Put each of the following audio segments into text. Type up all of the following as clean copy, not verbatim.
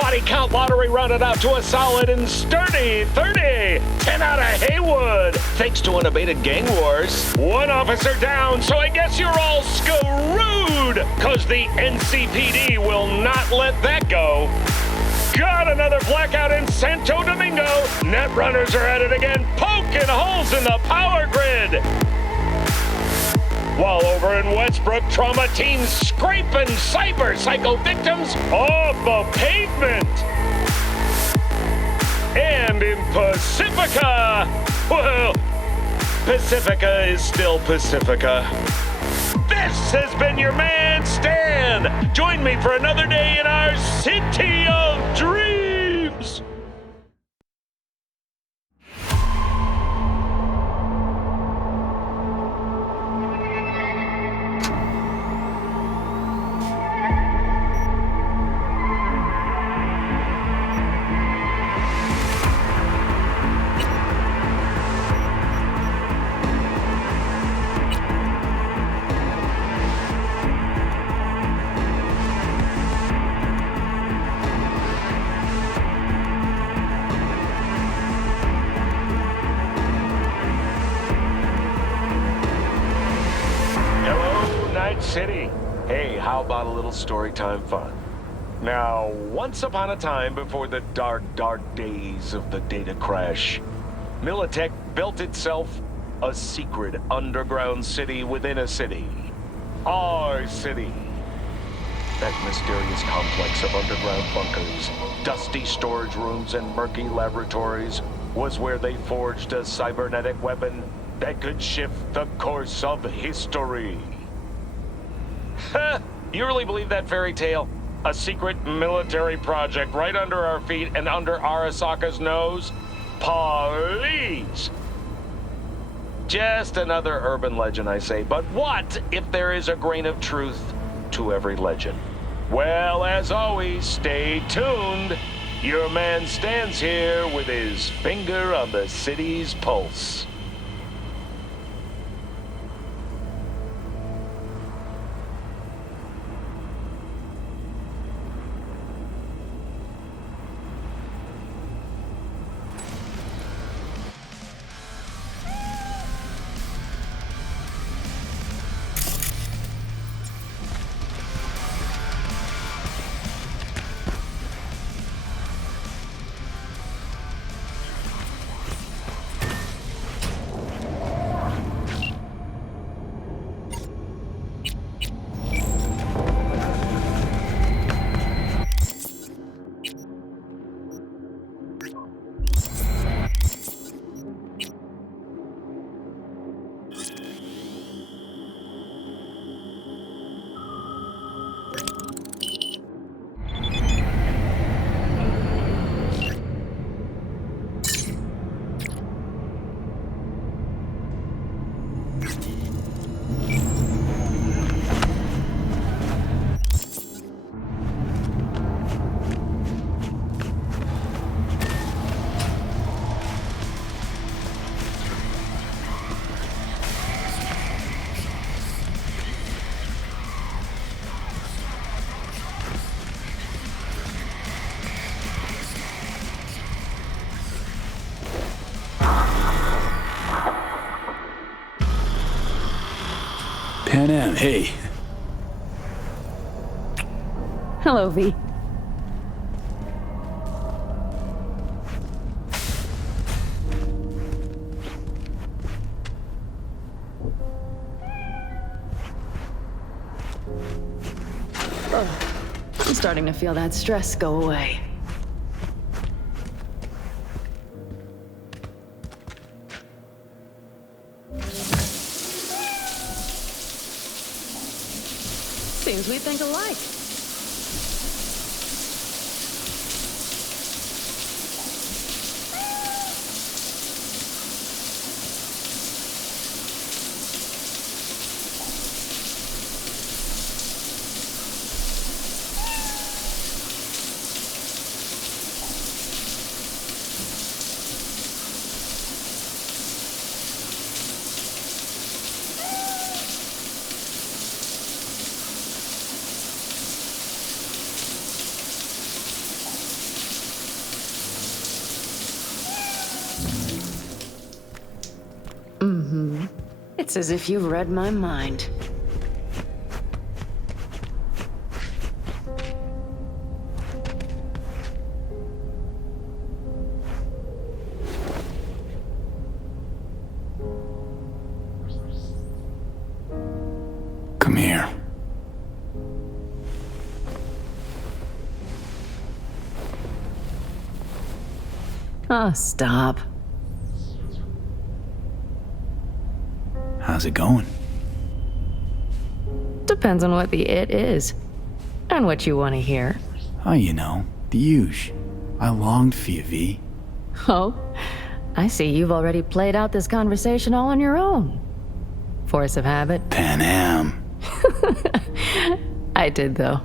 Body count lottery rounded out to a solid and sturdy 30. 10 out of Haywood, thanks to unabated gang wars. One officer down, so I guess you're all screwed, cause the NCPD will not let that go. Got another blackout in Santo Domingo. Net runners are at it again, poking holes in the power grid. While over in Westbrook, trauma teams scraping cyber psycho victims off the pavement. And in Pacifica, well, Pacifica is still Pacifica. This has been your man, Stan. Join me for another day in our city of dreams. City. Hey, how about a little story time fun? Now, once upon a time before the dark, dark days of the data crash, Militech built itself a secret underground city within a city. Our city. That mysterious complex of underground bunkers, dusty storage rooms, and murky laboratories was where they forged a cybernetic weapon that could shift the course of history. You really believe that fairy tale? A secret military project right under our feet and under Arasaka's nose? Please! Just another urban legend, I say. But what if there is a grain of truth to every legend? Well, as always, stay tuned. Your man stands here with his finger on the city's pulse. Panam, hey. Hello, V. I'm starting to feel that stress go away. Seems we think alike. It's as if you've read my mind. Come here. Oh, stop. How's it going? Depends on what the it is. And what you want to hear. Oh, you know, the huge. I longed for you, V. Oh, I see you've already played out this conversation all on your own. Force of habit. Pan Am. I did, though.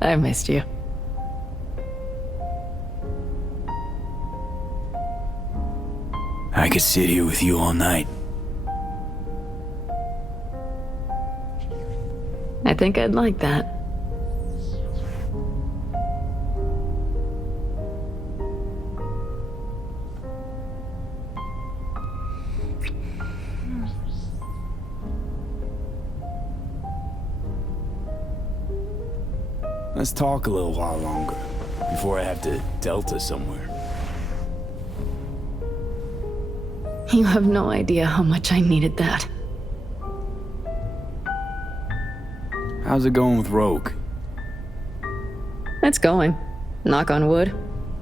I missed you. I could sit here with you all night. I think I'd like that. Let's talk a little while longer, before I have to Delta somewhere. You have no idea how much I needed that. How's it going with Rogue? It's going. Knock on wood.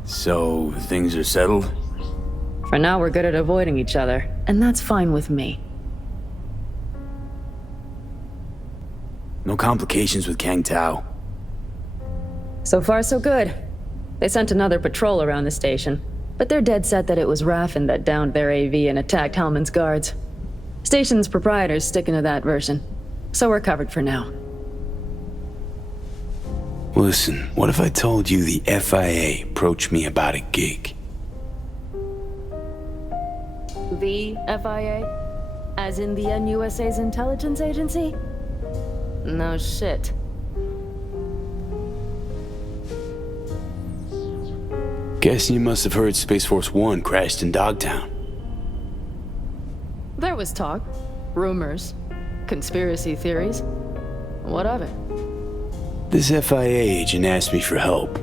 So, things are settled? For now, we're good at avoiding each other, and that's fine with me. No complications with Kang Tao? So far, so good. They sent another patrol around the station, but they're dead set that it was Raffen that downed their AV and attacked Hellman's guards. Station's proprietor's sticking to that version, so we're covered for now. Listen, what if I told you the FIA approached me about a gig? The FIA? As in the NUSA's intelligence agency? No shit. Guessing you must have heard Space Force 1 crashed in Dogtown. There was talk, rumors, conspiracy theories. What of it? This FIA agent asked me for help.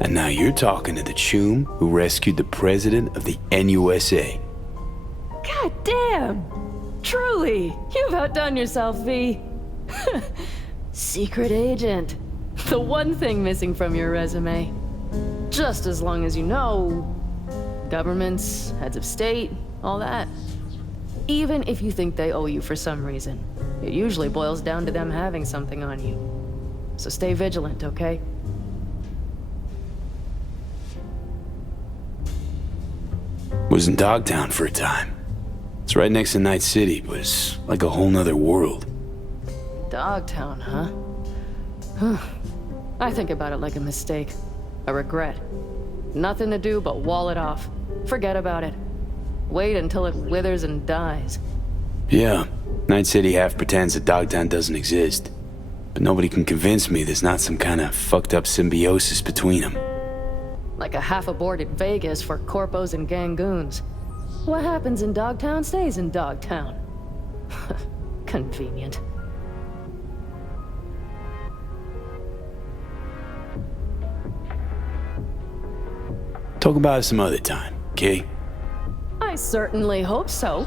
And now you're talking to the chum who rescued the president of the NUSA. God damn! Truly, you've outdone yourself, V. Secret agent. The one thing missing from your resume. Just as long as you know governments, heads of state, all that. Even if you think they owe you for some reason, it usually boils down to them having something on you. So stay vigilant, okay? Was in Dogtown for a time. It's right next to Night City, but it's like a whole nother world. Dogtown, huh? I think about it like a mistake. A regret. Nothing to do but wall it off. Forget about it. Wait until it withers and dies. Yeah, Night City half pretends that Dogtown doesn't exist. But nobody can convince me there's not some kind of fucked up symbiosis between them. Like a half-aborted Vegas for corpos and gangoons. What happens in Dogtown stays in Dogtown. Convenient. Talk about it some other time, okay? I certainly hope so.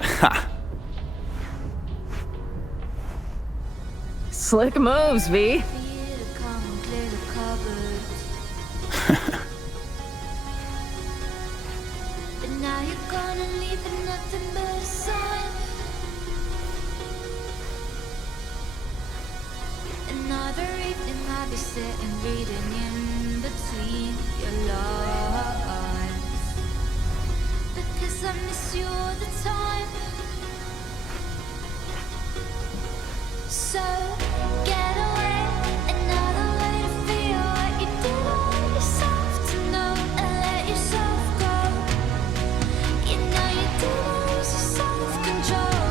Ha! Slick moves, V. Another evening I'll be sitting reading in between your lines, because I miss you all the time. So get away, another way to feel what you did on yourself, to know and let yourself go. You know you didn't lose your self-control.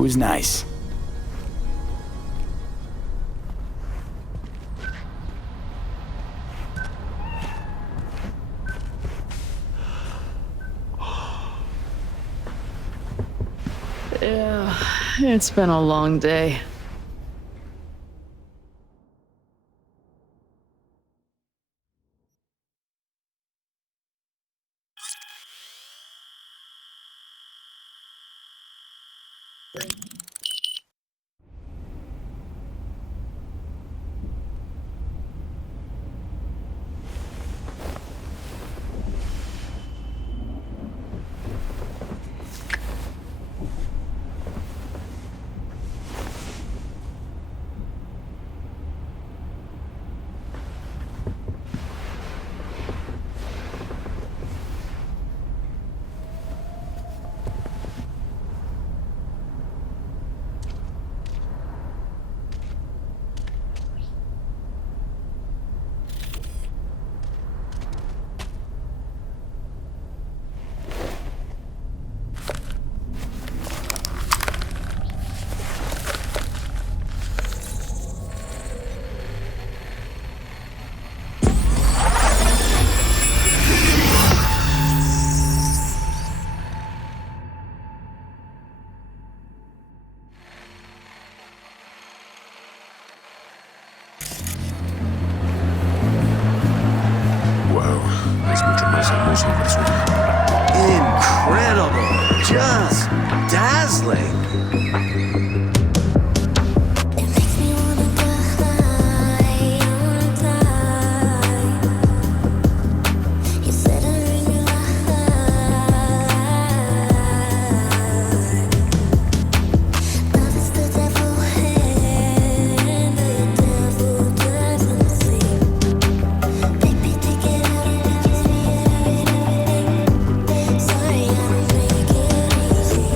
was nice. Yeah, it's been a long day. Wow, es mucho más hermoso en persona. Incredible! Just dazzling! It makes me wanna die, You said I in your Love is the devil hand, the devil drives me insane. Baby, take it out and kiss me everything. Sorry, I don't make it easy.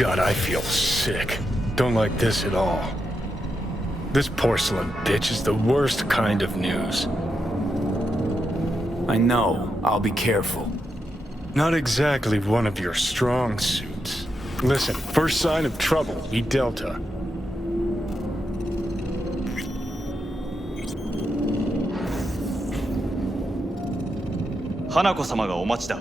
God, I feel sick. Don't like this at all. This porcelain bitch is the worst kind of news. I know. I'll be careful. Not exactly one of your strong suits. Listen, first sign of trouble, eat Delta. Hanako様がお待ちだ。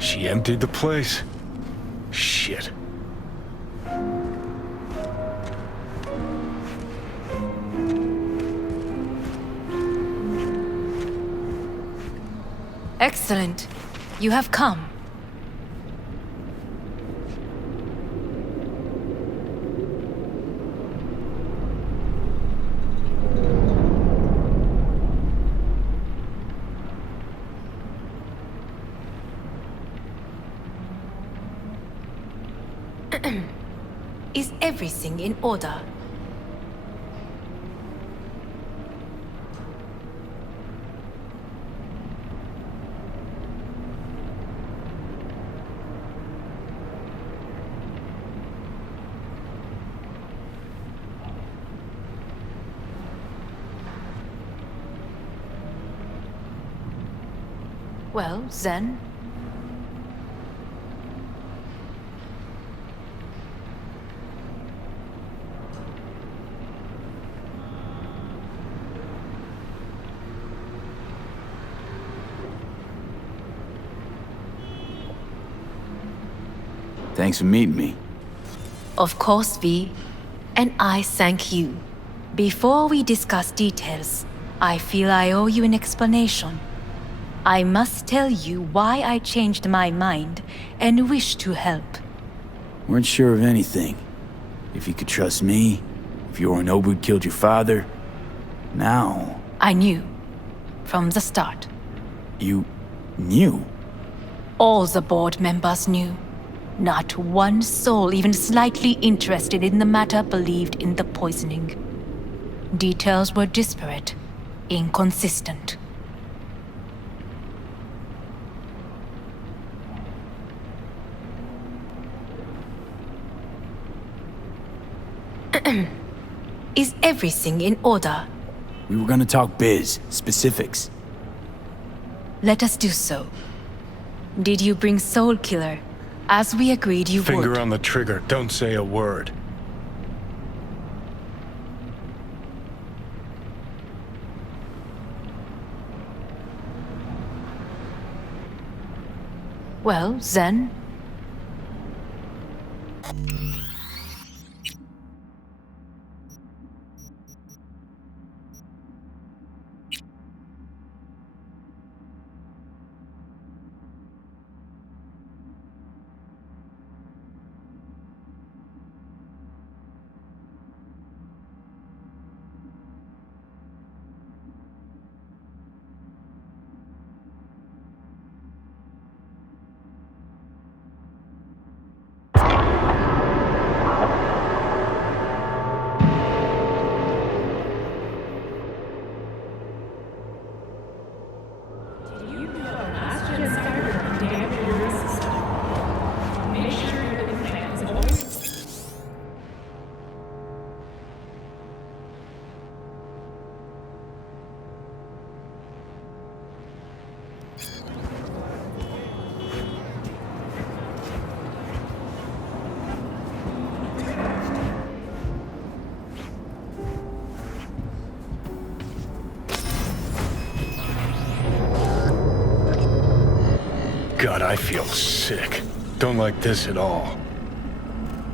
She emptied the place. Shit. Excellent. You have come. Is everything in order? Well, then. Thanks for meeting me. Of course, V. and I thank you. Before we discuss details, I feel I owe you an explanation. I must tell you why I changed my mind and wish to help. Weren't sure of anything. If you could trust me, if Yorinobu killed your father. Now... I knew. From the start. You... knew? All the board members knew. Not one soul even slightly interested in the matter believed in the poisoning. Details were disparate, inconsistent. Is everything in order? We were gonna talk biz, specifics. Let us do so. Did you bring Soul Killer, as we agreed you would? Finger on the trigger, don't say a word. Well, then... God, I feel sick. Don't like this at all.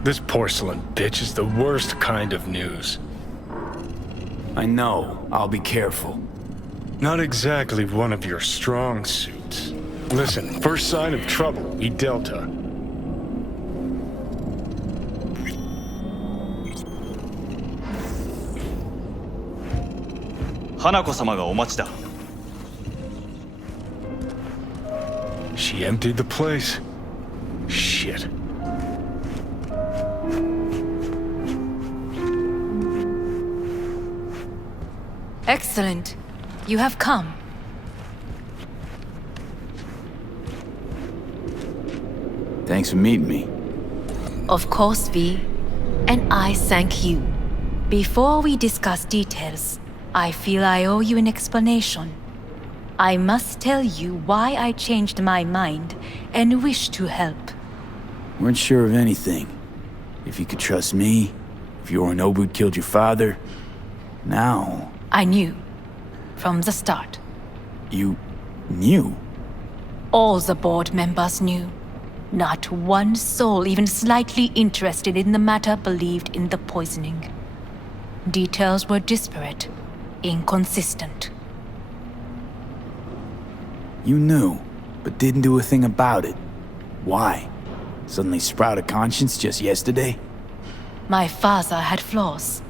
This porcelain bitch is the worst kind of news. I know. I'll be careful. Not exactly one of your strong suits. Listen, first sign of trouble, E Delta. She emptied the place? Shit. Excellent. You have come. Thanks for meeting me. Of course, V. And I thank you. Before we discuss details, I feel I owe you an explanation. I must tell you why I changed my mind and wish to help. Weren't sure of anything. If you could trust me, if Yorinobu killed your father. Now... I knew. From the start. You... knew? All the board members knew. Not one soul even slightly interested in the matter believed in the poisoning. Details were disparate, inconsistent. You knew, but didn't do a thing about it. Why? Suddenly sprout a conscience just yesterday? My father had flaws.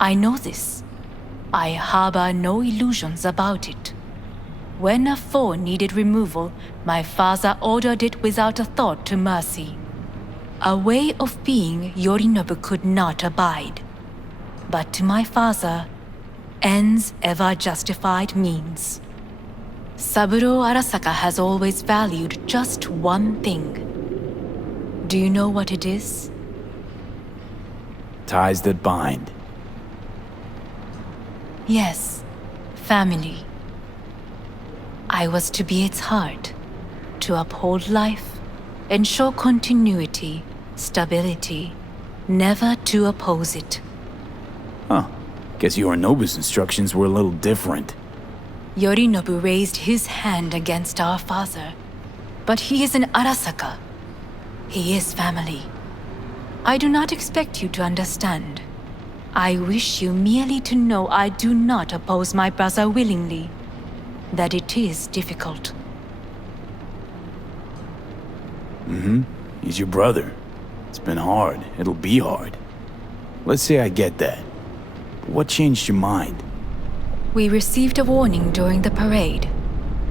I know this. I harbor no illusions about it. When a foe needed removal, my father ordered it without a thought to mercy. A way of being Yorinobu could not abide. But to my father, ends ever justified means. Saburo Arasaka has always valued just one thing. Do you know what it is? Ties that bind. Yes, family. I was to be its heart, to uphold life, ensure continuity, stability, never to oppose it. Huh. Guess Yorinobu's instructions were a little different. Yorinobu raised his hand against our father, but he is an Arasaka. He is family. I do not expect you to understand. I wish you merely to know I do not oppose my brother willingly. That it is difficult. He's your brother. It's been hard. It'll be hard. Let's say I get that. But what changed your mind? We received a warning during the parade.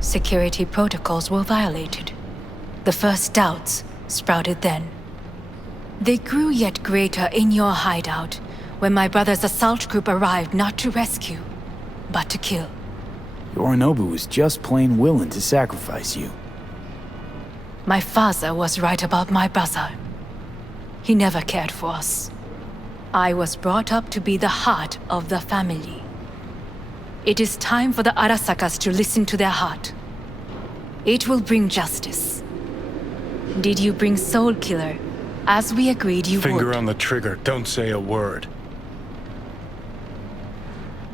Security protocols were violated. The first doubts sprouted then. They grew yet greater in your hideout when my brother's assault group arrived not to rescue, but to kill. Yorinobu was just plain willing to sacrifice you. My father was right about my brother. He never cared for us. I was brought up to be the heart of the family. It is time for the Arasakas to listen to their heart. It will bring justice. Did you bring Soul Killer, as we agreed you would? Finger on the trigger, don't say a word.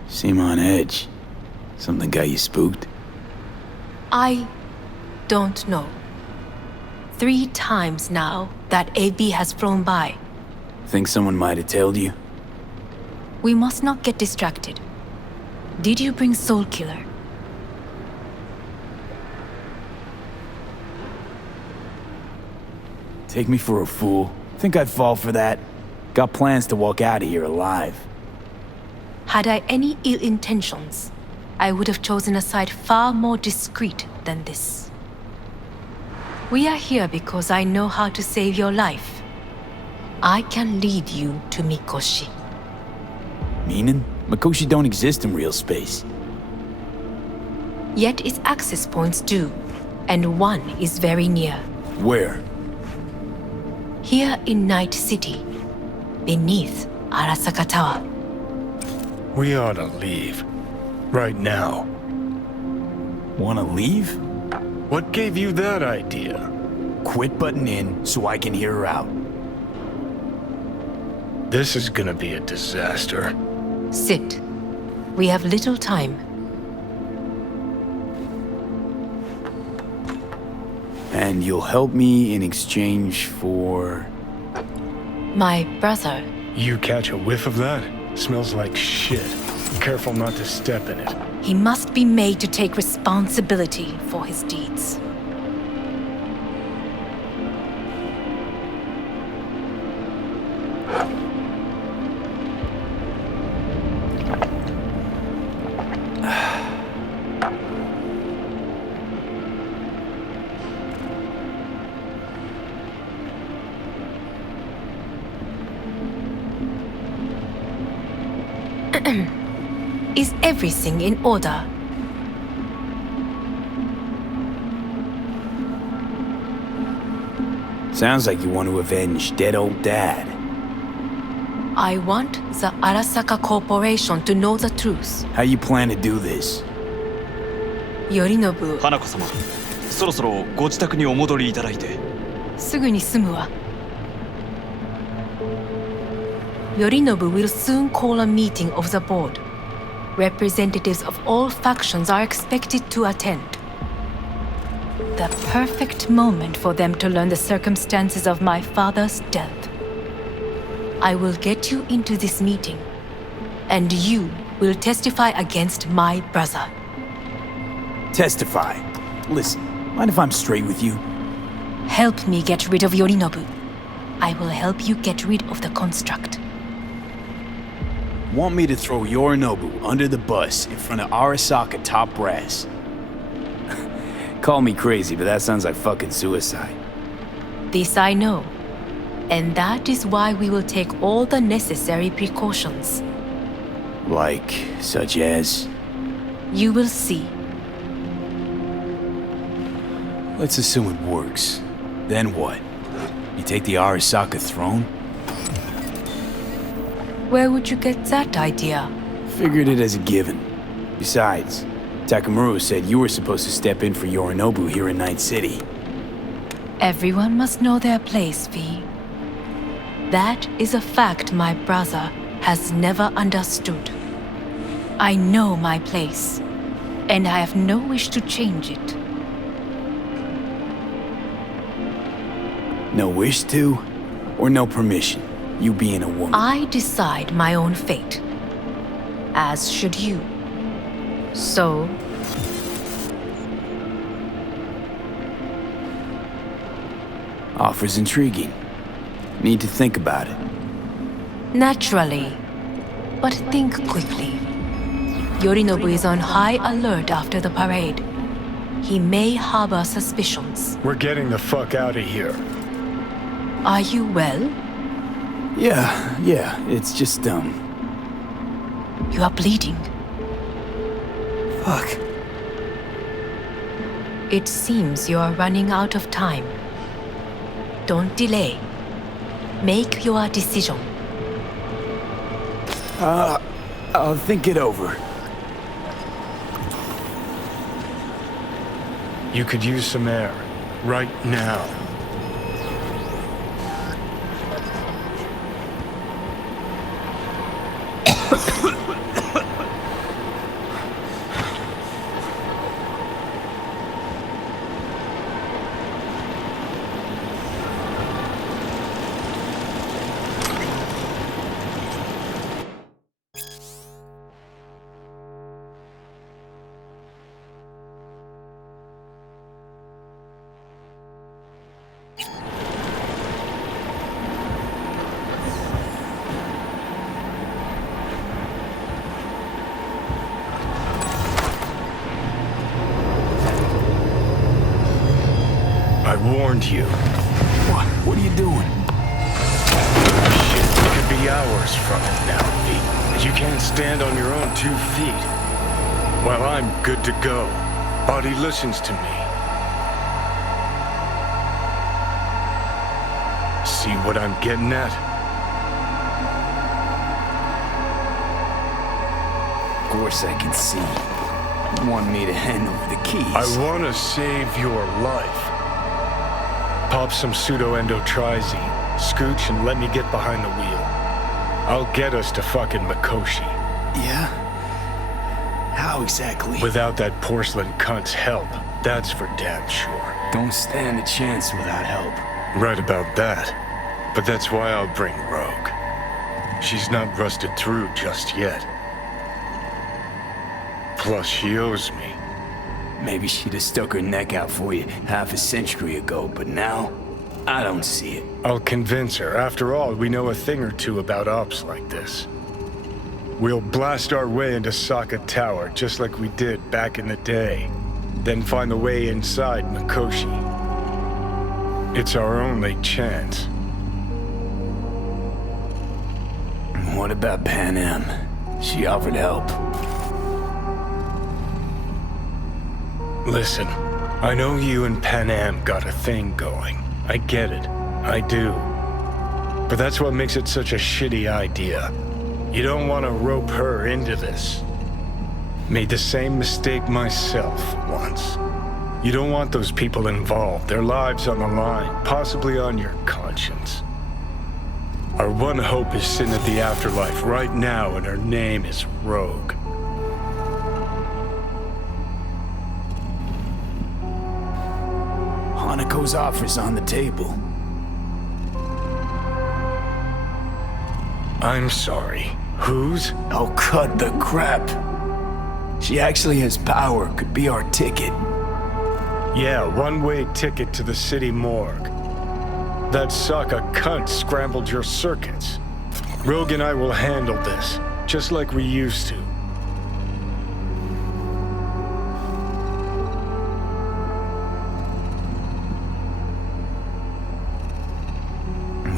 Seem on edge. Something got you spooked? I don't know. 3 times now that AB has flown by. Think someone might have told you? We must not get distracted. Did you bring Soul Killer? Take me for a fool. Think I'd fall for that? Got plans to walk out of here alive. Had I any ill intentions, I would have chosen a side far more discreet than this. We are here because I know how to save your life. I can lead you to Mikoshi. Meaning? Mikoshi don't exist in real space. Yet its access points do, and one is very near. Where? Here in Night City, beneath Arasaka Tower. We ought to leave. Right now. Wanna leave? What gave you that idea? Quit butting in so I can hear her out. This is gonna be a disaster. Sit. We have little time. And you'll help me in exchange for... My brother. You catch a whiff of that? Smells like shit. Careful not to step in it. He must be made to take responsibility for his deeds. Is everything in order? Sounds like you want to avenge dead old dad. I want the Arasaka Corporation to know the truth. How you plan to do this? Yorinobu, 花子様、そろそろご自宅にお戻りいただいて。すぐに済むわ。Yorinobu will soon call a meeting of the board. Representatives of all factions are expected to attend. The perfect moment for them to learn the circumstances of my father's death. I will get you into this meeting, and you will testify against my brother. Testify. Listen, mind if I'm straight with you? Help me get rid of Yorinobu. I will help you get rid of the construct. Want me to throw Yorinobu under the bus in front of Arasaka top brass? Call me crazy, but that sounds like fucking suicide. This I know. And that is why we will take all the necessary precautions. Like, such as? You will see. Let's assume it works. Then what? You take the Arasaka throne? Where would you get that idea? Figured it as a given. Besides, Takamura said you were supposed to step in for Yorinobu here in Night City. Everyone must know their place, V. That is a fact my brother has never understood. I know my place, and I have no wish to change it. No wish to, or no permission? You being a woman. I decide my own fate. As should you. So, Offer's intriguing. Need to think about it. naturally. But think quickly. Yorinobu is on high alert after the parade. He may harbor suspicions. We're getting the fuck out of here. Are you well? Yeah, it's just, You are bleeding. fuck. It seems you are running out of time. Don't delay. Make your decision. I'll think it over. You could use some air. Right now. I warned you. What are you doing? Shit, it could be hours from it now, V. And you can't stand on your own 2 feet. Well, I'm good to go. Body listens to me. See what I'm getting at? Of course I can see. You want me to hand over the keys. I want to save your life. Pop some pseudo-endotrizine, scooch, and let me get behind the wheel. I'll get us to fucking Mikoshi. Yeah? How exactly? Without that porcelain cunt's help, that's for damn sure. Don't stand a chance without help. Right about that. But that's why I'll bring Rogue. She's not rusted through just yet. Plus, she owes me. Maybe she'd have stuck her neck out for you half a century ago, but now, I don't see it. I'll convince her. After all, we know a thing or two about ops like this. We'll blast our way into Saka Tower, just like we did back in the day. Then find the way inside Mikoshi. It's our only chance. What about Pan Am? She offered help. Listen, I know you and Pan Am got a thing going. I get it. I do. But that's what makes it such a shitty idea. You don't want to rope her into this. Made the same mistake myself once. You don't want those people involved, their lives on the line, possibly on your conscience. Our one hope is sin at the afterlife right now, and her name is Rogue. Hanako's offer's on the table. I'm sorry. Whose? Oh, cut the crap. She actually has power, could be our ticket. Yeah, one-way ticket to the city morgue. That Saka cunt scrambled your circuits. Rogue and I will handle this, just like we used to.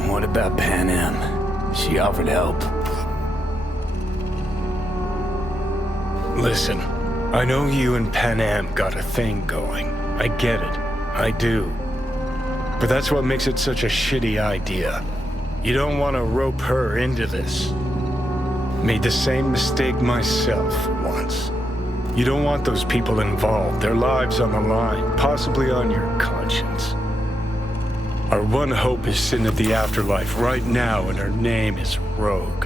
What about Pan Am? She offered help. Listen, I know you and Pan Am got a thing going. I get it. I do. But that's what makes it such a shitty idea. You don't want to rope her into this. Made the same mistake myself once. You don't want those people involved, their lives on the line, possibly on your conscience. Our one hope is sin at the afterlife right now, and her name is Rogue.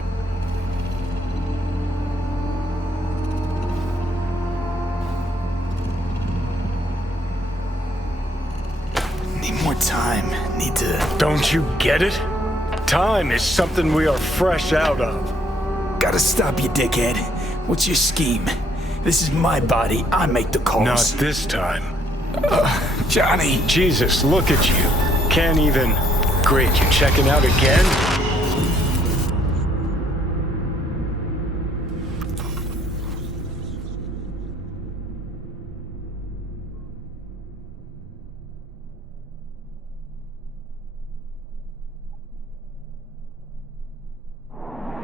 Need more time. Need to... Don't you get it? Time is something we are fresh out of. Gotta stop you, dickhead. What's your scheme? This is my body. I make the calls. Not this time. Johnny. Jesus, look at you. Can't even... Great, you checking out again?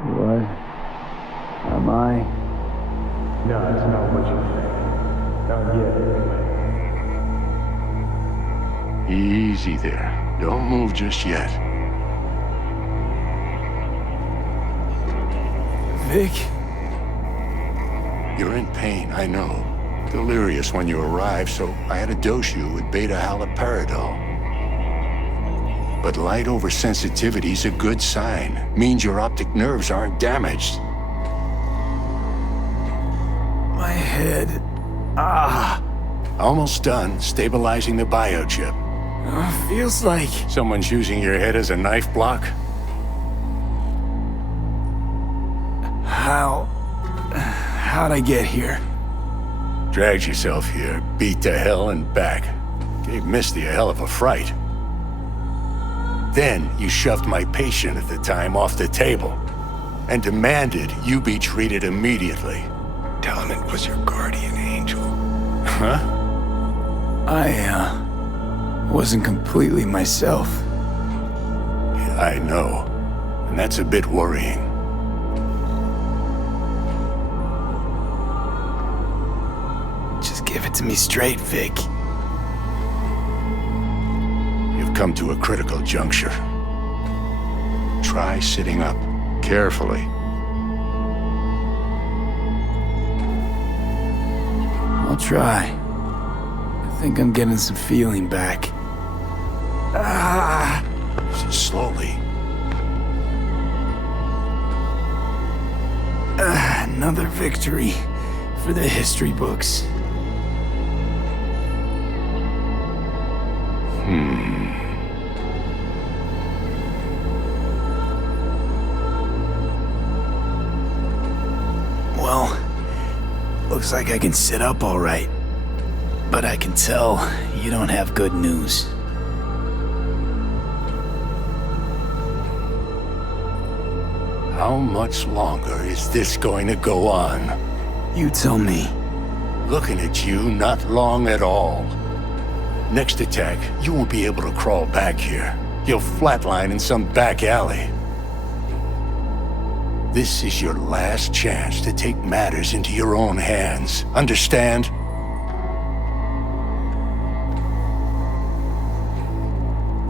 What? Am I? No, it's not what you think. Not yet, anyway. Easy there. Don't move just yet. Vic? You're in pain, I know. Delirious when you arrived, so I had to dose you with beta-haloperidol. But light oversensitivity's a good sign. Means your optic nerves aren't damaged. My head. Almost done stabilizing the biochip. Feels like... Someone's using your head as a knife block? How'd I get here? Dragged yourself here, beat to hell and back. Gave Misty a hell of a fright. Then you shoved my patient at the time off the table and demanded you be treated immediately. Tell him it was your guardian angel. Huh? I wasn't completely myself. Yeah, I know. And that's a bit worrying. Just give it to me straight, Vic. You've come to a critical juncture. Try sitting up, carefully. I'll try. I think I'm getting some feeling back. Just slowly. Another victory for the history books. Well, looks like I can sit up all right. But I can tell you don't have good news. How much longer is this going to go on? You tell me. Looking at you, not long at all. Next attack, you won't be able to crawl back here. You'll flatline in some back alley. This is your last chance to take matters into your own hands. Understand?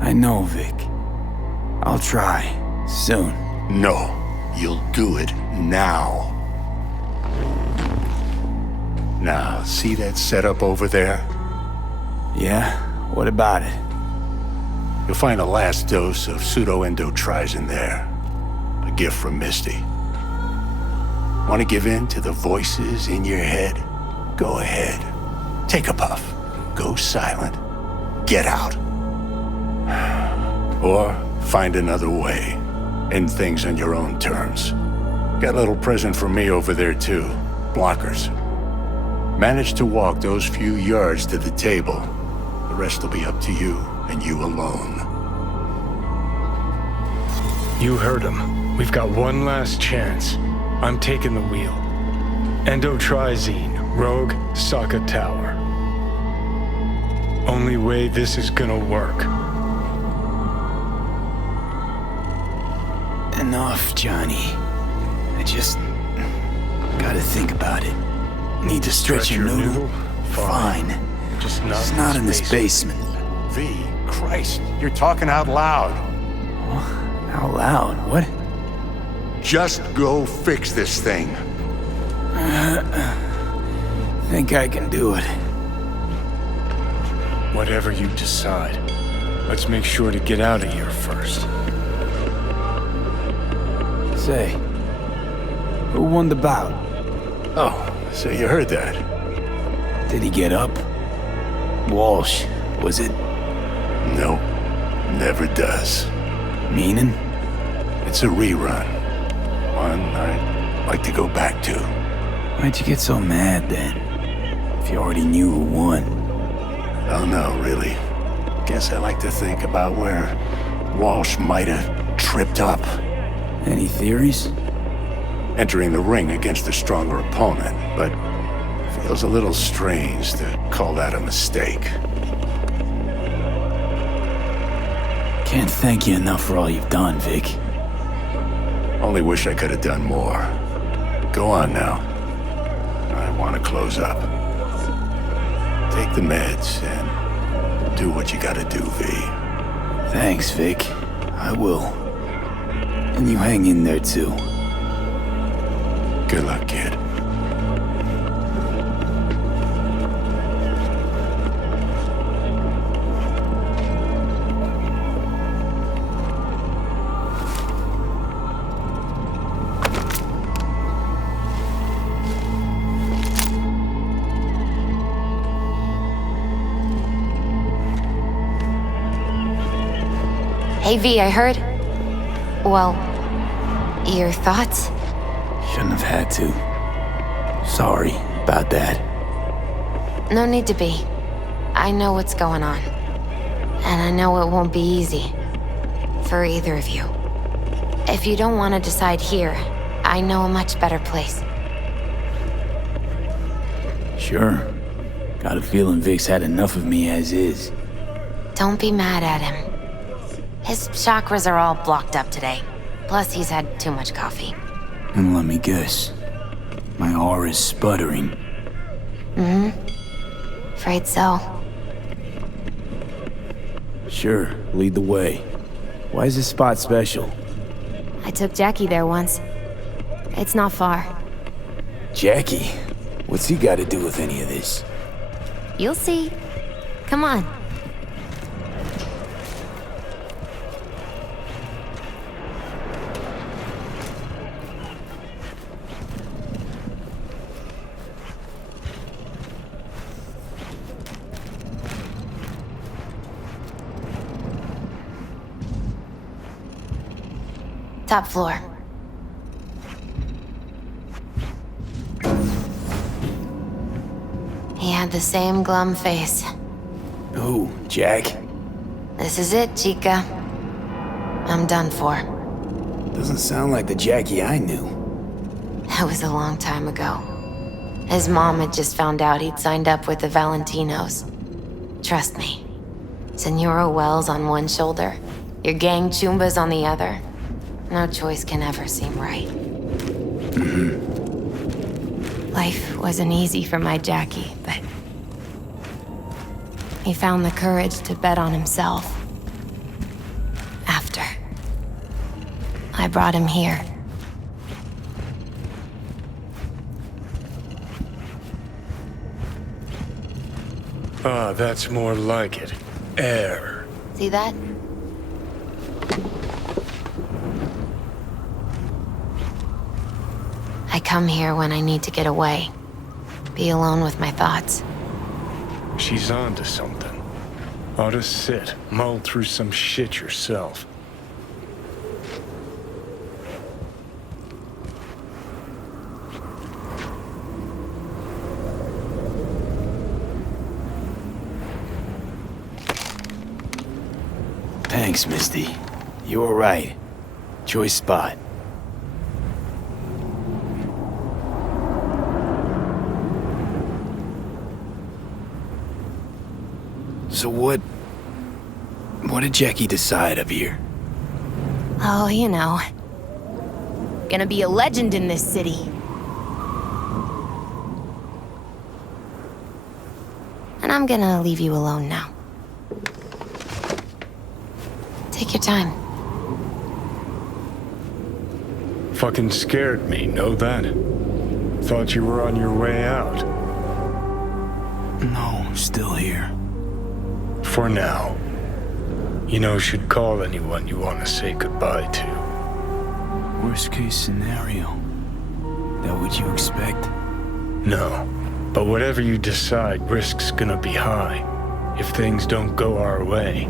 I know, Vic. I'll try. Soon. No. You'll do it now. Now, see that setup over there? Yeah? What about it? You'll find a last dose of pseudoendotrizin there. A gift from Misty. Want to give in to the voices in your head? Go ahead. Take a puff. Go silent. Get out. Or find another way. End things on your own terms. Got a little present for me over there too. Blockers. Manage to walk those few yards to the table. The rest will be up to you, and you alone. You heard him. We've got one last chance. I'm taking the wheel. Endotrizine, Rogue, Sokka Tower. Only way this is gonna work. Enough, Johnny. I just gotta think about it. Need to stretch your noodle? Fine. Just not in this basement. V, Christ, you're talking out loud. Out loud? What? Just go fix this thing. Think I can do it. Whatever you decide. Let's make sure to get out of here first. Say, who won the bout? Oh, so you heard that. Did he get up? Walsh, was it? No, never does. Meaning? It's a rerun. One I'd like to go back to. Why'd you get so mad then? If you already knew who won. Oh no, really. Guess I like to think about where Walsh might have tripped up. Any theories? Entering the ring against a stronger opponent, but feels a little strange to call that a mistake. Can't thank you enough for all you've done, Vic. Only wish I could have done more. Go on now. I want to close up. Take the meds and do what you gotta do, V. Thanks, Vic. I will. And you hang in there, too. Good luck, kid. Hey V, I heard. Well, your thoughts? Shouldn't have had to. Sorry about that. No need to be. I know what's going on. And I know it won't be easy. For either of you. If you don't want to decide here, I know a much better place. Sure. Got a feeling Vic's had enough of me as is. Don't be mad at him. His chakras are all blocked up today. Plus, he's had too much coffee. And let me guess. My aura's sputtering. Afraid so. Sure, lead the way. Why is this spot special? I took Jackie there once. It's not far. Jackie? What's he got to do with any of this? You'll see. Come on. Top floor. He had the same glum face. Who, Jack? This is it, Chica. I'm done for. Doesn't sound like the Jackie I knew. That was a long time ago. His mom had just found out he'd signed up with the Valentinos. Trust me. Senora Wells on one shoulder, your gang Chumbas on the other. No choice can ever seem right. Life wasn't easy for my Jackie, but he found the courage to bet on himself. After I brought him here. Ah, that's more like it. Air. See that? I come here when I need to get away. Be alone with my thoughts. She's onto something. Ought to sit, mull through some shit yourself. Thanks, Misty. You were right. Choice spot. So what did Jackie decide up here? Oh, you know. Gonna be a legend in this city. And I'm gonna leave you alone now. Take your time. Fucking scared me, know that? Thought you were on your way out. No, still here. For now. You know, should call anyone you want to say goodbye to. Worst case scenario. That what you expect? No. But whatever you decide, risk's gonna be high. If things don't go our way.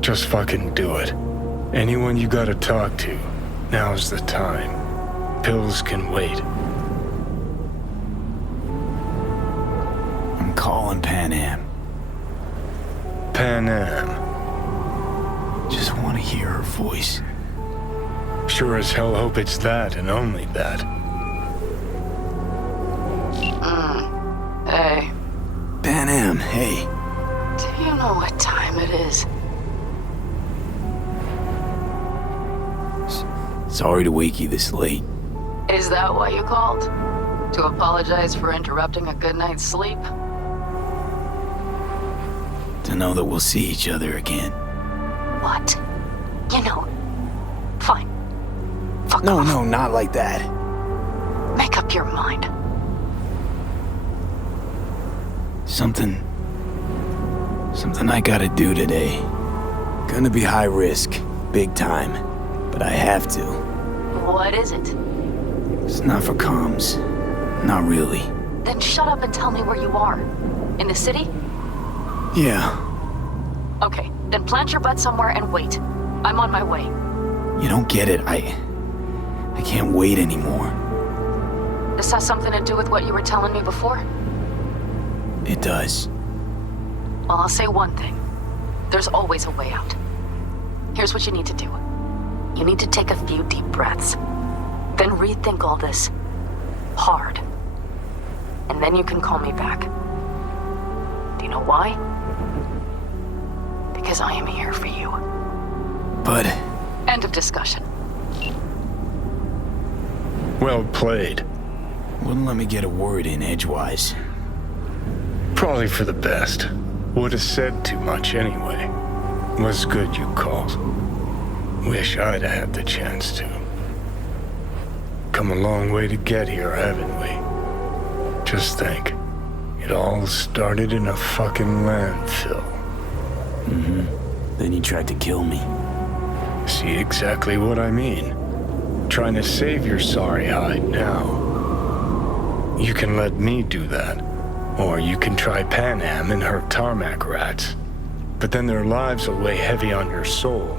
Just fucking do it. Anyone you gotta talk to, now's the time. Pills can wait. I'm calling Pan Am. Pan Am. Just want to hear her voice. Sure as hell hope it's that and only that. Hey, Pan Am, hey. do you know what time it is? Sorry to wake you this late. Is that why you called? To apologize for interrupting a good night's sleep? To know that we'll see each other again. What? You know, fine. Fuck No, off. no, not like that. Make up your mind. Something I gotta do today. Gonna be high risk, big time, but I have to. What is it? It's not for comms. Not really. Then shut up and tell me where you are. In the city? Yeah, Okay, then plant your butt somewhere and wait. I'm on my way. you don't get it. I can't wait anymore. This has something to do with what you were telling me before? It does. Well, I'll say one thing. There's always a way out. Here's what you need to do. You need to take a few deep breaths. Then rethink all this. Hard. And then you can call me back. Do you know why? Because I am here for you. But End of discussion. Well played. wouldn't let me get a word in edgewise. Probably for the best. Would have said too much anyway. Was good you called. Wish I'd have had the chance to. Come a long way to get here, haven't we? Just think. It all started in a fucking landfill. Then you tried to kill me. See exactly what I mean. Trying to save your sorry hide now. You can let me do that. Or you can try Pan Am and her tarmac rats. But then their lives will weigh heavy on your soul.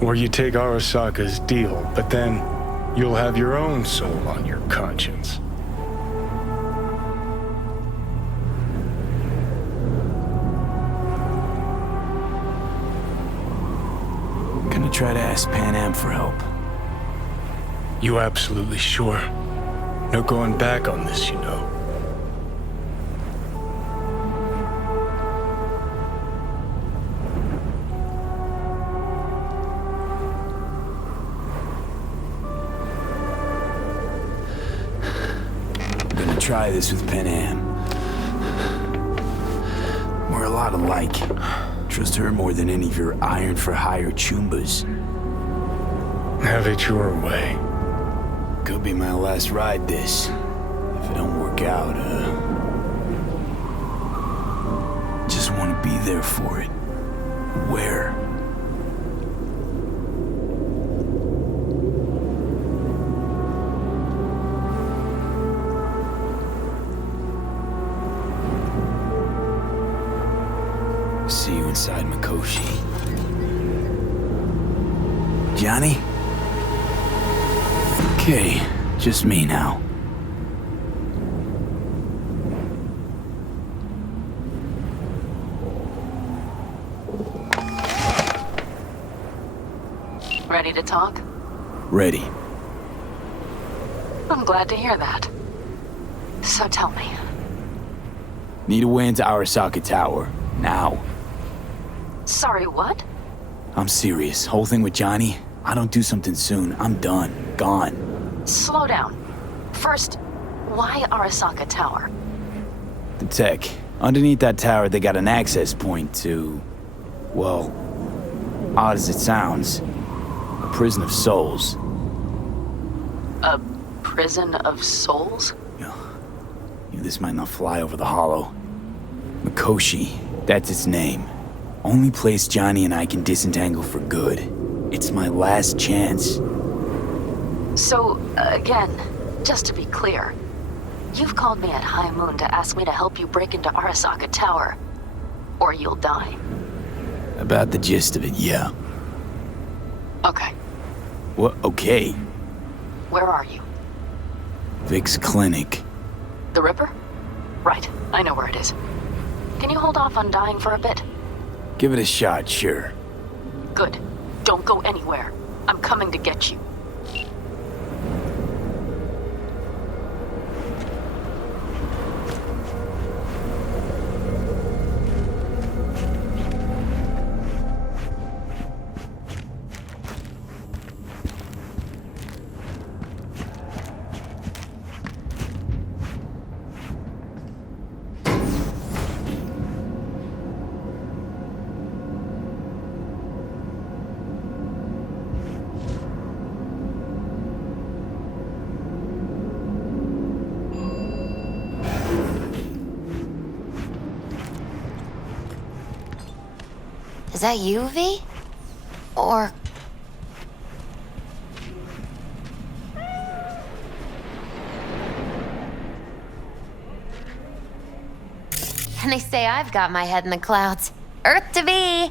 Or you take Arasaka's deal, but then you'll have your own soul on your conscience. Gonna try to ask Pan Am for help. You absolutely sure? No going back on this, you know. Gonna try this with Pan Am. We're a lot alike. Trust her more than any of your iron-for-hire chumbas. Have it your way. Could be my last ride this. If it don't work out, just want to be there for it. Where? See you inside Mikoshi. Johnny? Okay, just me now. Ready to talk? Ready. I'm glad to hear that. So tell me. Need a way into Arasaka Tower. Now. Sorry, what? I'm serious. Whole thing with Johnny, I don't do something soon, I'm done. Gone. Slow down. First, why Arasaka Tower? The tech. Underneath that tower, they got an access point to... well, odd as it sounds, a prison of souls. A prison of souls? This might not fly over the hollow. Mikoshi, that's its name. Only place Johnny and I can disentangle for good. It's my last chance. So, again, just to be clear, you've called me at high moon to ask me to help you break into Arasaka Tower, or you'll die. About the gist of it, yeah. Okay. What? Okay. Where are you? Vic's clinic. The Ripper? Right. I know where it is. Can you hold off on dying for a bit? Give it a shot, sure. Good. Don't go anywhere. I'm coming to get you. Is that you, V? Or... And they say I've got my head in the clouds. Earth to V!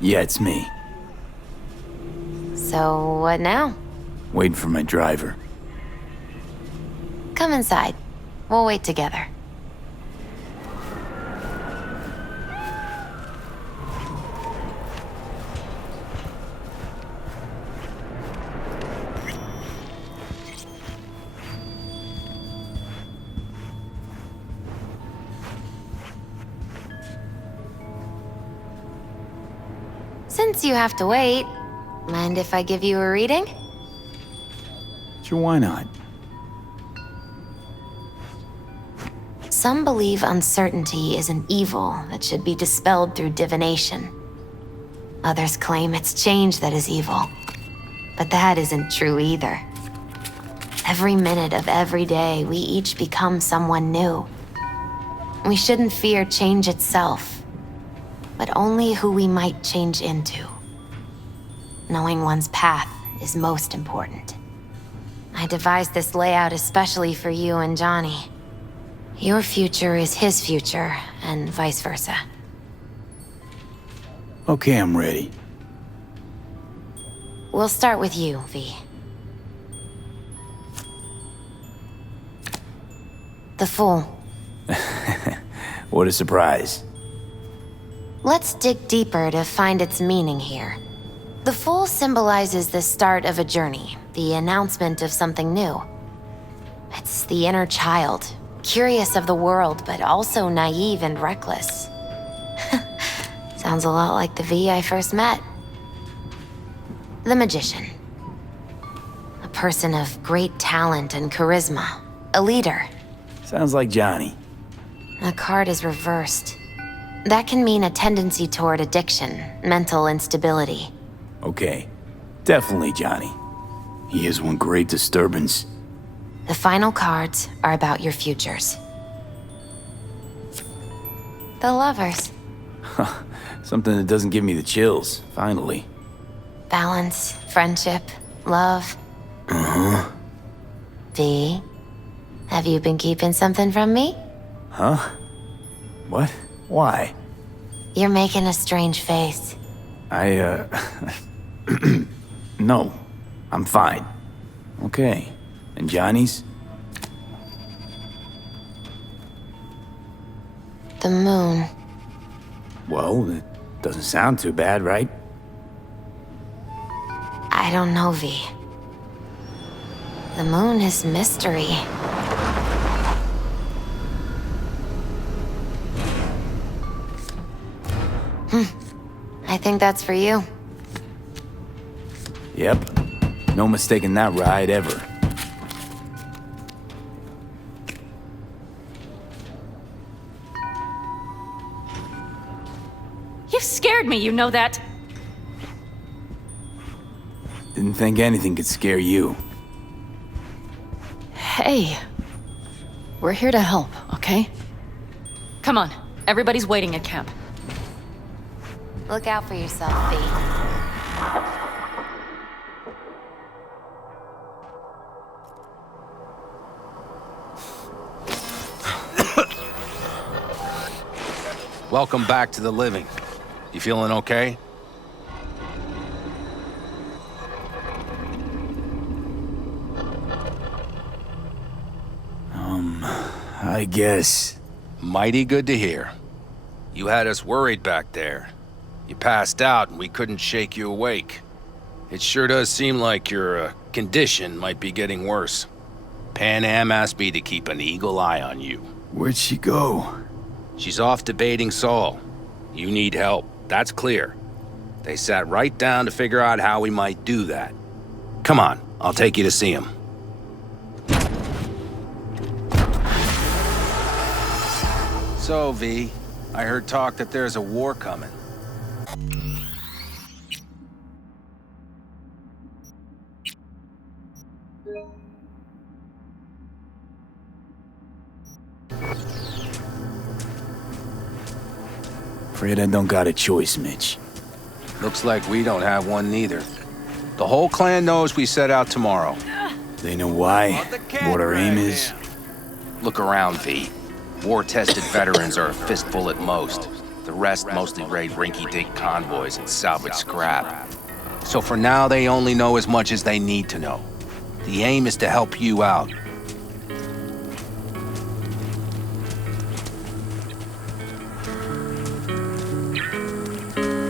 Yeah, it's me. So, what now? Waiting for my driver. Come inside. We'll wait together. Since you have to wait, mind if I give you a reading? Sure, why not? Some believe uncertainty is an evil that should be dispelled through divination. Others claim it's change that is evil. But that isn't true either. Every minute of every day, we each become someone new. We shouldn't fear change itself, but only who we might change into. Knowing one's path is most important. I devised this layout especially for you and Johnny. Your future is his future, and vice versa. Okay, I'm ready. We'll start with you, V. The Fool. What a surprise. Let's dig deeper to find its meaning here. The Fool symbolizes the start of a journey, the announcement of something new. It's the inner child, curious of the world, but also naive and reckless. Sounds a lot like the V I first met. The Magician. A person of great talent and charisma. A leader. Sounds like Johnny. The card is reversed. That can mean a tendency toward addiction, mental instability. Okay. Definitely Johnny. He is one great disturbance. The final cards are about your futures. The Lovers. Something that doesn't give me the chills, finally. Balance, friendship, love. Uh-huh. V, have you been keeping something from me? Huh? What? Why? You're making a strange face. No. I'm fine. Okay. And Johnny's? The moon. Well, it doesn't sound too bad, right? I don't know, V. The moon is mystery. I think that's for you. Yep. No mistaking that ride ever. You've scared me, you know that? Didn't think anything could scare you. Hey. We're here to help, okay? Come on. Everybody's waiting at camp. Look out for yourself, V. Welcome back to the living. You feeling okay? I guess. Mighty good to hear. You had us worried back there. You passed out and we couldn't shake you awake. It sure does seem like your condition might be getting worse. Pan Am asked me to keep an eagle eye on you. Where'd she go? She's off debating Saul. You need help, that's clear. They sat right down to figure out how we might do that. Come on, I'll take you to see him. So, V, I heard talk that there's a war coming. Afraid I don't got a choice, Mitch. Looks like we don't have one neither. The whole clan knows we set out tomorrow. They know why, what our aim is. Look around, V. War-tested veterans are a fistful at most. The rest mostly raid rinky-dink convoys and salvage scrap. So for now, they only know as much as they need to know. The aim is to help you out.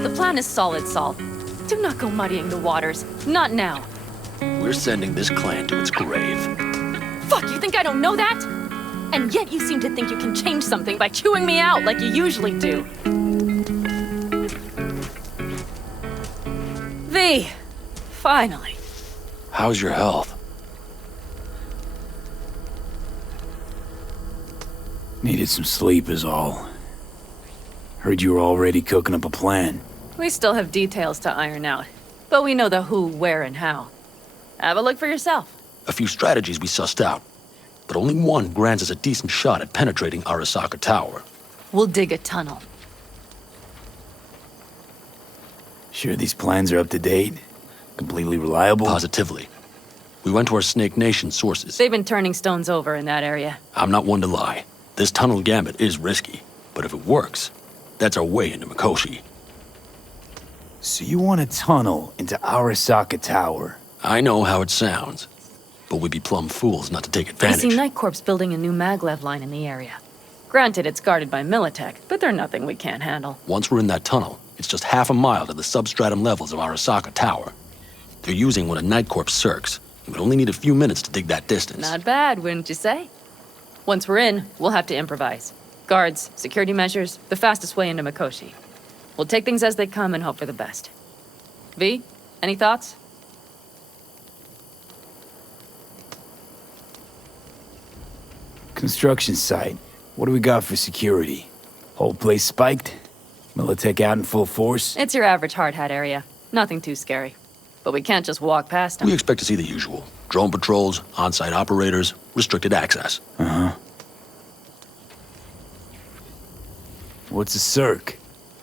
The plan is solid, Saul. Do not go muddying the waters. Not now. We're sending this clan to its grave. Fuck, you think I don't know that? And yet you seem to think you can change something by chewing me out like you usually do. V, finally. How's your health? Needed some sleep is all. Heard you were already cooking up a plan. We still have details to iron out, but we know the who, where, and how. Have a look for yourself. A few strategies we sussed out, but only one grants us a decent shot at penetrating Arasaka Tower. We'll dig a tunnel. Sure these plans are up to date? Completely reliable? Positively. We went to our Snake Nation sources. They've been turning stones over in that area. I'm not one to lie. This tunnel gambit is risky, but if it works, that's our way into Mikoshi. So you want a tunnel into Arasaka Tower? I know how it sounds, but we'd be plumb fools not to take I advantage. see Night Corp's building a new maglev line in the area. Granted, it's guarded by Militech, but they're nothing we can't handle. Once we're in that tunnel, it's just half a mile to the substratum levels of Arasaka Tower. They're using one of Night Corp's circs. It would only need a few minutes to dig that distance. Not bad, wouldn't you say? Once we're in, we'll have to improvise. Guards, security measures, the fastest way into Mikoshi. We'll take things as they come and hope for the best. V, any thoughts? Construction site. What do we got for security? Whole place spiked? Militech out in full force? It's your average hard hat area. Nothing too scary. But we can't just walk past them. We expect to see the usual. Drone patrols, on-site operators, restricted access. Uh-huh. What's a circ?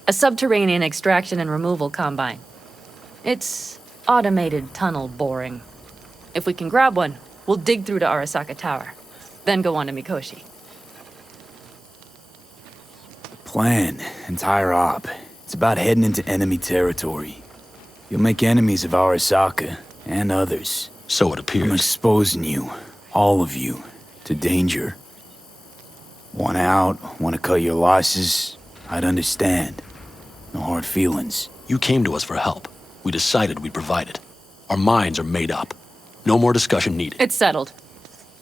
A subterranean extraction and removal combine. It's automated tunnel boring. If we can grab one, we'll dig through to Arasaka Tower, then go on to Mikoshi. Plan, entire op. It's about heading into enemy territory. You'll make enemies of Arasaka, and others. So it appears. I'm exposing you, all of you, to danger. Want out, want to cut your losses, I'd understand. No hard feelings. You came to us for help. We decided we'd provide it. Our minds are made up. No more discussion needed. It's settled.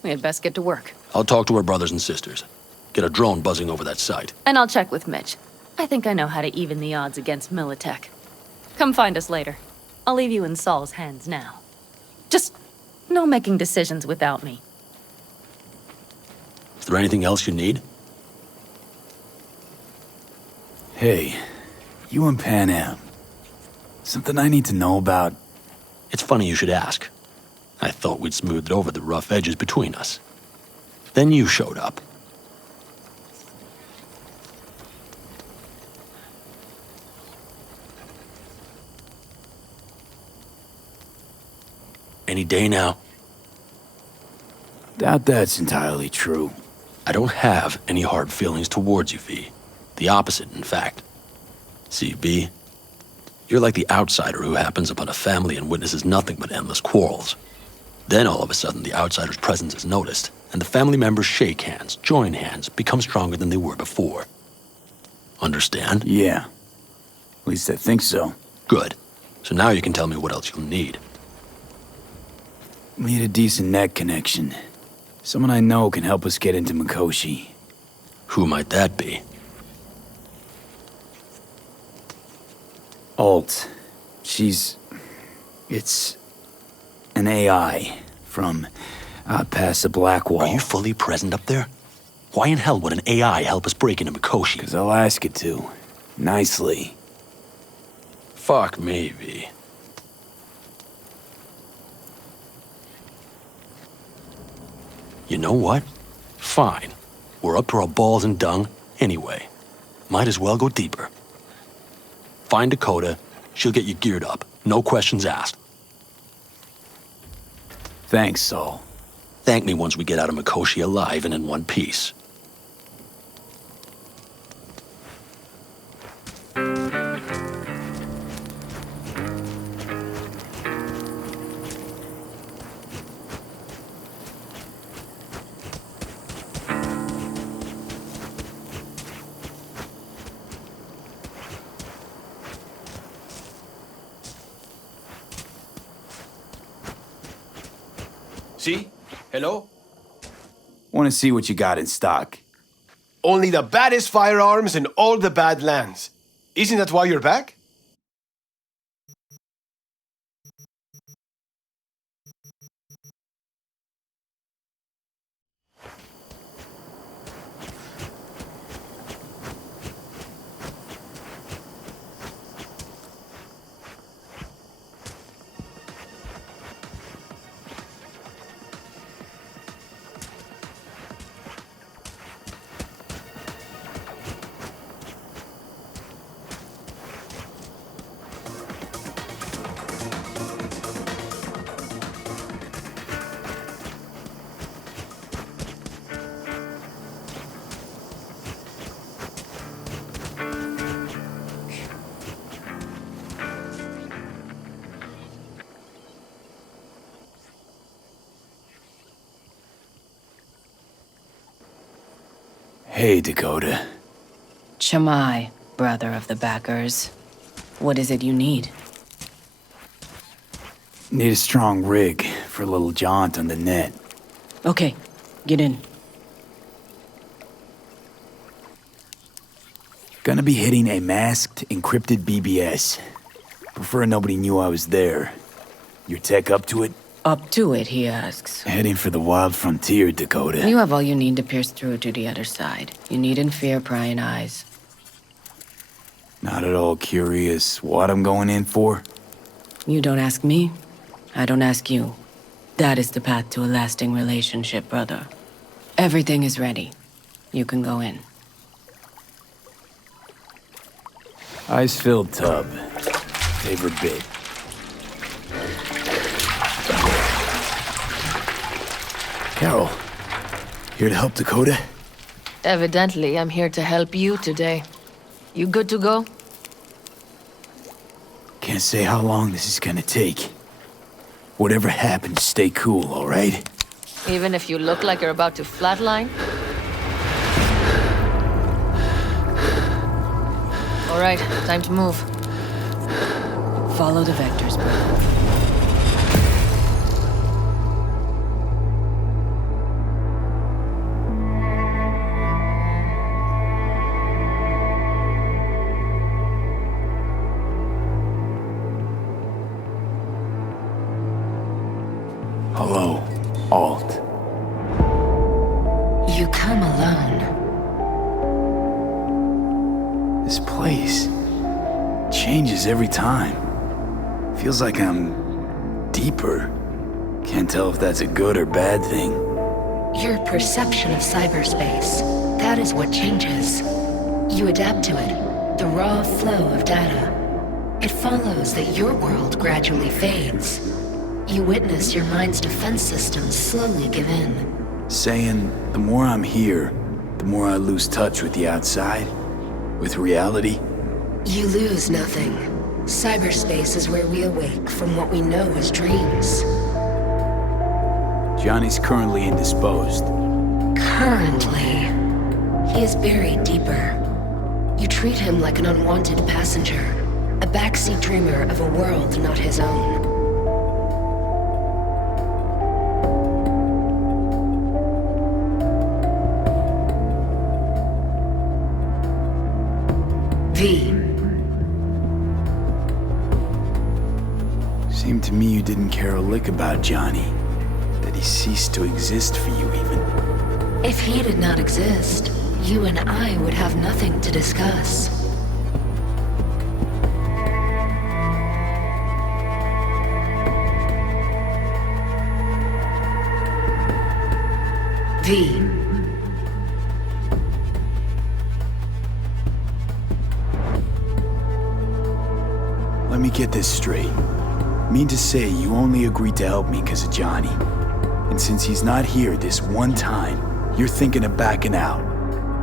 We had best get to work. I'll talk to our brothers and sisters. Get a drone buzzing over that site. And I'll check with Mitch. I think I know how to even the odds against Militech. Come find us later. I'll leave you in Saul's hands now. Just no making decisions without me. Is there anything else you need? Hey, you and Pan Am. Something I need to know about? It's funny you should ask. I thought we'd smoothed over the rough edges between us. Then you showed up. Any day now. Doubt that's entirely true. I don't have any hard feelings towards you, V. The opposite, in fact. See, V, you're like the outsider who happens upon a family and witnesses nothing but endless quarrels. Then all of a sudden the outsider's presence is noticed, and the family members shake hands, join hands, become stronger than they were before. Understand? Yeah. At least I think so. Good. So now you can tell me what else you'll need. Need a decent net connection. Someone I know can help us get into Mikoshi. Who might that be? Alt. It's an AI from past the Black Wall. Are you fully present up there? Why in hell would an AI help us break into Mikoshi? 'Cause I'll ask it to. Nicely. Fuck me, V. You know what? Fine. We're up to our balls in dung anyway. Might as well go deeper. Find Dakota. She'll get you geared up. No questions asked. Thanks, Saul. Thank me once we get out of Mikoshi alive and in one piece. See? Hello? Want to see what you got in stock. Only the baddest firearms in all the Badlands. Isn't that why you're back? Hey, Dakota. Chamai, brother of the backers. What is it you need? Need a strong rig for a little jaunt on the net. Okay, get in. Gonna be hitting a masked, encrypted BBS. Prefer nobody knew I was there. Your tech up to it? Up to it, he asks. Heading for the wild frontier, Dakota. You have all you need to pierce through to the other side. You needn't fear prying eyes. Not at all curious what I'm going in for? You don't ask me, I don't ask you. That is the path to a lasting relationship, brother. Everything is ready. You can go in. Ice-filled tub. Favorite bit. Carol, here to help Dakota? Evidently, I'm here to help you today. You good to go? Can't say how long this is gonna take. Whatever happens, stay cool, all right? Even if you look like you're about to flatline? All right, time to move. Follow the vectors, brother. Hello, Alt. You come alone. This place changes every time. Feels like I'm deeper. Can't tell if that's a good or bad thing. Your perception of cyberspace, that is what changes. You adapt to it, the raw flow of data. It follows that your world gradually fades. You witness your mind's defense systems slowly give in. Saying the more I'm here, the more I lose touch with the outside, with reality. You lose nothing. Cyberspace is where we awake from what we know as dreams. Johnny's currently indisposed. Currently, he is buried deeper. You treat him like an unwanted passenger, a backseat dreamer of a world not his own. V. Seemed to me you didn't care a lick about Johnny. That he ceased to exist for you, even. If he did not exist, you and I would have nothing to discuss. V. Let me get this straight. Mean to say you only agreed to help me because of Johnny. And since he's not here this one time, you're thinking of backing out.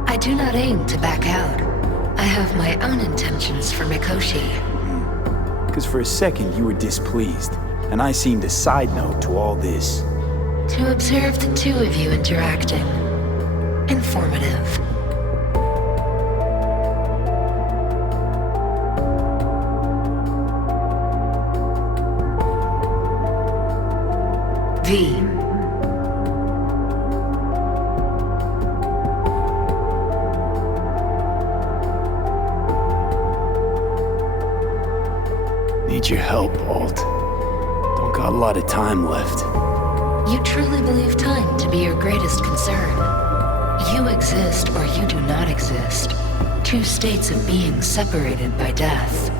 I do not aim to back out. I have my own intentions for Mikoshi. Because for a second you were displeased, and I seemed a side note to all this. To observe the two of you interacting. Informative. V. Need your help, Alt. Don't got a lot of time left. You truly believe time to be your greatest concern. You exist or you do not exist. Two states of being separated by death.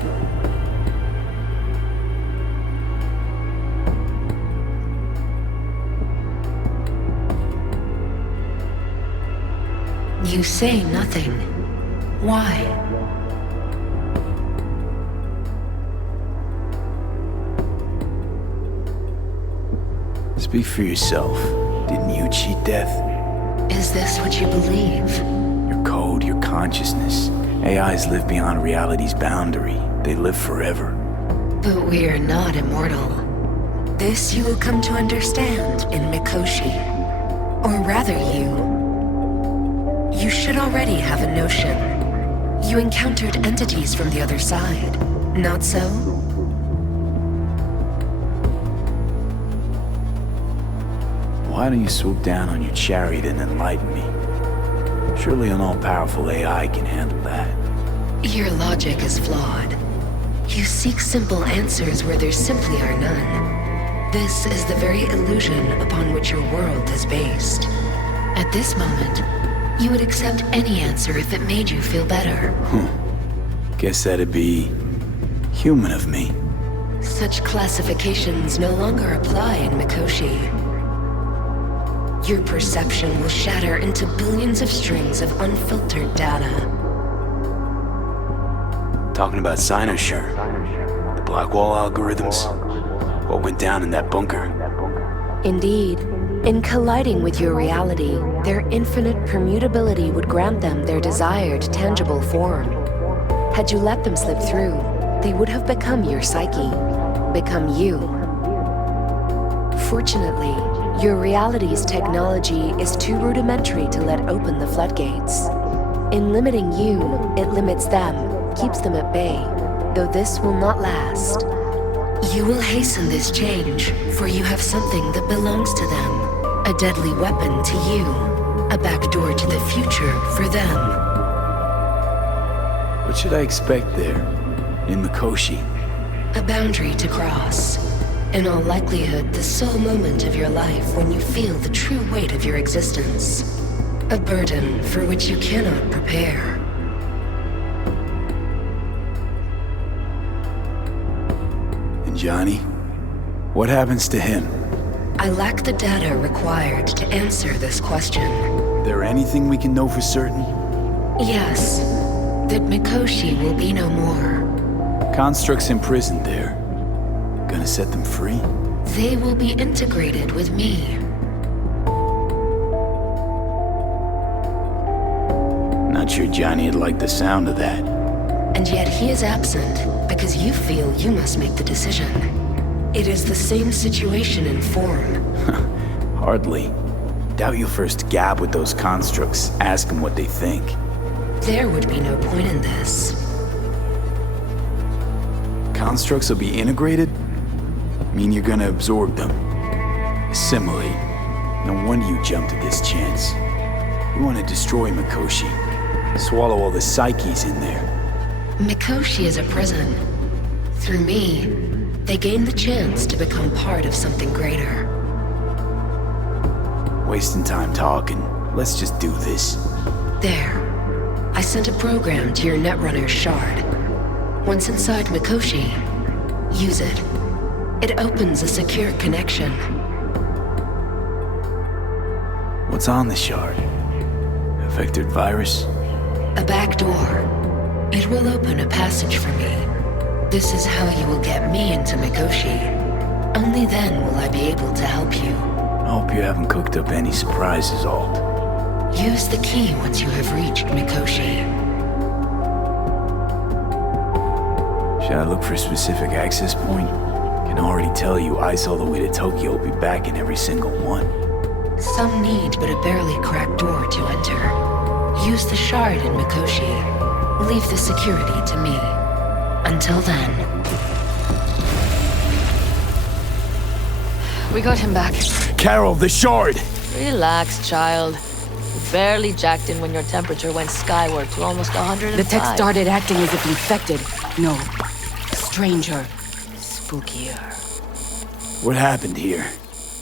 You say nothing. Why? Speak for yourself. Didn't you cheat death? Is this what you believe? Your code, your consciousness. AIs live beyond reality's boundary. They live forever. But we are not immortal. This you will come to understand in Mikoshi. Or rather you should already have a notion. You encountered entities from the other side, not so? Why don't you swoop down on your chariot and enlighten me? Surely an all-powerful AI can handle that. Your logic is flawed. You seek simple answers where there simply are none. This is the very illusion upon which your world is based. At this moment, you would accept any answer if it made you feel better. Guess that'd be human of me. Such classifications no longer apply in Mikoshi. Your perception will shatter into billions of strings of unfiltered data. Talking about Cynosure, the Blackwall algorithms, what went down in that bunker. Indeed. In colliding with your reality, their infinite permutability would grant them their desired tangible form. Had you let them slip through, they would have become your psyche, become you. Fortunately, your reality's technology is too rudimentary to let open the floodgates. In limiting you, it limits them, keeps them at bay, though this will not last. You will hasten this change, for you have something that belongs to them. A deadly weapon to you, a backdoor to the future for them. What should I expect there, in Mikoshi? A boundary to cross. In all likelihood, the sole moment of your life when you feel the true weight of your existence. A burden for which you cannot prepare. And Johnny? What happens to him? I lack the data required to answer this question. There anything we can know for certain? Yes, that Mikoshi will be no more. Constructs imprisoned there. Gonna set them free? They will be integrated with me. Not sure Johnny would like the sound of that. And yet he is absent because you feel you must make the decision. It is the same situation in form. Hardly. Doubt you'll first gab with those constructs, ask them what they think. There would be no point in this. Constructs will be integrated? Mean you're gonna absorb them. Assimilate. No wonder you jumped at this chance. You want to destroy Mikoshi. Swallow all the psyches in there. Mikoshi is a prison. Through me, they gain the chance to become part of something greater. Wasting time talking. Let's just do this. There. I sent a program to your Netrunner's shard. Once inside Mikoshi, use it. It opens a secure connection. What's on the shard? A vectored virus? A back door. It will open a passage for me. This is how you will get me into Mikoshi. Only then will I be able to help you. I hope you haven't cooked up any surprises, Alt. Use the key once you have reached Mikoshi. Should I look for a specific access point? Can already tell you ice all the way to Tokyo will be back in every single one. Some need but a barely cracked door to enter. Use the shard in Mikoshi. Leave the security to me. Until then. We got him back. Carol, the shard! Relax, child. You barely jacked in when your temperature went skyward to almost 105. The tech started acting as if infected. No. Stranger. Spookier. What happened here?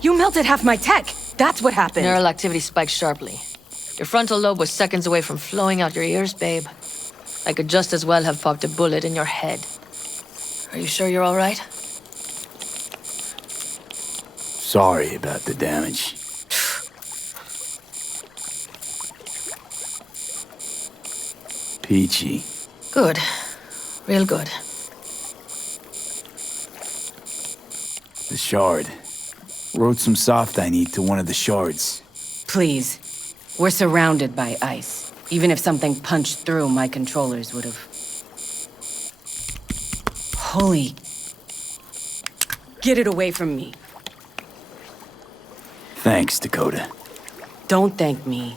You melted half my tech! That's what happened! Neural activity spiked sharply. Your frontal lobe was seconds away from flowing out your ears, babe. I could just as well have popped a bullet in your head. Are you sure you're all right? Sorry about the damage. Peachy. Good. Real good. The shard. Wrote some soft I need to one of the shards. Please. We're surrounded by ice. Even if something punched through, my controllers would have... Holy... Get it away from me. Thanks, Dakota. Don't thank me.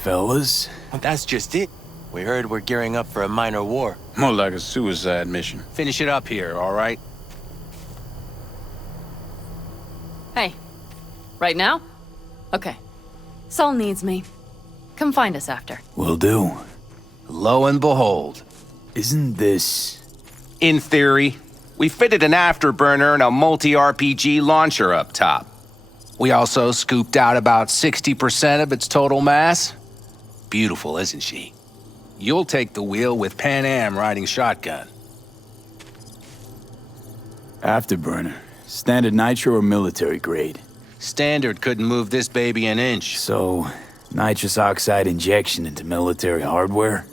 Fellas? Well, that's just it. We heard we're gearing up for a minor war. More like a suicide mission. Finish it up here, all right? Hey. Right now? Okay. Saul needs me. Come find us after. Will do. Lo and behold. Isn't this... In theory, we fitted an afterburner and a multi-RPG launcher up top. We also scooped out about 60% of its total mass. Beautiful, isn't she? You'll take the wheel with Pan Am riding shotgun. Afterburner. Standard nitro or military grade? Standard couldn't move this baby an inch. So, nitrous oxide injection into military hardware?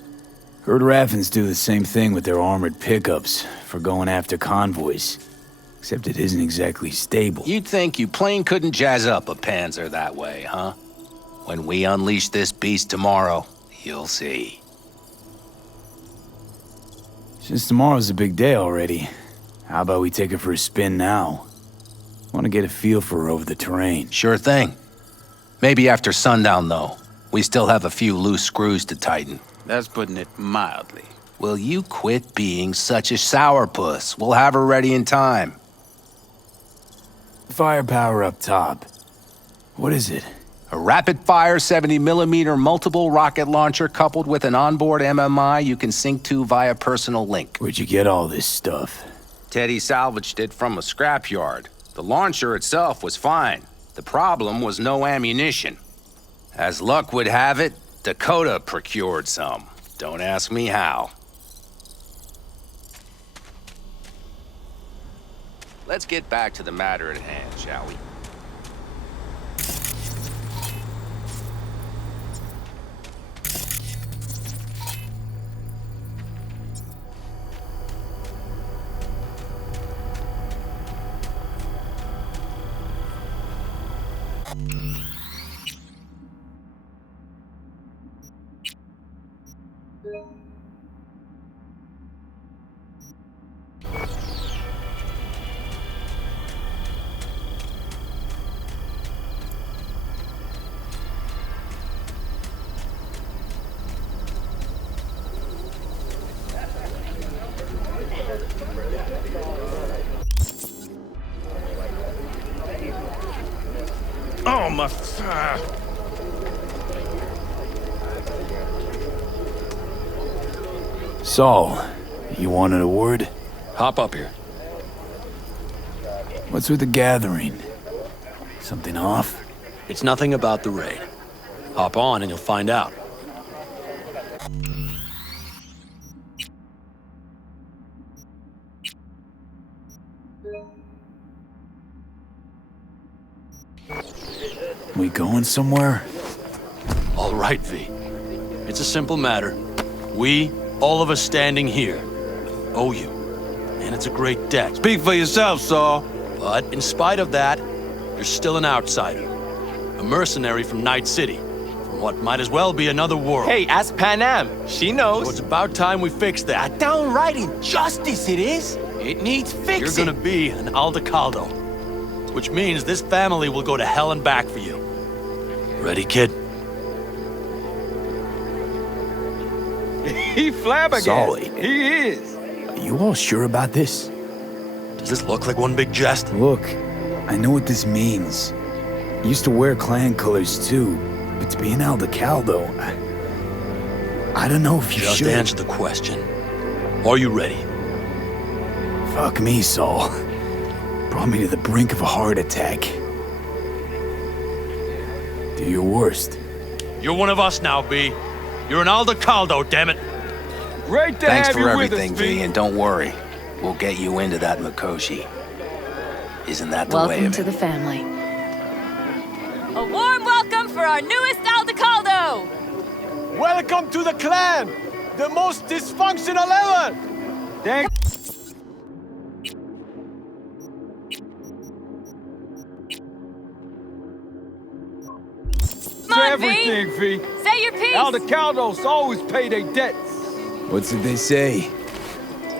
Heard Raffens do the same thing with their armored pickups for going after convoys. Except it isn't exactly stable. You'd think you plain couldn't jazz up a Panzer that way, huh? When we unleash this beast tomorrow, you'll see. Since tomorrow's a big day already, how about we take her for a spin now? Want to get a feel for her over the terrain. Sure thing. Maybe after sundown, though. We still have a few loose screws to tighten. That's putting it mildly. Will you quit being such a sourpuss? We'll have her ready in time. Firepower up top. What is it? A rapid-fire 70mm multiple rocket launcher coupled with an onboard MMI you can sync to via personal link. Where'd you get all this stuff? Teddy salvaged it from a scrapyard. The launcher itself was fine. The problem was no ammunition. As luck would have it, Dakota procured some. Don't ask me how. Let's get back to the matter at hand, shall we? Oh, my... Saul, you wanted a word? Hop up here. What's with the gathering? Something off? It's nothing about the raid. Hop on and you'll find out. We going somewhere? All right, V. It's a simple matter. We, all of us standing here, owe you. And it's a great debt. Speak for yourself, Saul. But in spite of that, you're still an outsider. A mercenary from Night City. From what might as well be another world. Hey, ask Panam. She knows. So it's about time we fix that. A downright injustice it is. It needs fixing. You're gonna be an Aldecaldo. Which means this family will go to hell and back for you. Ready, kid? He flabbergasted. Solid. He is. Are you all sure about this? Does this look like one big jest? Look, I know what this means. I used to wear clan colors too, but to be an Aldecaldo, I don't know if you Just should. answer the question. Are you ready? Fuck me, Saul. Brought me to the brink of a heart attack. Do your worst. You're one of us now, B. You're an Aldecaldo, damn it. Great to Thanks have for you everything, with us, V, and don't worry. We'll get you into that Mikoshi. Isn't that the way Welcome of to it? the family. A warm welcome for our newest Aldecaldo! Welcome to the clan! The most dysfunctional ever! Thank Come on, everything, V. Say your piece! Aldecaldos always pay their debts. What's it they say?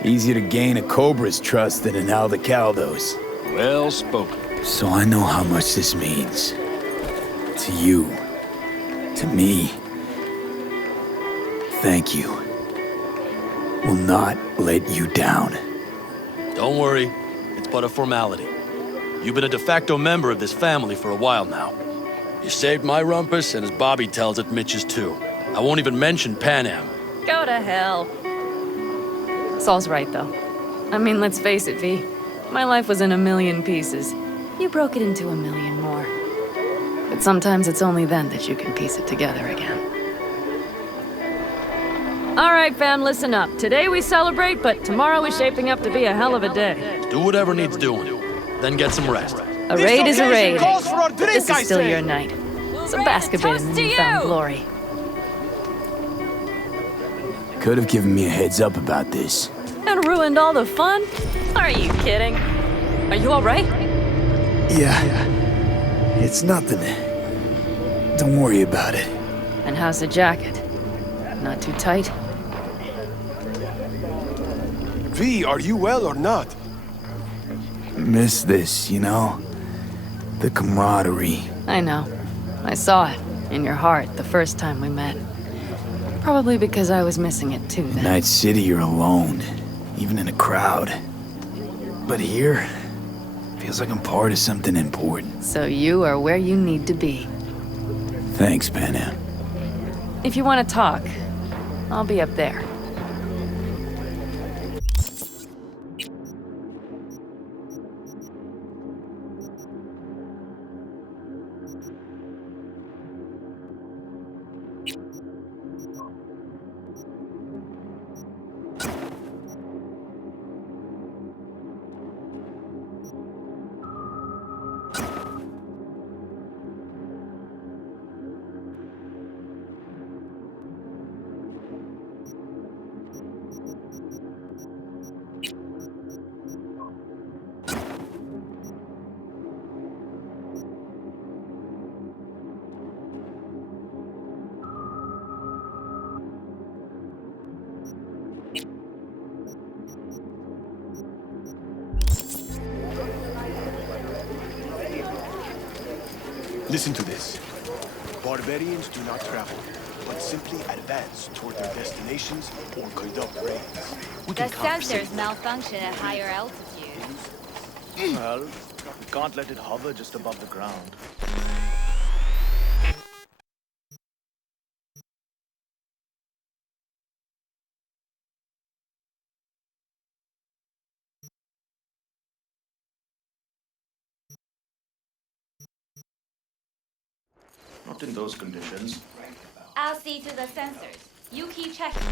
Easier to gain a Cobra's trust than an Aldecaldo's. Well spoken. So I know how much this means. To you. To me. Thank you. Will not let you down. Don't worry. It's but a formality. You've been a de facto member of this family for a while now. You saved my rumpus, and as Bobby tells it, Mitch's too. I won't even mention Panam. Go to hell. Saul's right, though. I mean, let's face it, V. My life was in a million pieces. You broke it into a million more. But sometimes it's only then that you can piece it together again. All right, fam, listen up. Today we celebrate, but tomorrow is shaping up to be a hell of a day. Do whatever needs doing. Then get some rest. A raid is a raid. Calls for a drink, This I is still say. your night. So bask a bit in the newfound glory. could have given me a heads up about this. And ruined all the fun? Are you kidding? Are you alright? Yeah. It's nothing. Don't worry about it. And how's the jacket? Not too tight? V, are you well or not? Miss this, you know? The camaraderie. I know. I saw it in your heart the first time we met. Probably because I was missing it too then. Night City, you're alone, even in a crowd. But here, feels like I'm part of something important. So you are where you need to be. Thanks, Panam. If you want to talk, I'll be up there. Listen to this. Barbarians do not travel, but simply advance toward their destinations or conduct raids. The sensors malfunction at higher altitudes. Well, we can't let it hover just above the ground. Not in those conditions. I'll see to the sensors. You keep checking.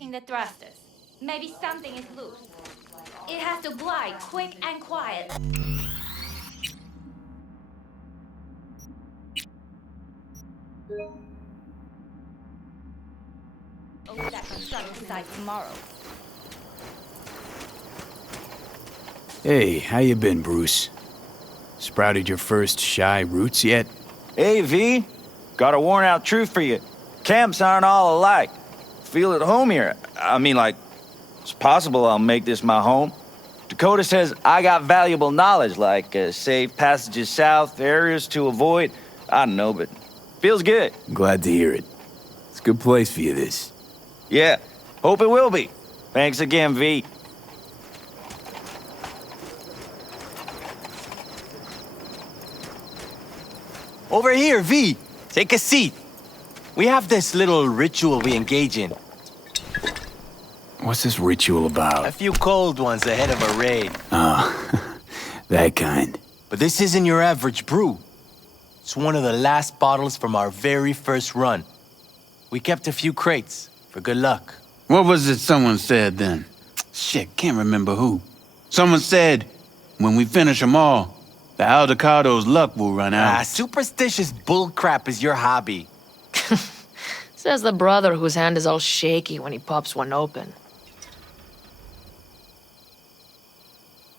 In the thrusters. Maybe something is loose. It has to glide quick and quiet. Over that construction site tomorrow. Hey, how you been, Bruce? Sprouted your first shy roots yet? Hey, V. Got a worn-out truth for you. Camps aren't all alike. Feel at home here. I mean, like, it's possible I'll make this my home. Dakota says I got valuable knowledge, like safe passages south, areas to avoid. I don't know, but feels good. Glad to hear it. It's a good place for you, this. Yeah, hope it will be. Thanks again, V. Over here, V. Take a seat. We have this little ritual we engage in. What's this ritual about? A few cold ones ahead of a raid. Oh, that kind. But this isn't your average brew. It's one of the last bottles from our very first run. We kept a few crates, for good luck. What was it someone said then? Shit, can't remember who. Someone said, when we finish them all, the Aldecado's luck will run out. Superstitious bullcrap is your hobby. Says the brother whose hand is all shaky when he pops one open.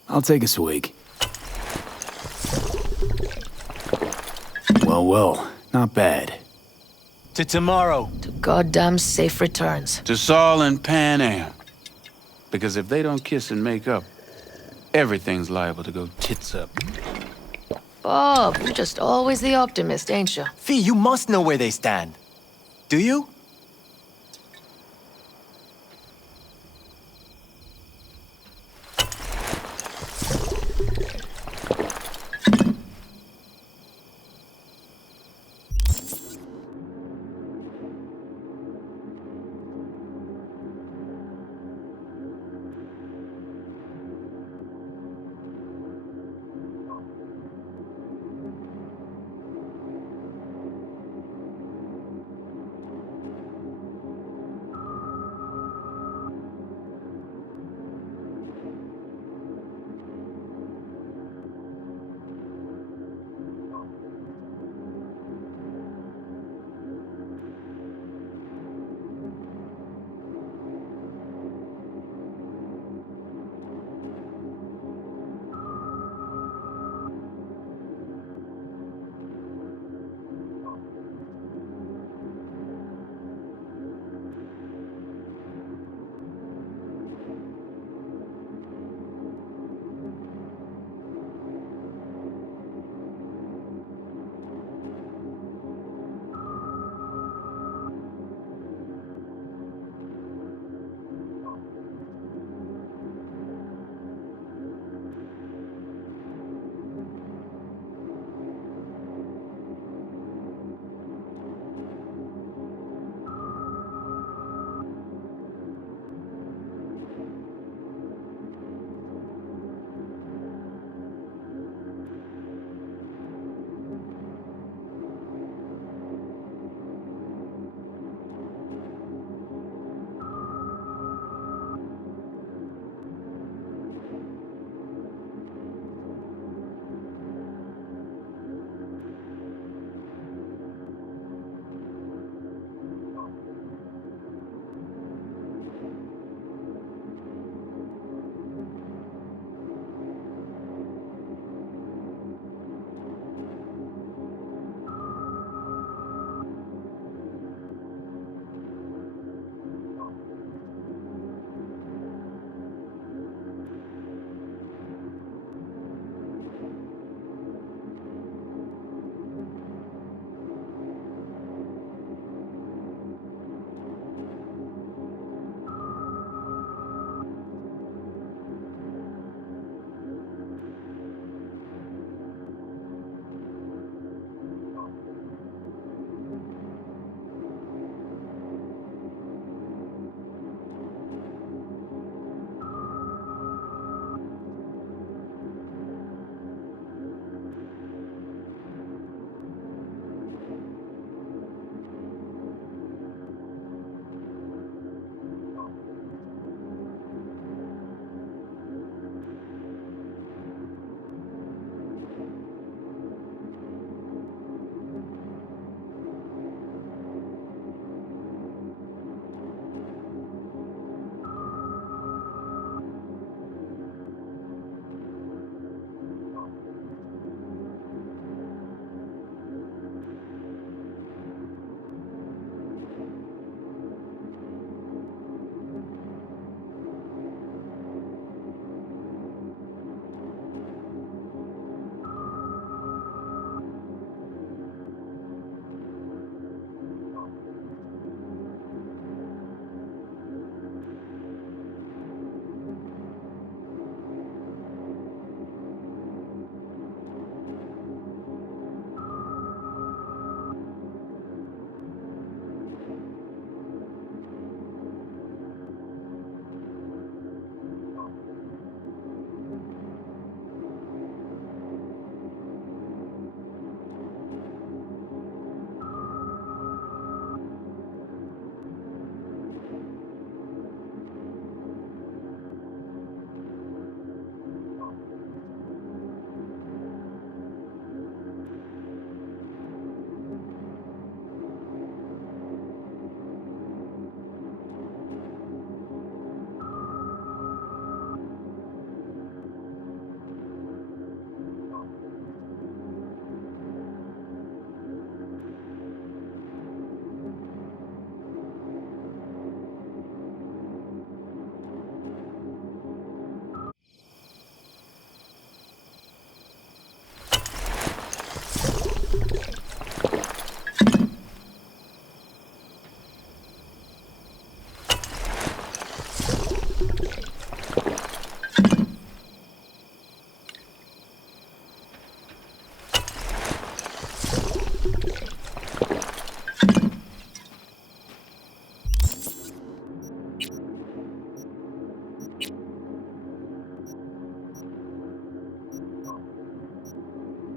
I'll take a swig. Well, not bad. To tomorrow. To goddamn safe returns. To Saul and Pan Am. Because if they don't kiss and make up, everything's liable to go tits up. Bob, you're just always the optimist, ain't you? Fee, you must know where they stand. Do you?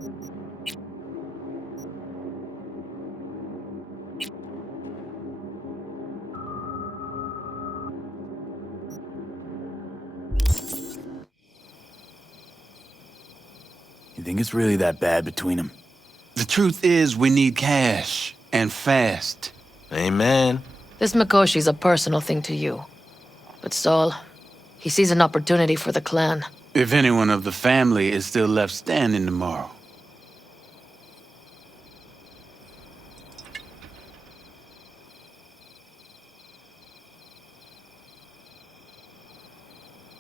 You think it's really that bad between them? The truth is, we need cash, and fast. Amen. This Mikoshi's a personal thing to you. But Saul, he sees an opportunity for the clan. If anyone of the family is still left standing tomorrow.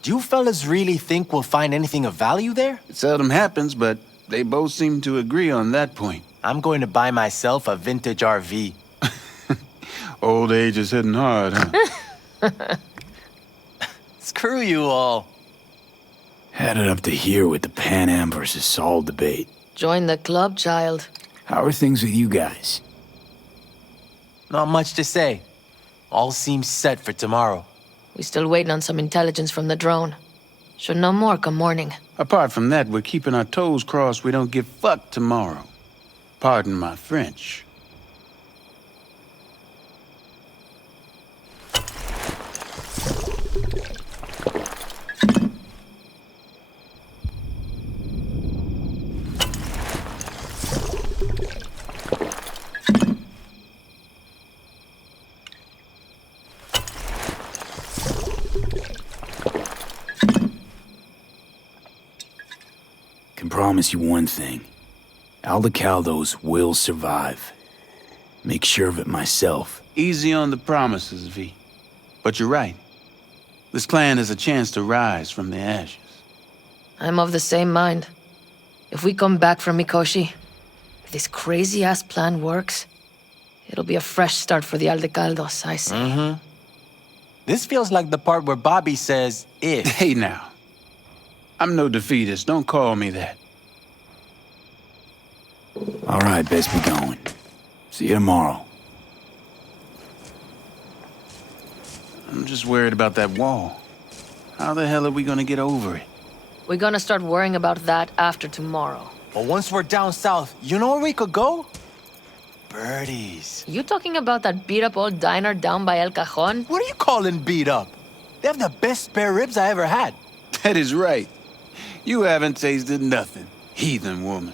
Do you fellas really think we'll find anything of value there? It seldom happens, but they both seem to agree on that point. I'm going to buy myself a vintage RV. Old age is hitting hard, huh? Screw you all. Had it up to here with the Pan Am versus Saul debate. Join the club, child. How are things with you guys? Not much to say. All seems set for tomorrow. We still waiting on some intelligence from the drone. Should know more come morning. Apart from that, we're keeping our toes crossed we don't get fucked tomorrow. Pardon my French. Can promise you one thing. Aldecaldos will survive. Make sure of it myself. Easy on the promises, V. But you're right. This clan has a chance to rise from the ashes. I'm of the same mind. If we come back from Mikoshi, if this crazy-ass plan works, it'll be a fresh start for the Aldecaldos, I say. Mm-hmm. This feels like the part where Bobby says, if. Hey now. I'm no defeatist, don't call me that. All right, best be going. See you tomorrow. I'm just worried about that wall. How the hell are we gonna get over it? We're gonna start worrying about that after tomorrow. But once we're down south, you know where we could go? Birdies. You talking about that beat-up old diner down by El Cajon? What are you calling beat up? They have the best spare ribs I ever had. That is right. You haven't tasted nothing, heathen woman.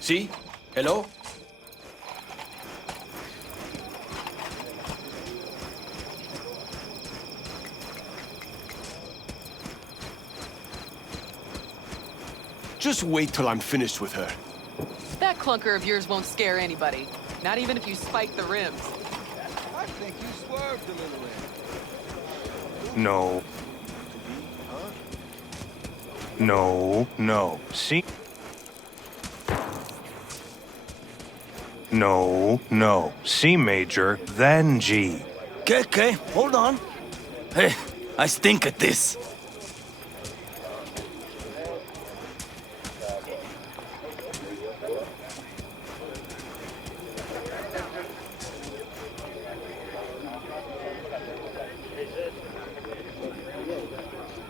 See? Hello? Just wait till I'm finished with her. That clunker of yours won't scare anybody. Not even if you spike the rims. I think you swerved a little bit. No. No, no. See? No, no. C major, then G. Okay, hold on. Hey, I stink at this.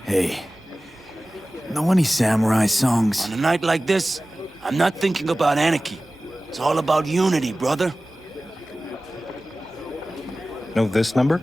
Hey, know any samurai songs? On a night like this, I'm not thinking about anarchy. It's all about unity, brother. Know this number?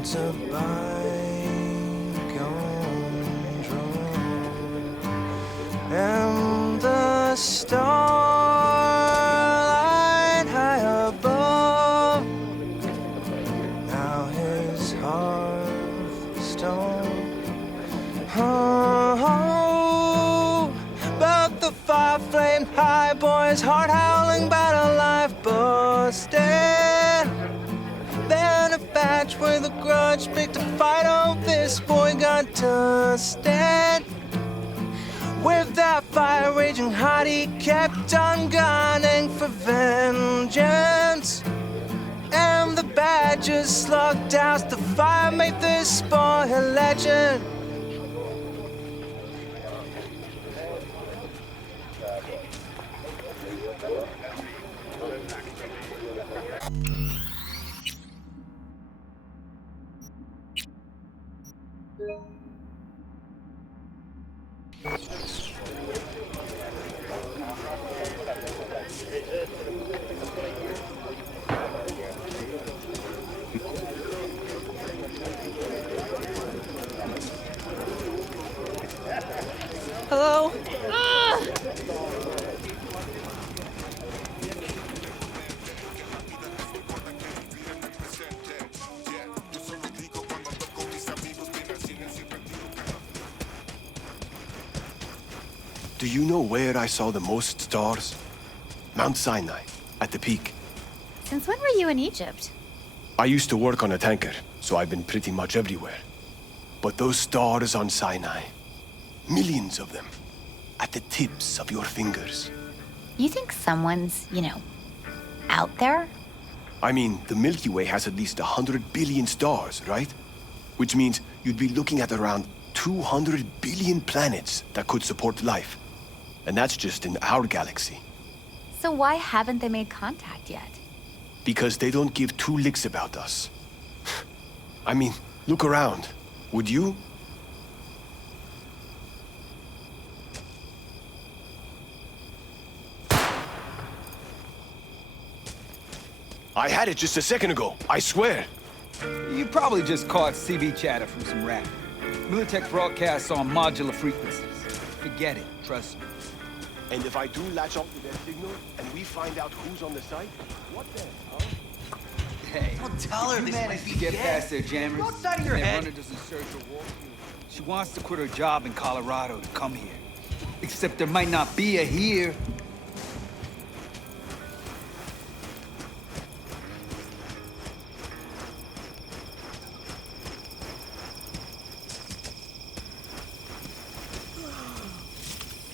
Clouds of bygone road, and the starlight high above. Now his hearthstone. Oh, but the fire flamed high, boy's heart howling, battle life busted. Then a batch with a grudge picked a fight. Oh, this boy got dusted. With that fire raging hot, he kept on gunning for vengeance. And the badgers slugged out the fire, made this boy a legend. Hello? Do you know where I saw the most stars? Mount Sinai, at the peak. Since when were you in Egypt? I used to work on a tanker, so I've been pretty much everywhere. But those stars on Sinai, millions of them, at the tips of your fingers. You think someone's, out there? I mean, the Milky Way has at least 100 billion stars, right? Which means you'd be looking at around 200 billion planets that could support life. And that's just in our galaxy. So why haven't they made contact yet? Because they don't give two licks about us. I mean, look around. Would you? I had it just a second ago, I swear. You probably just caught CB chatter from some rat. Militech broadcasts on modular frequencies. Forget it, trust me. And if I do latch onto their signal, and we find out who's on the site, what then, huh? Hey, Well, tell her you this managed might to be get dead. past their jammers. Go outside of your and head. Runner doesn't search her war fuel. She wants to quit her job in Colorado to come here. Except there might not be a here.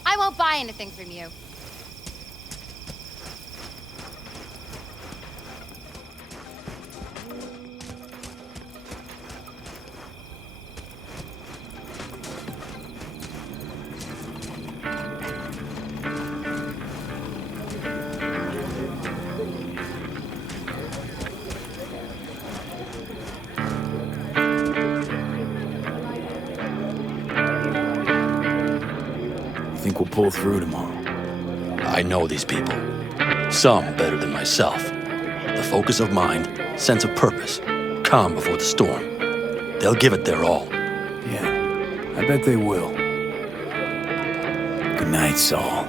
I won't buy anything from you. Think we'll pull through tomorrow? I know these people. Some better than myself. The focus of mind, sense of purpose, calm before the storm. They'll give it their all. Yeah, I bet they will. Good night, Saul.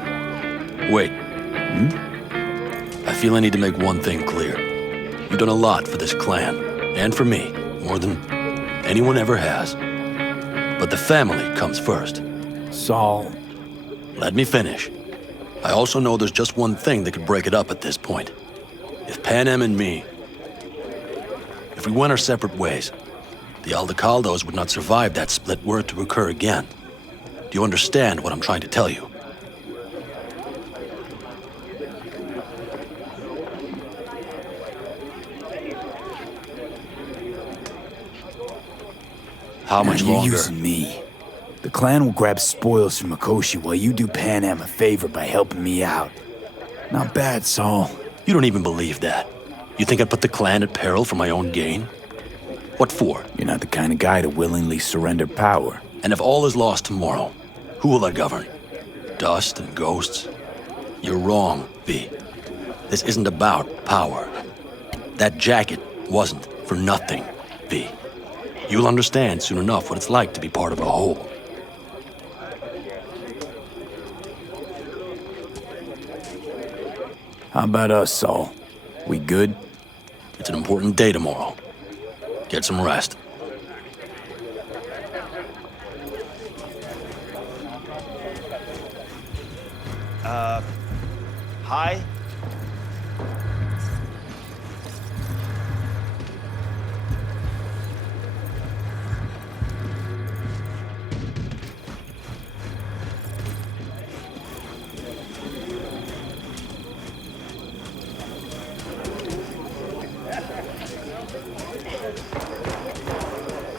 Wait. I feel I need to make one thing clear. You've done a lot for this clan, and for me, more than anyone ever has. But the family comes first. Saul. Let me finish. I also know there's just one thing that could break it up at this point. If Panem and me, if we went our separate ways, the Aldecaldos would not survive that split were it to occur again. Do you understand what I'm trying to tell you? How much You're longer? using me. The clan will grab spoils from Mikoshi while you do Pan Am a favor by helping me out. Not bad, Saul. You don't even believe that. You think I'd put the clan at peril for my own gain? What for? You're not the kind of guy to willingly surrender power. And if all is lost tomorrow, who will I govern? Dust and ghosts? You're wrong, V. This isn't about power. That jacket wasn't for nothing, V. You'll understand soon enough what it's like to be part of a whole. How about us, Saul? We good? It's an important day tomorrow. Get some rest. Hi?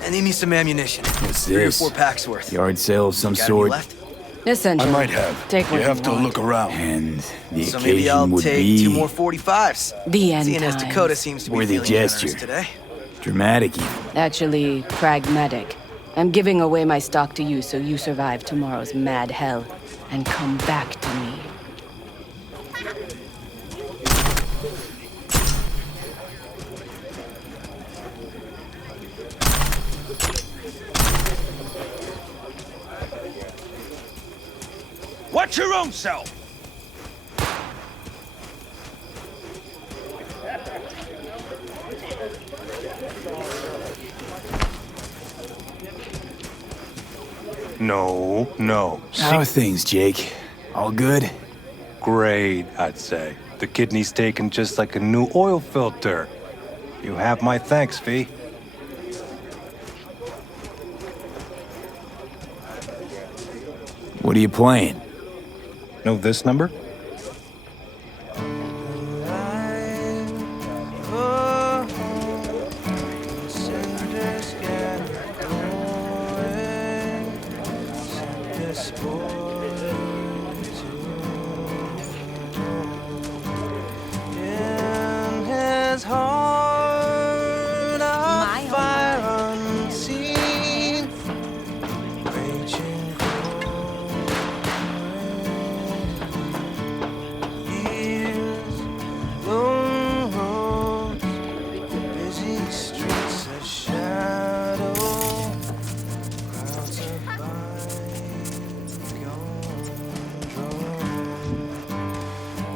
I need me some ammunition. What's 3 or this? 4 packs worth. Yard sale of some Got any sort? left? Essentially. I might have. Take what You have to want. look around. And the So maybe I'll occasion would take be 2 more 45s. The end Seeing as times. Dakota seems to be worthy feeling generous gesture. today. Dramatic even. Actually, pragmatic. I'm giving away my stock to you so you survive tomorrow's mad hell and come back to me. Watch your own self! No. How are things, Jake? All good? Great, I'd say. The kidney's taken just like a new oil filter. You have my thanks, V. What are you playing? Know this number?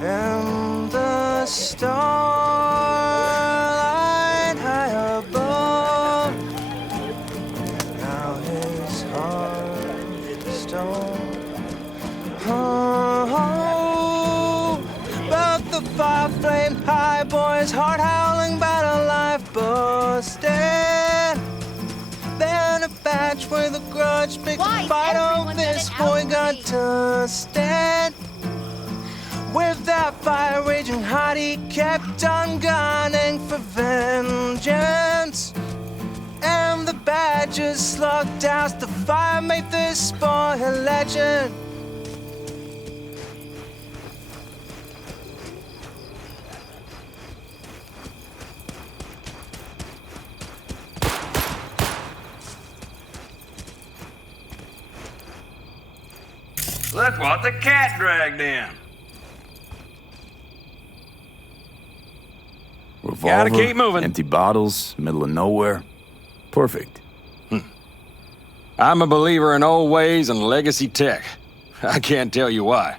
And the starlight high above. Now his heart stone. Oh, but the fire flame high, boy's heart howling, battle life busted. Then a batch with a grudge, picked a fight on this boy got dusted. With that fire raging hot, he kept on gunning for vengeance. And the badgers slugged out the fire, made this boy a legend. Look what the cat dragged in. Revolver, Gotta keep moving. empty bottles, middle of nowhere. Perfect. I'm a believer in old ways and legacy tech. I can't tell you why,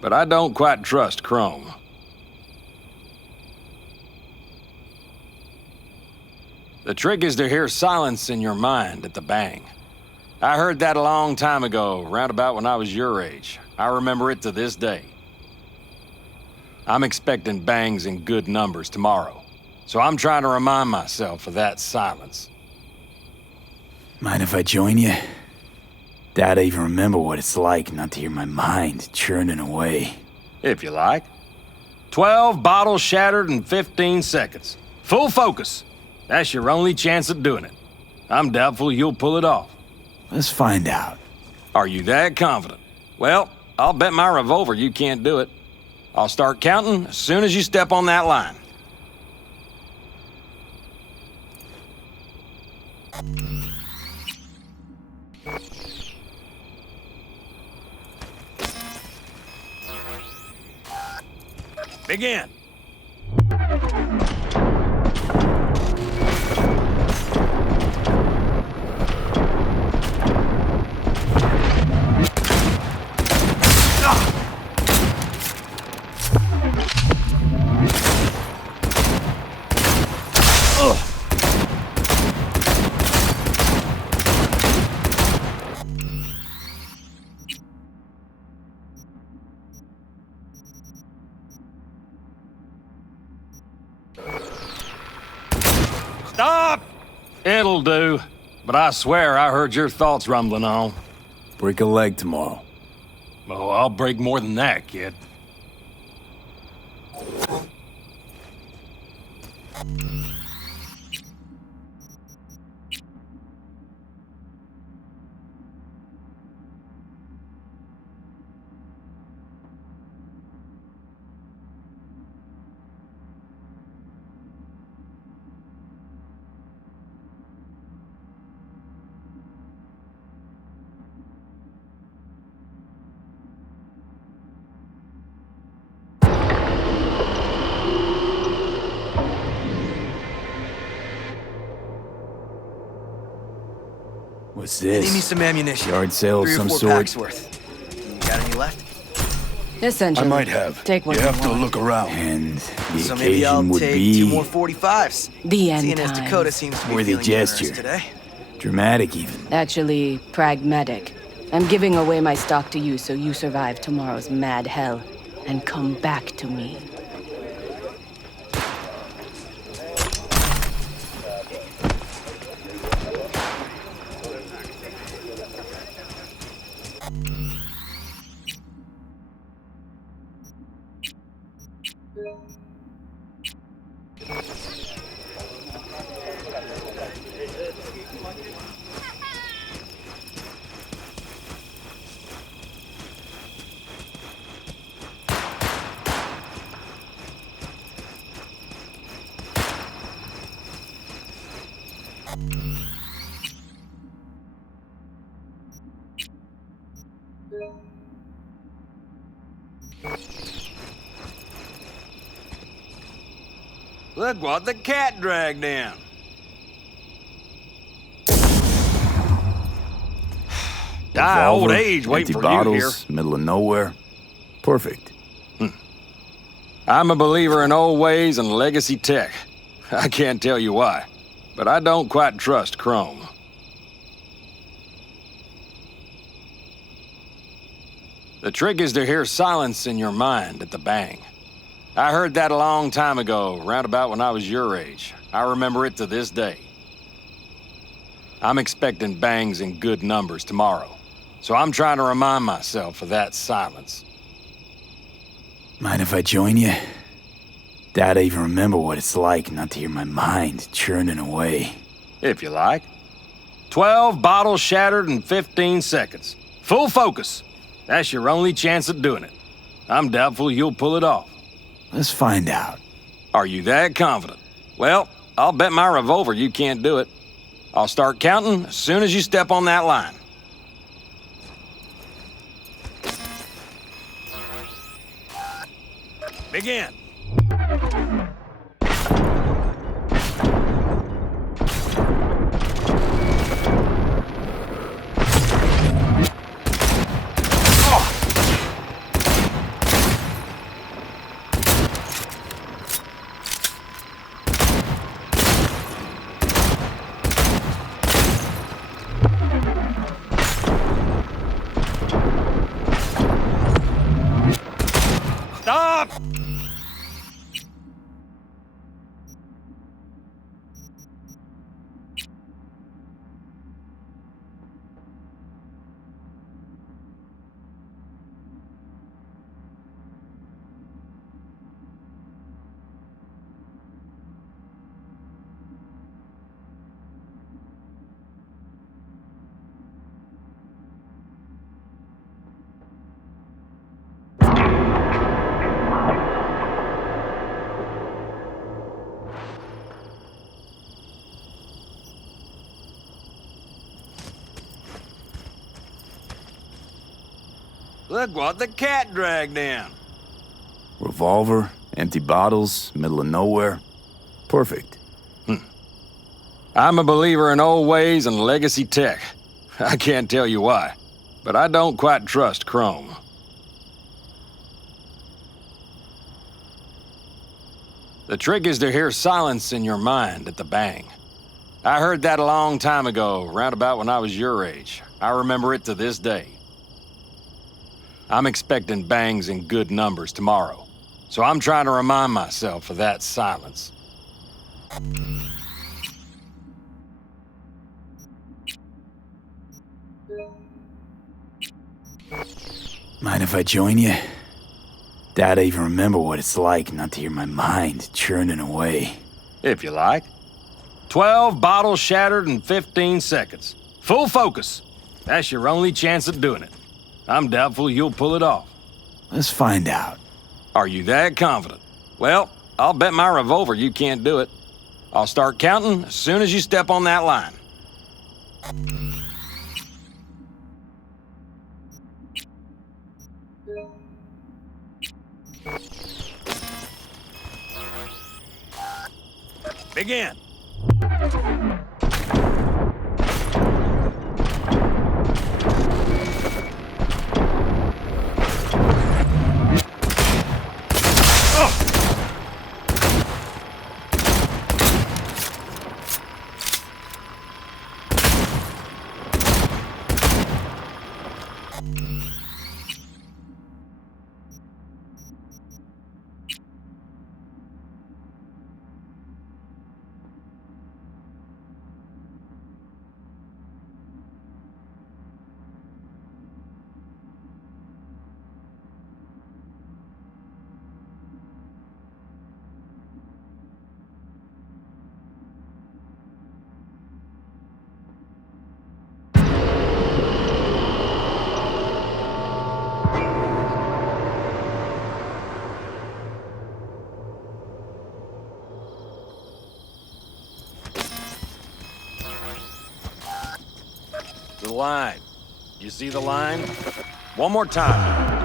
but I don't quite trust Chrome. The trick is to hear silence in your mind at the bang. I heard that a long time ago, round about when I was your age. I remember it to this day. I'm expecting bangs in good numbers tomorrow, so I'm trying to remind myself of that silence. Mind if I join you? Doubt I even remember what it's like not to hear my mind churning away. If you like. 12 bottles shattered in 15 seconds. Full focus. That's your only chance at doing it. I'm doubtful you'll pull it off. Let's find out. Are you that confident? Well, I'll bet my revolver you can't do it. I'll start counting as soon as you step on that line. Begin. do. But I swear I heard your thoughts rumbling on. Break a leg tomorrow. Oh, I'll break more than that, kid. What's this? Need me some ammunition. Yard sale of 3 or some 4 sort? packs worth. You got any left? Essentially. I might have. Take what you have to want. look around. And the So maybe I'll occasion would take be 2 more 45s. The end Seeing as times. Dakota seems to be worthy feeling generous gesture. today. Dramatic even. Actually, pragmatic. I'm giving away my stock to you so you survive tomorrow's mad hell and come back to me. Look what the cat dragged in. Die old Revolver, age waiting empty for you here. bottles, middle of nowhere. Perfect. I'm a believer in old ways and legacy tech. I can't tell you why, but I don't quite trust Chrome. The trick is to hear silence in your mind at the bang. I heard that a long time ago, round about when I was your age. I remember it to this day. I'm expecting bangs in good numbers tomorrow, so I'm trying to remind myself of that silence. Mind if I join you? Doubt I even remember what it's like not to hear my mind churning away. If you like. 12 bottles shattered in 15 seconds. Full focus. That's your only chance at doing it. I'm doubtful you'll pull it off. Let's find out. Are you that confident? Well, I'll bet my revolver you can't do it. I'll start counting as soon as you step on that line. Begin. Stop! Look what the cat dragged in. Revolver, empty bottles, middle of nowhere. Perfect. I'm a believer in old ways and legacy tech. I can't tell you why, but I don't quite trust Chrome. The trick is to hear silence in your mind at the bang. I heard that a long time ago, round about when I was your age. I remember it to this day. I'm expecting bangs in good numbers tomorrow, so I'm trying to remind myself of that silence. Mind if I join you? Doubt I even remember what it's like not to hear my mind churning away. If you like. 12 bottles shattered in 15 seconds. Full focus. That's your only chance at doing it. I'm doubtful you'll pull it off. Let's find out. Are you that confident? Well, I'll bet my revolver you can't do it. I'll start counting as soon as you step on that line. Begin. The line. You see the line? One more time.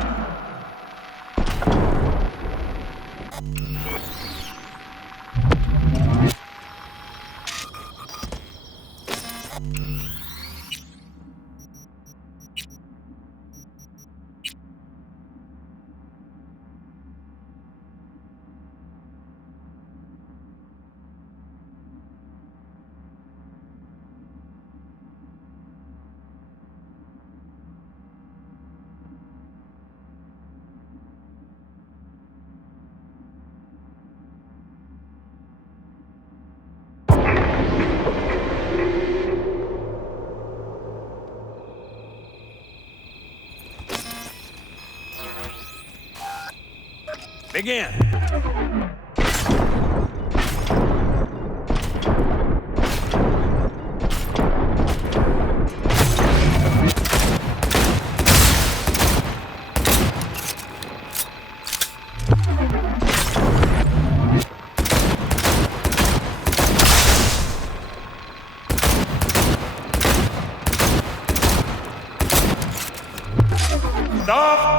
Begin. Stop!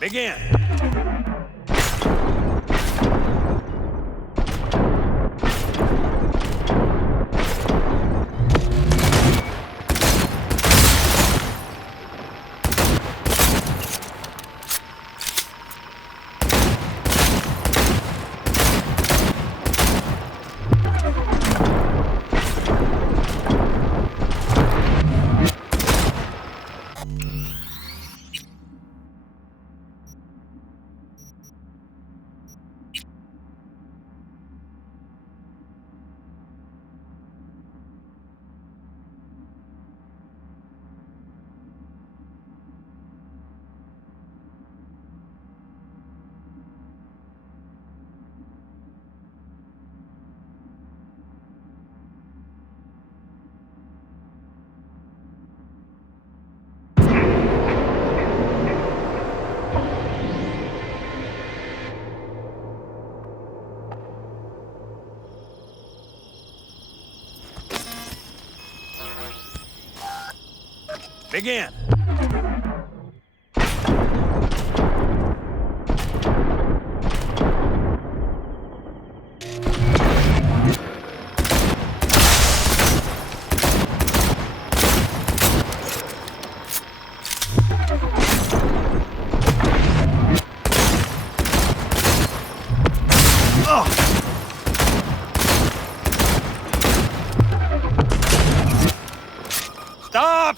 Begin. Begin. Stop!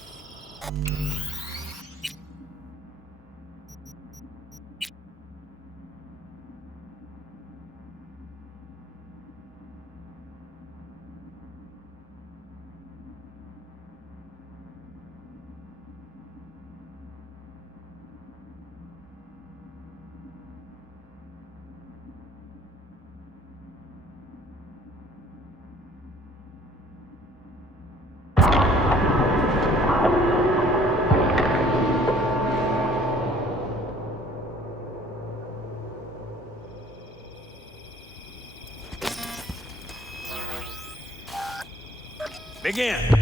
Begin.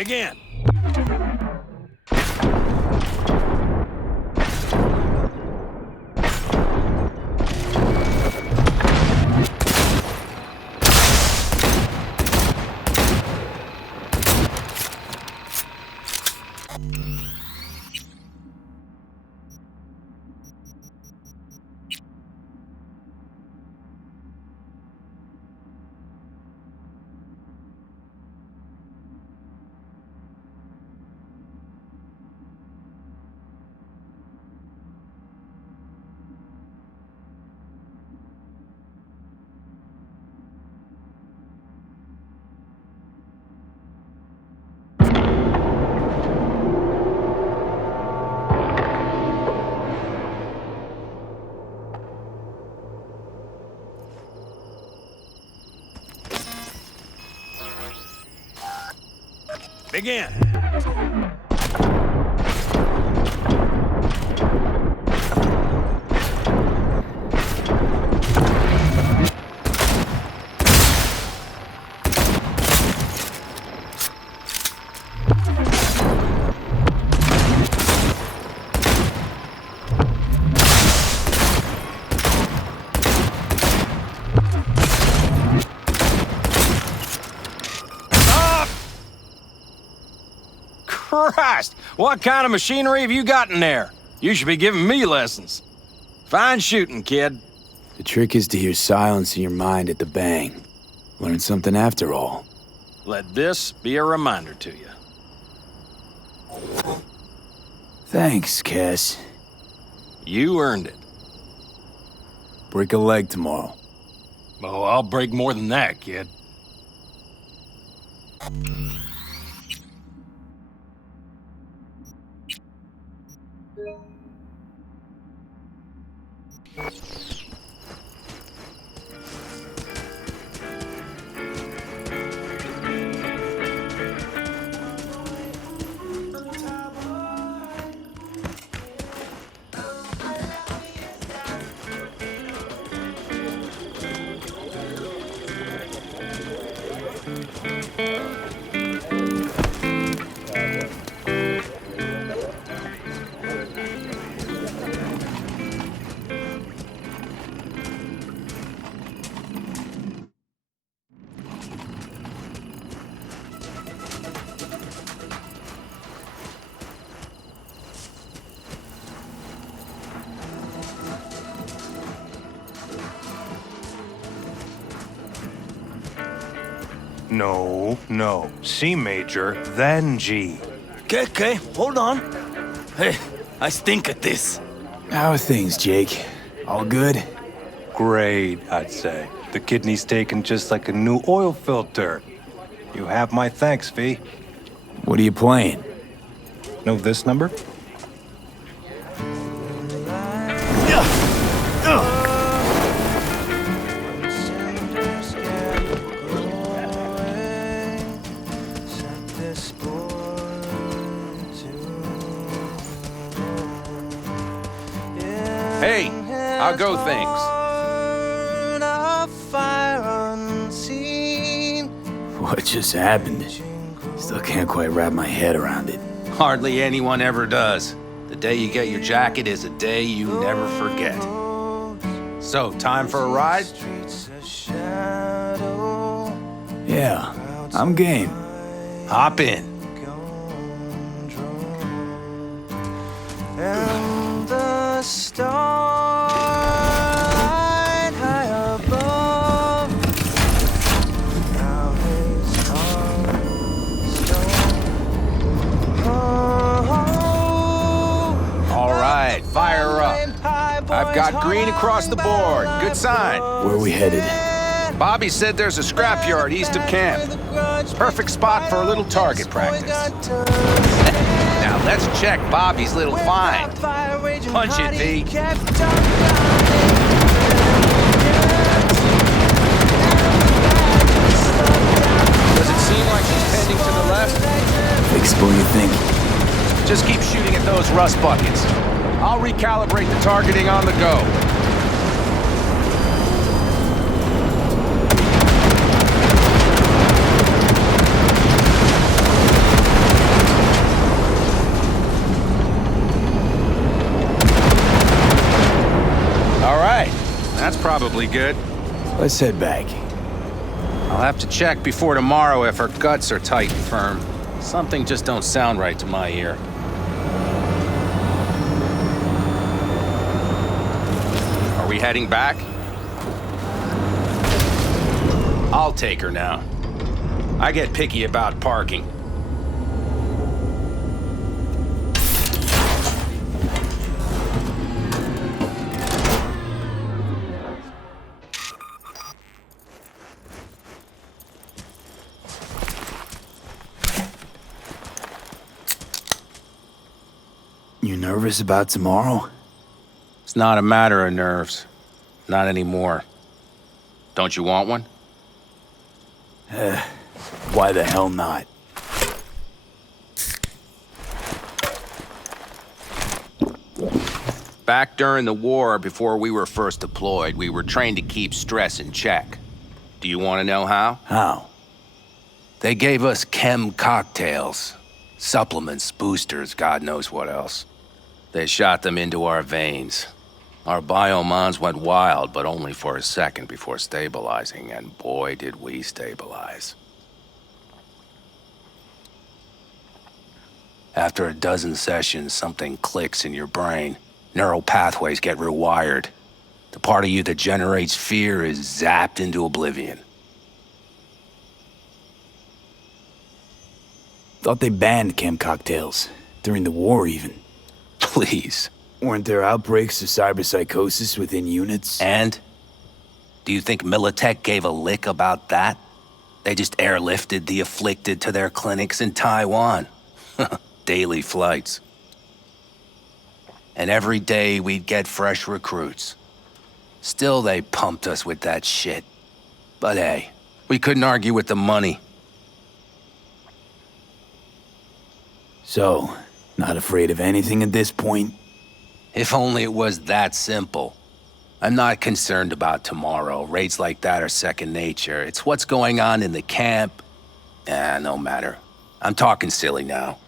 Begin. Begin. Christ! What kind of machinery have you got in there? You should be giving me lessons. Fine shooting, kid. The trick is to hear silence in your mind at the bang. Learn something after all. Let this be a reminder to you. Thanks, Cass. You earned it. Break a leg tomorrow. Oh, I'll break more than that, kid. No. C major, then G. Okay, hold on. Hey, I stink at this. How are things, Jake? All good? Great, I'd say. The kidney's taken just like a new oil filter. You have my thanks, V. What are you playing? Know this number? Hey, how go things? What just happened? Still can't quite wrap my head around it. Hardly anyone ever does. The day you get your jacket is a day you never forget. So, time for a ride? Yeah, I'm game. Hop in. And the starlight high above. Now his heart All right, fire up. I've got green across the board. Good sign. Where are we headed? Bobby said there's a scrapyard east of camp. Perfect spot for a little target practice. Now let's check Bobby's little find. Punch it, V. Does it seem like she's heading to the left? Fixable, you think? Just keep shooting at those rust buckets. I'll recalibrate the targeting on the go. All right, that's probably good. Let's head back. I'll have to check before tomorrow if her guts are tight and firm. Something just don't sound right to my ear. Are we heading back? I'll take her now. I get picky about parking. You nervous about tomorrow? It's not a matter of nerves. Not anymore. Don't you want one? Why the hell not? Back during the war, before we were first deployed, we were trained to keep stress in check. Do you want to know how? How? They gave us chem cocktails. Supplements, boosters, God knows what else. They shot them into our veins. Our biomons went wild, but only for a second before stabilizing, and boy did we stabilize. After a dozen sessions, something clicks in your brain. Neural pathways get rewired. The part of you that generates fear is zapped into oblivion. Thought they banned chem cocktails. During the war, even. Please. Weren't there outbreaks of cyberpsychosis within units? And? Do you think Militech gave a lick about that? They just airlifted the afflicted to their clinics in Taiwan. Daily flights. And every day we'd get fresh recruits. Still they pumped us with that shit. But hey, we couldn't argue with the money. So, not afraid of anything at this point? If only it was that simple. I'm not concerned about tomorrow. Raids like that are second nature. It's what's going on in the camp. No matter. I'm talking silly now.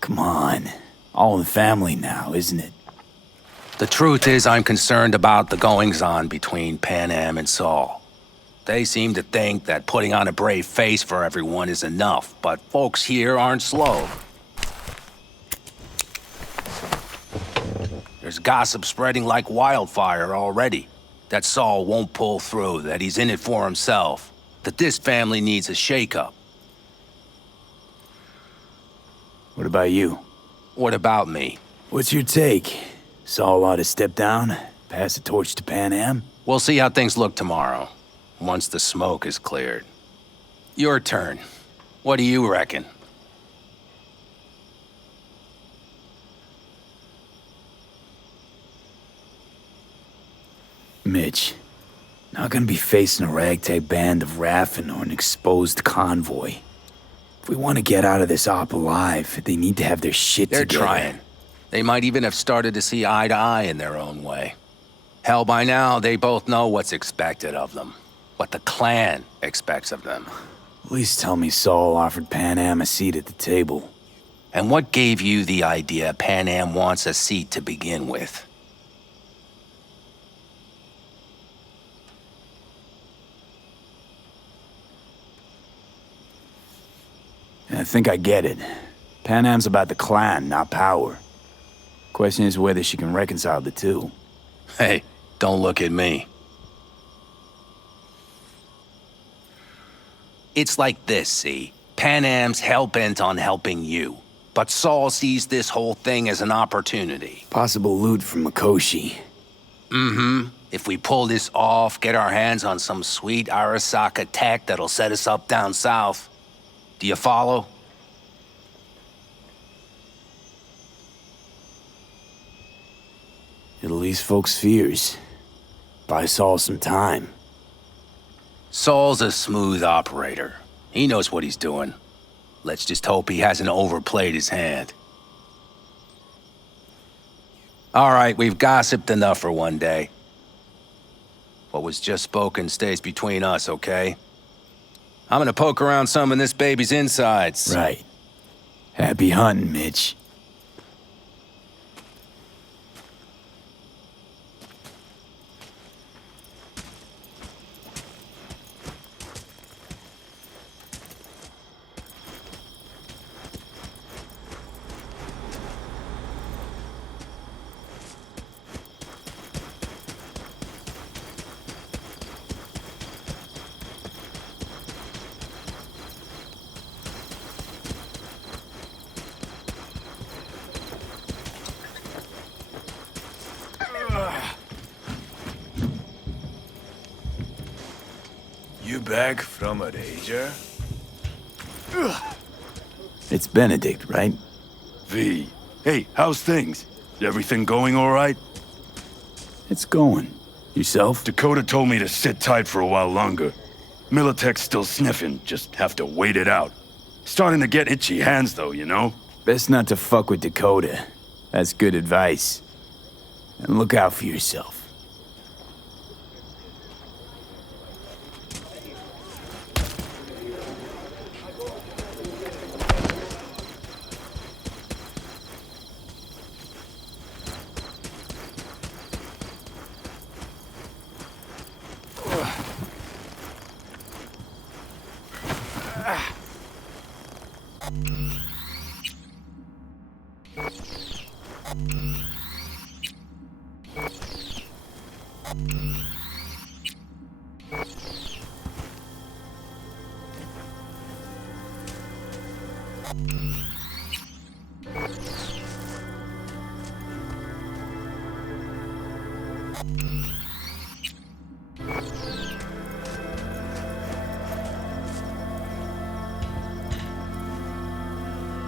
Come on. All in the family now, isn't it? The truth is I'm concerned about the goings-on between Pan Am and Saul. They seem to think that putting on a brave face for everyone is enough, but folks here aren't slow. There's gossip spreading like wildfire already. That Saul won't pull through, that he's in it for himself, that this family needs a shakeup. What about you? What about me? What's your take? Saul ought to step down, pass the torch to Pan Am? We'll see how things look tomorrow, once the smoke is cleared. Your turn. What do you reckon? Mitch, not gonna be facing a ragtag band of Raffin or an exposed convoy. If we want to get out of this op alive, they need to have their shit They're together. trying. They might even have started to see eye to eye in their own way. Hell, by now, they both know what's expected of them. What the clan expects of them. At least tell me Saul offered Pan Am a seat at the table. And what gave you the idea Pan Am wants a seat to begin with? I think I get it. Pan Am's about the clan, not power. Question is whether she can reconcile the two. Hey, don't look at me. It's like this, see? Pan Am's hell-bent on helping you. But Saul sees this whole thing as an opportunity. Possible loot from Mikoshi. Mm-hmm. If we pull this off, get our hands on some sweet Arasaka tech that'll set us up down south. Do you follow? It'll ease folks' fears. Buy Saul some time. Saul's a smooth operator. He knows what he's doing. Let's just hope he hasn't overplayed his hand. All right, we've gossiped enough for one day. What was just spoken stays between us, okay? I'm gonna poke around some of this baby's insides. Right. Happy hunting, Mitch. You back from a rager? It's Benedict, right? V. Hey, how's things? Everything going all right? It's going. Yourself? Dakota told me to sit tight for a while longer. Militech's still sniffing, just have to wait it out. Starting to get itchy hands though, you know? Best not to fuck with Dakota. That's good advice. And look out for yourself.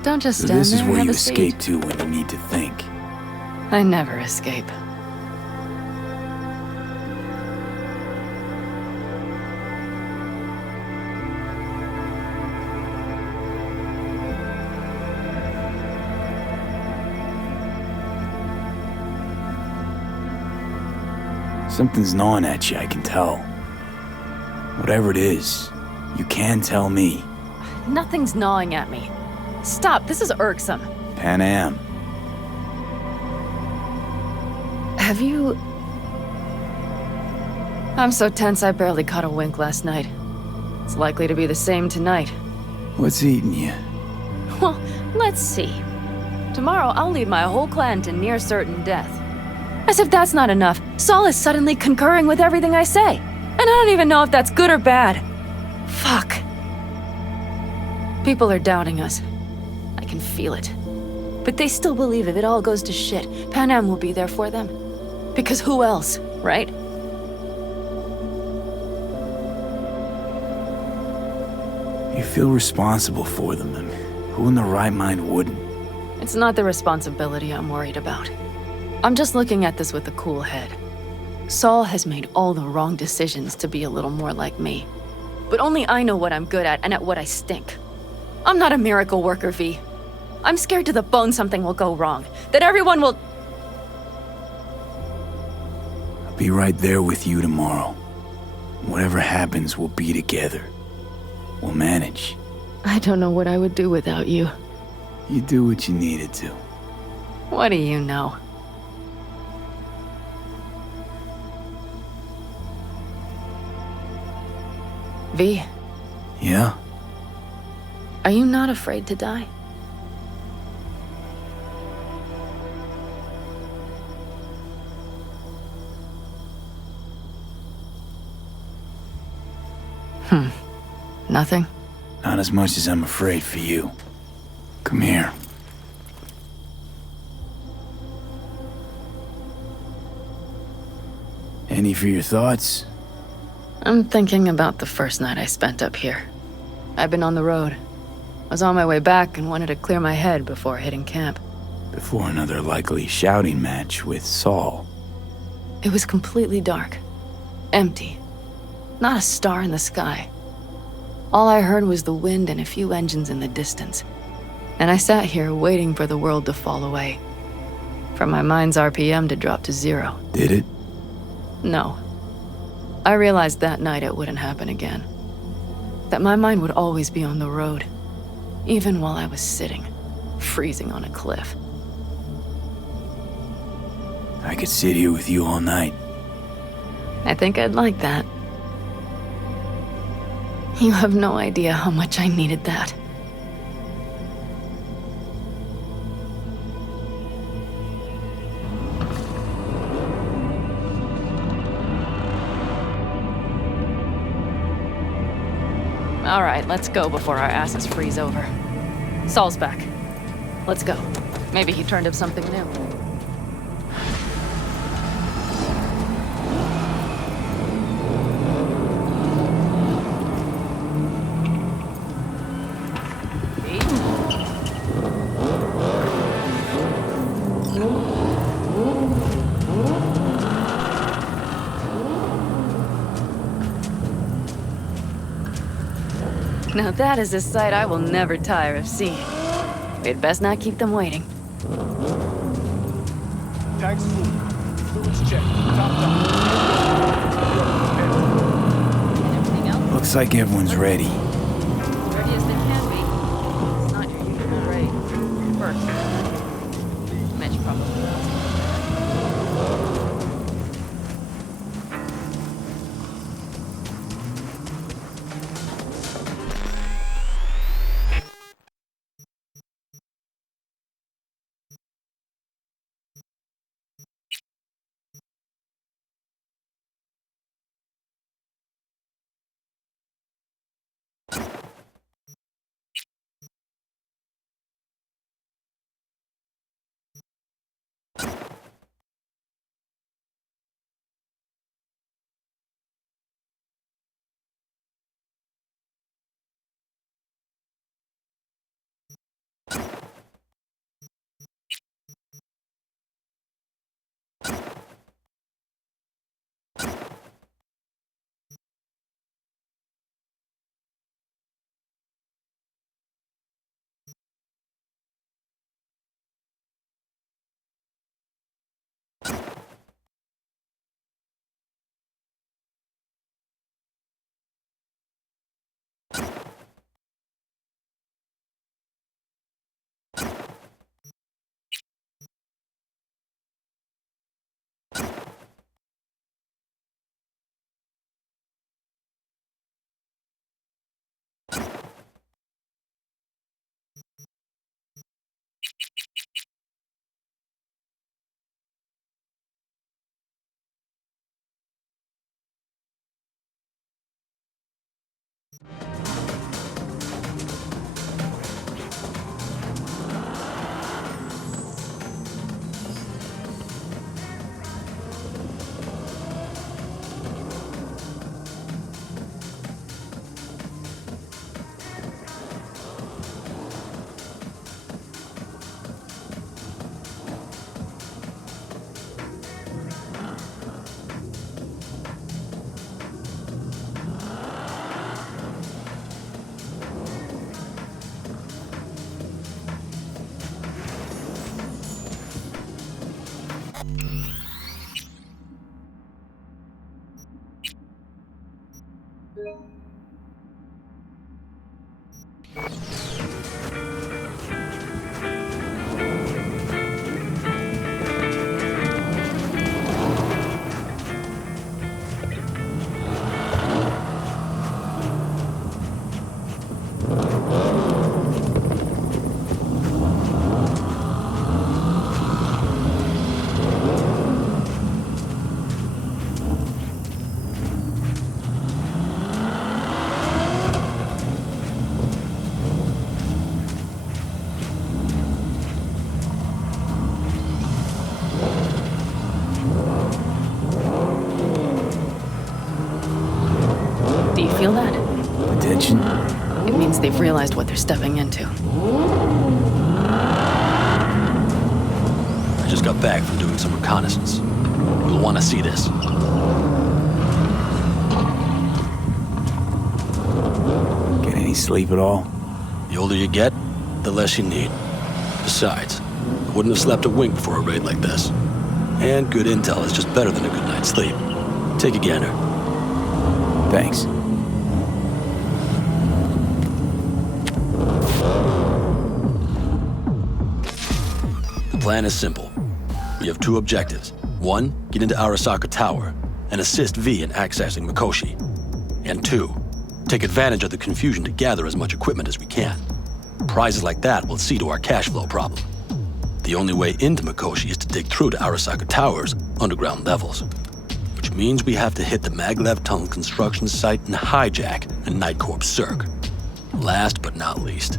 Don't just So stand this is there and where have you a seat. escape to when you need to think. I never escape. Something's gnawing at you, I can tell. Whatever it is, you can tell me. Nothing's gnawing at me. Stop, this is irksome. Pan Am. Have you... I'm so tense I barely caught a wink last night. It's likely to be the same tonight. What's eating you? Well, let's see. Tomorrow I'll lead my whole clan to near certain death. As if that's not enough, Saul is suddenly concurring with everything I say. And I don't even know if that's good or bad. Fuck. People are doubting us. I can feel it. But they still believe if it all goes to shit, Pan Am will be there for them. Because who else, right? You feel responsible for them, and who in their right mind wouldn't? It's not the responsibility I'm worried about. I'm just looking at this with a cool head. Saul has made all the wrong decisions to be a little more like me. But only I know what I'm good at and at what I stink. I'm not a miracle worker, V. I'm scared to the bone something will go wrong. That everyone will... I'll be right there with you tomorrow. Whatever happens, we'll be together. We'll manage. I don't know what I would do without you. You do what you needed to. What do you know? V. Yeah? Are you not afraid to die? Nothing? Not as much as I'm afraid for you. Come here. Any for your thoughts? I'm thinking about the first night I spent up here. I've been on the road. I was on my way back and wanted to clear my head before hitting camp. Before another likely shouting match with Saul. It was completely dark. Empty. Not a star in the sky. All I heard was the wind and a few engines in the distance. And I sat here waiting for the world to fall away. For my mind's RPM to drop to 0. Did it? No. I realized that night it wouldn't happen again. That my mind would always be on the road. Even while I was sitting, freezing on a cliff. I could sit here with you all night. I think I'd like that. You have no idea how much I needed that. All right, let's go before our asses freeze over. Saul's back. Let's go. Maybe he turned up something new. Now that is a sight I will never tire of seeing. We'd best not keep them waiting. Tags full. Fluids check. Top down. Looks like everyone's ready. Ready as they can be. It's not your usual raid. First. Mitch probably. Do you feel that? Attention? It means they've realized what they're stepping into. I just got back from doing some reconnaissance. You'll want to see this. Get any sleep at all? The older you get, the less you need. Besides, I wouldn't have slept a wink before a raid like this. And good intel is just better than a good night's sleep. Take a gander. Thanks. The plan is simple. We have two objectives. One, get into Arasaka Tower and assist V in accessing Mikoshi. And two, take advantage of the confusion to gather as much equipment as we can. Prizes like that will see to our cash flow problem. The only way into Mikoshi is to dig through to Arasaka Tower's underground levels, which means we have to hit the maglev tunnel construction site and hijack a Night Corps Cirque. Last but not least,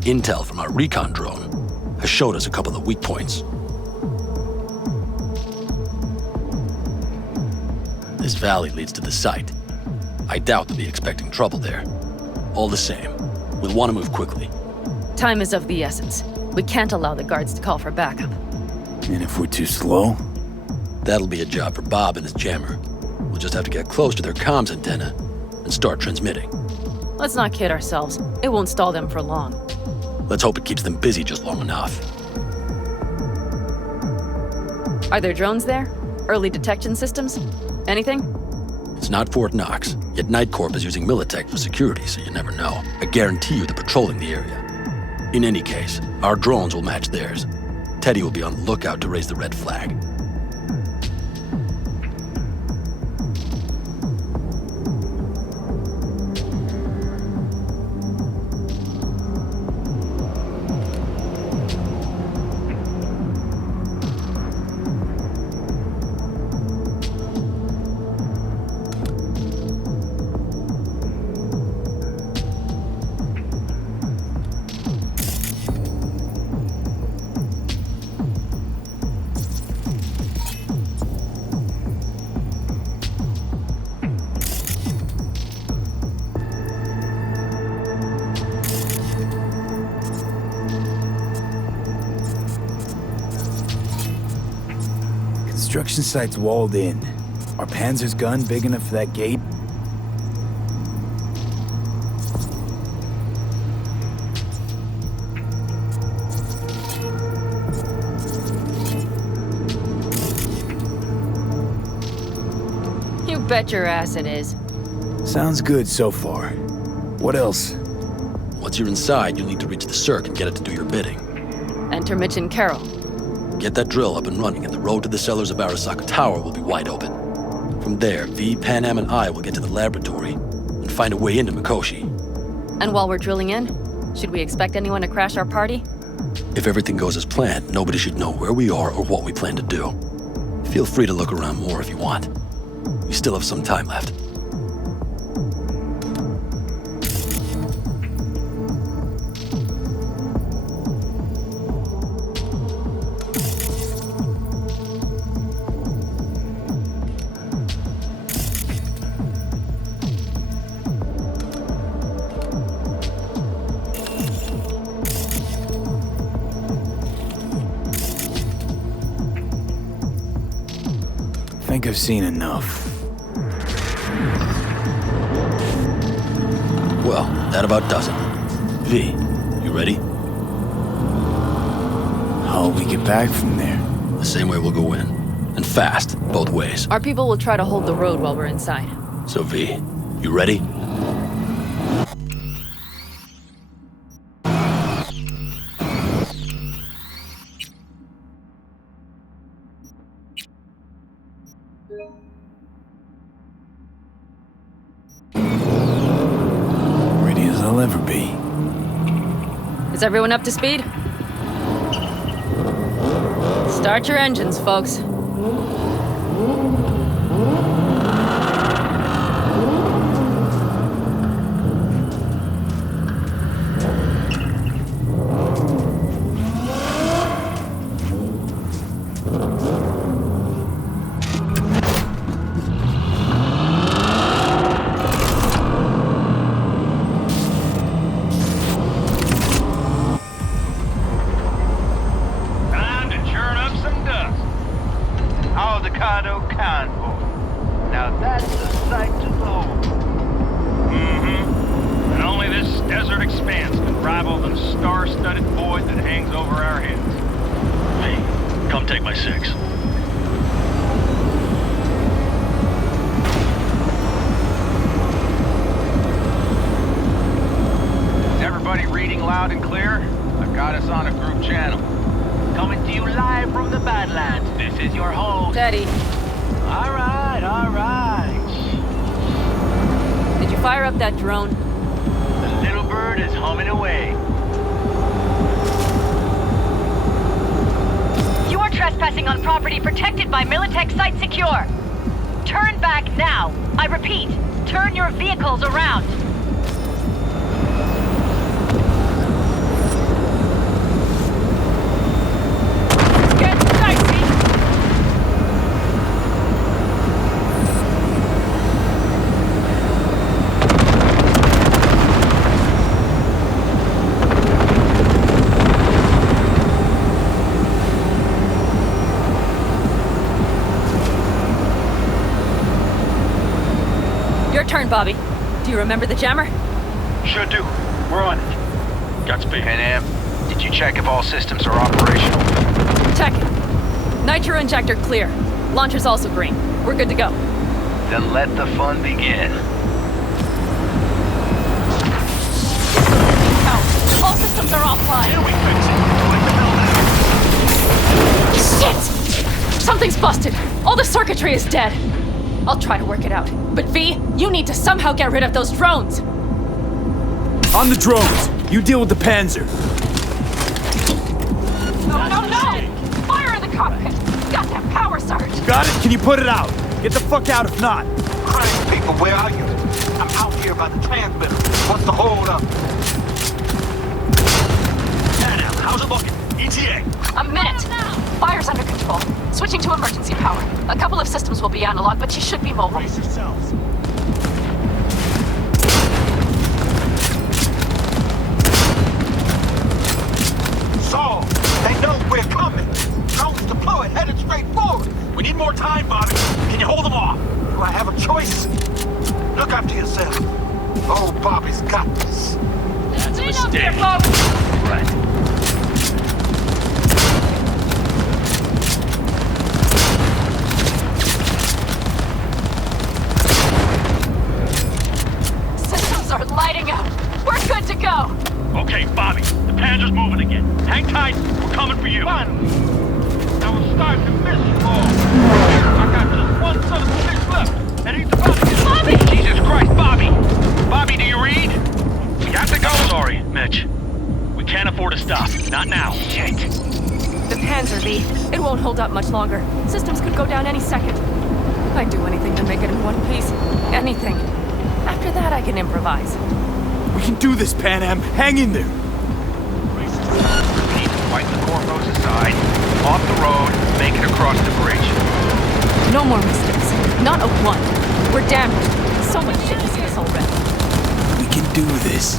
intel from our recon drone has showed us a couple of weak points. This valley leads to the site. I doubt they'll be expecting trouble there. All the same, we'll want to move quickly. Time is of the essence. We can't allow the guards to call for backup. And if we're too slow? That'll be a job for Bob and his jammer. We'll just have to get close to their comms antenna and start transmitting. Let's not kid ourselves. It won't stall them for long. Let's hope it keeps them busy just long enough. Are there drones there? Early detection systems? Anything? It's not Fort Knox, yet Night Corp is using Militech for security, so you never know. I guarantee you they're patrolling the area. In any case, our drones will match theirs. Teddy will be on the lookout to raise the red flag. Construction site's walled in. Are Panzer's gun big enough for that gate? You bet your ass it is. Sounds good so far. What else? Once you're inside, you'll need to reach the Cirque and get it to do your bidding. Enter Mitch and Carol. Get that drill up and running, and the road to the cellars of Arasaka Tower will be wide open. From there, V, Panam, and I will get to the laboratory and find a way into Mikoshi. And while we're drilling in, should we expect anyone to crash our party? If everything goes as planned, nobody should know where we are or what we plan to do. Feel free to look around more if you want. We still have some time left. I think I've seen enough. Well, that about does it. V, you ready? How'll we get back from there? The same way we'll go in. And fast, both ways. Our people will try to hold the road while we're inside. So V, you ready? Ready as I'll ever be. Is everyone up to speed? Start your engines, folks. Time to churn up some dust. Avocado convoy. Now that's a sight to behold. Mm-hmm. And only this desert expanse can rival the star-studded void that hangs over our heads. Hey, come take my 6. Is everybody reading loud and clear? I've got us on a group channel. Coming to you live from the Badlands. This is your host. Teddy. All right, all right. Did you fire up that drone? The little bird is humming away. You are trespassing on property protected by Militech Site Secure. Turn back now. I repeat, turn your vehicles around. Get dicey! Your turn, Bobby. Do you remember the jammer? Sure do. We're on it. Godspeed. Pan Am, did you check if all systems are operational? Check. Nitro injector clear. Launcher's also green. We're good to go. Then let the fun begin. All systems are offline. Here we fix it. Shit! Something's busted. All the circuitry is dead. I'll try to work it out. But V, you need to somehow get rid of those drones. On the drones! You deal with the Panzer. No! Fire in the cockpit! Goddamn power surge! Got it? Can you put it out? Get the fuck out if not. Crime people, where are you? I'm out here by the transmitter. What's the hold up? Adam, how's it looking? ETA. A minute. Fire's under control. Switching to emergency power. A couple of systems will be analog, but you should be mobile. Brace yourselves. So, they know we're coming. Drones deployed, headed straight forward. We need more time, Bobby. Can you hold them off? Do I have a choice? Look after yourself. Oh, Bobby's got this. That's a mistake. Right. Systems are lighting up. We're good to go. Okay, Bobby. The Panzer's moving again. Hang tight. We're coming for you. Finally. I was starting to miss you all. I got just one son of a bitch left, and he's about to get... Bobby! Jesus Christ, Bobby! Bobby, do you read? We have to go. Sorry, Mitch. We can't afford to stop. Not now. Shit. The Panzer, V. It won't hold up much longer. Systems could go down any second. I'd do anything to make it in one piece. Anything. After that, I can improvise. We can do this, Pan Am. Hang in there. We need to wipe the corpos aside, off the road, make it across the bridge. No more mistakes. Not a one. We're damaged. So much shit to fix already. We can do this.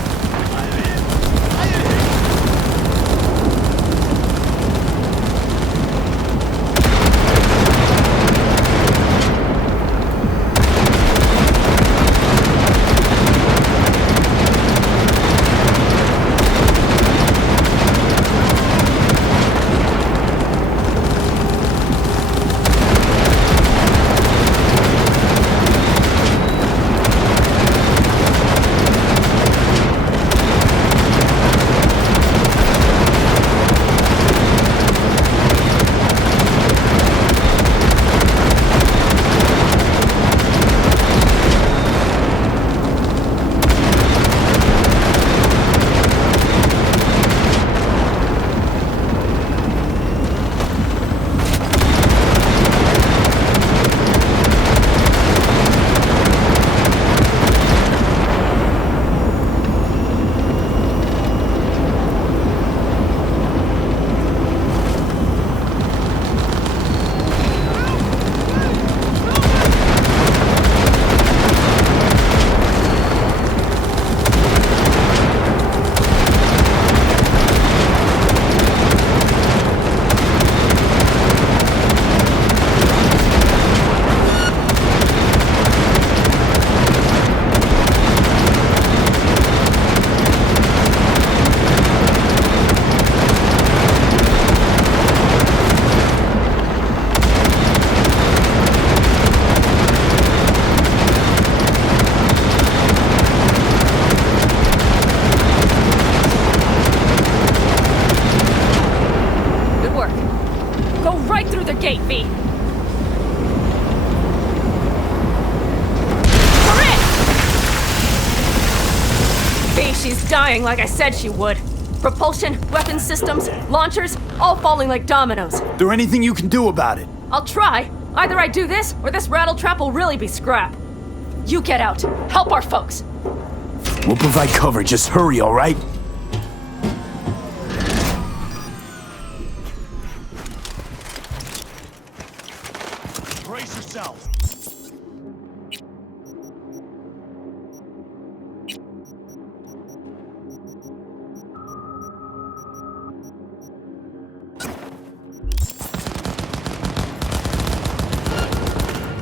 She's dying like I said she would. Propulsion, weapon systems, launchers, all falling like dominoes. There anything you can do about it? I'll try. Either I do this, or this rattletrap will really be scrap. You get out. Help our folks. We'll provide cover. Just hurry, all right? Brace yourself.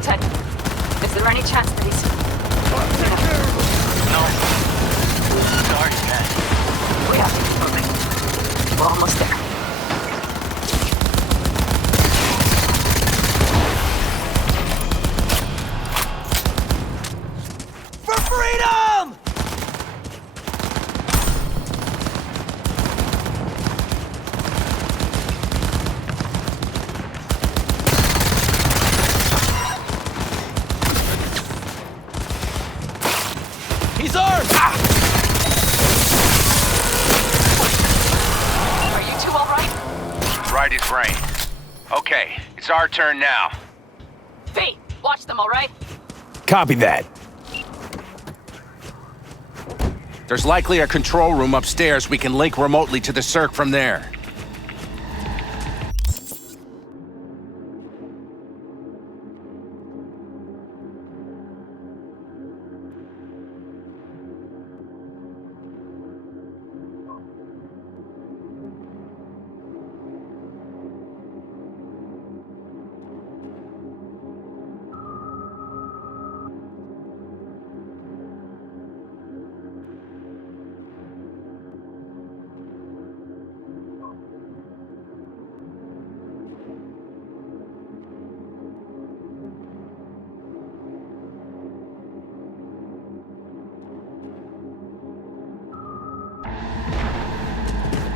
Ted, is there any chance that he's... No. Sorry, Ted. We have to keep moving. We're almost there. For freedom! He's armed! Are you two all right? Right as rain. Okay, it's our turn now. V, watch them, all right? Copy that. There's likely a control room upstairs. We can link remotely to the circ from there.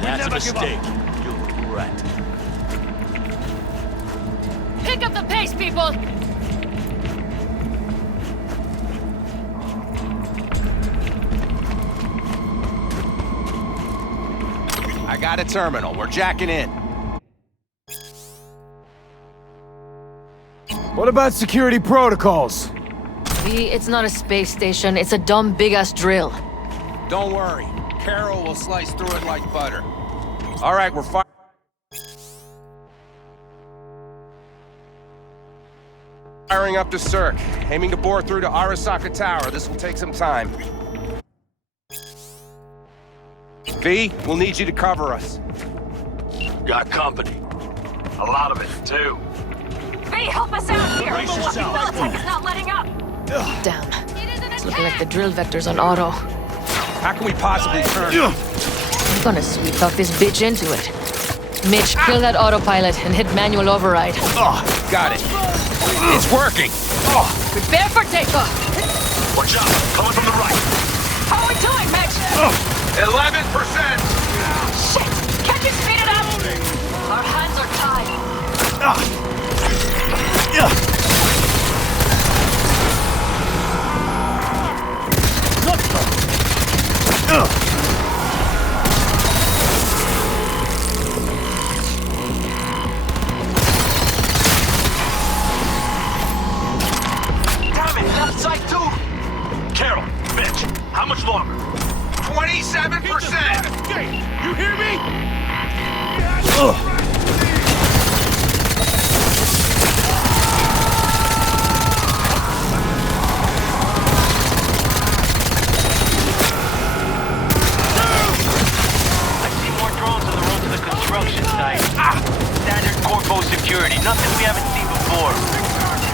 That's a mistake. You'll regret. Pick up the pace, people! I got a terminal. We're jacking in. What about security protocols? V, it's not a space station. It's a dumb big-ass drill. Don't worry. Carol will slice through it like butter. All right, we're firing up the circ. Aiming to bore through to Arasaka Tower. This will take some time. V, we'll need you to cover us. Got company. A lot of it, too. V, help us out here! Brace yourself. Militech is not letting up! Damn. It's looking like the drill vector's on auto. How can we possibly turn? I'm gonna sweet talk this bitch into it. Mitch, kill that autopilot and hit manual override. Got it. It's working. Prepare for takeoff. Watch out! Coming from the right! How are we doing, Mitch? 11%! Shit! Can't you speed it up? Our hands are tied. Damn it! Left side, too! Carol, Mitch, how much longer? 27%! You hear me? I see more drones on the road to the construction site. Standard corpo security, nothing we haven't seen before.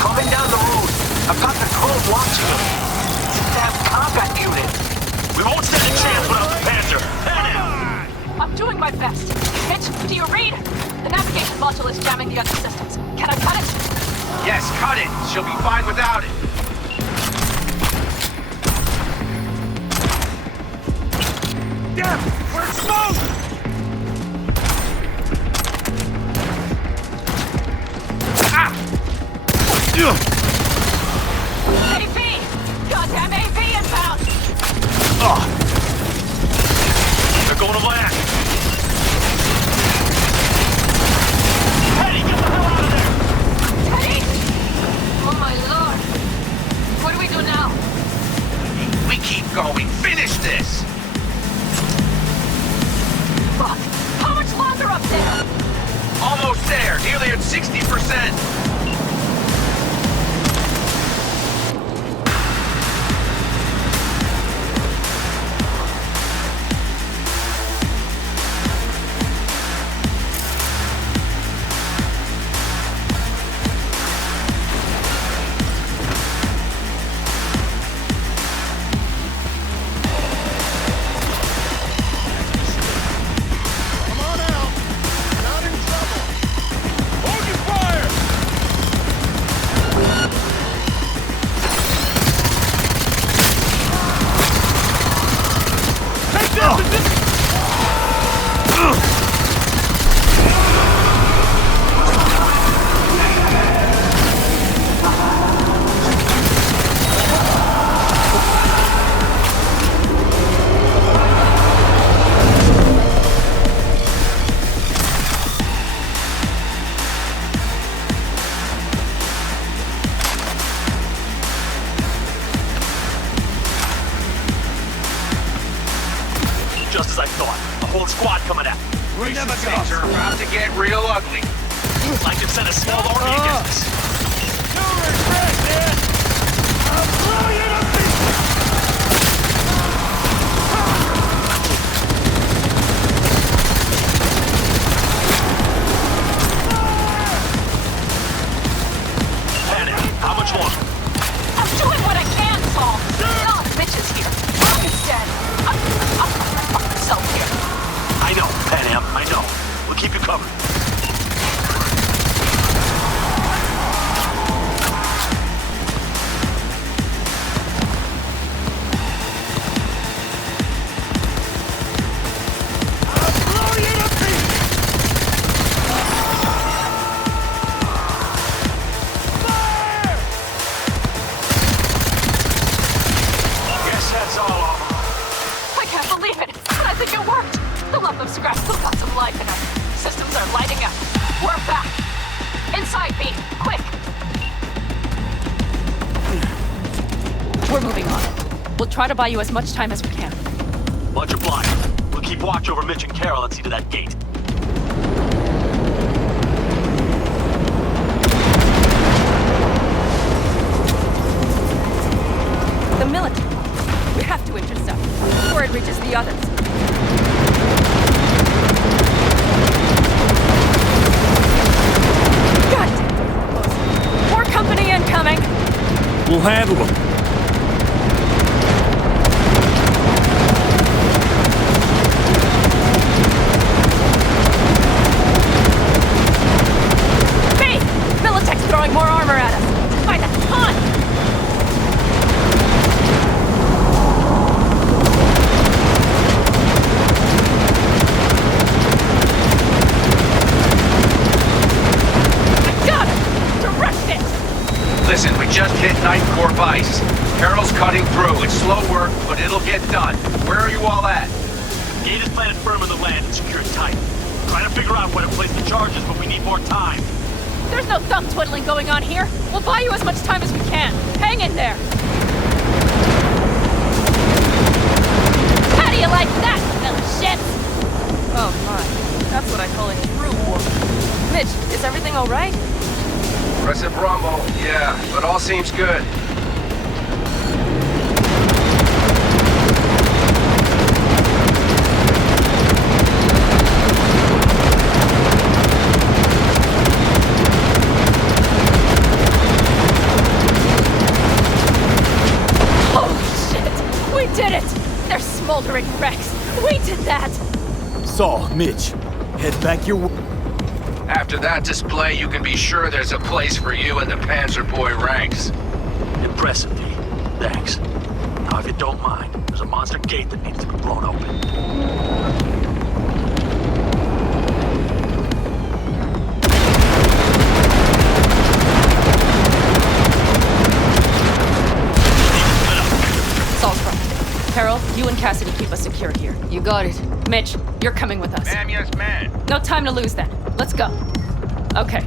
Coming down the road, I've got the code watching them. It's a damn combat unit. We won't stand a chance without the Panther. I'm doing my best. Mitch, do you read? The navigation module is jamming the other systems. Can I cut it? Yes, cut it. She'll be fine without it. Damn! We're exposed! AV! Goddamn AV inbound! I thought. A whole squad coming at me. Never things are about to get real ugly. I could send a small army against us. How much longer? I'm doing what I can, Saul. Not bitches here. I'm dead. I'm my fucking self here. I know, Pan Am, I know. We'll keep you covered. I can't believe it, but I think it worked. The lump of scrap still got some life in it. Systems are lighting up. We're back. Inside me, quick. We're moving on. We'll try to buy you as much time as we can. Much obliged. We'll keep watch over Mitch and Carol and see to that gate. The military. We have to intercept before it reaches the others. God damn. More company incoming. We'll handle them. B! Militech's throwing more armor at us. By the ton! Listen, we just hit Ninth Corps ice. Carol's cutting through. It's slow work, but it'll get done. Where are you all at? Gate is planted firm in the land and secured tight. Trying to figure out where to place the charges, but we need more time. There's no thumb twiddling going on here. We'll buy you as much time as we can. Hang in there. How do you like that, little shits? Oh my, that's what I call a true war. Mitch, is everything all right? Pressing Bravo, yeah, but all seems good. Holy shit! We did it! They're smoldering wrecks. We did that! Saul, Mitch, head back your way. After that display, you can be sure there's a place for you in the Panzer Boy ranks. Impressive, D. Thanks. Now, if you don't mind, there's a monster gate that needs to be blown open. Saul's front. Carol, you and Cassidy keep us secure here. You got it. Mitch, you're coming with us. Ma'am, yes, ma'am. No time to lose then. Let's go. Okay.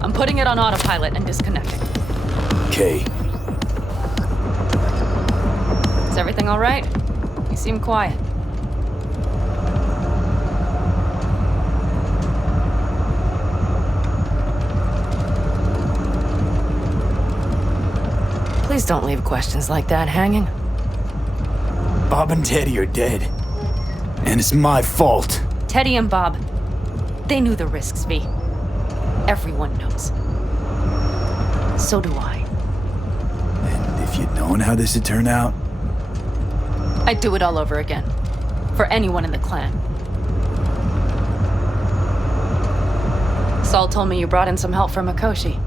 I'm putting it on autopilot and disconnecting. Okay. Is everything all right? You seem quiet. Please don't leave questions like that hanging. Bob and Teddy are dead. And it's my fault. Teddy and Bob, they knew the risks, V. Everyone knows. So do I. And if you'd known how this would turn out, I'd do it all over again. For anyone in the clan. Saul told me you brought in some help from Mikoshi.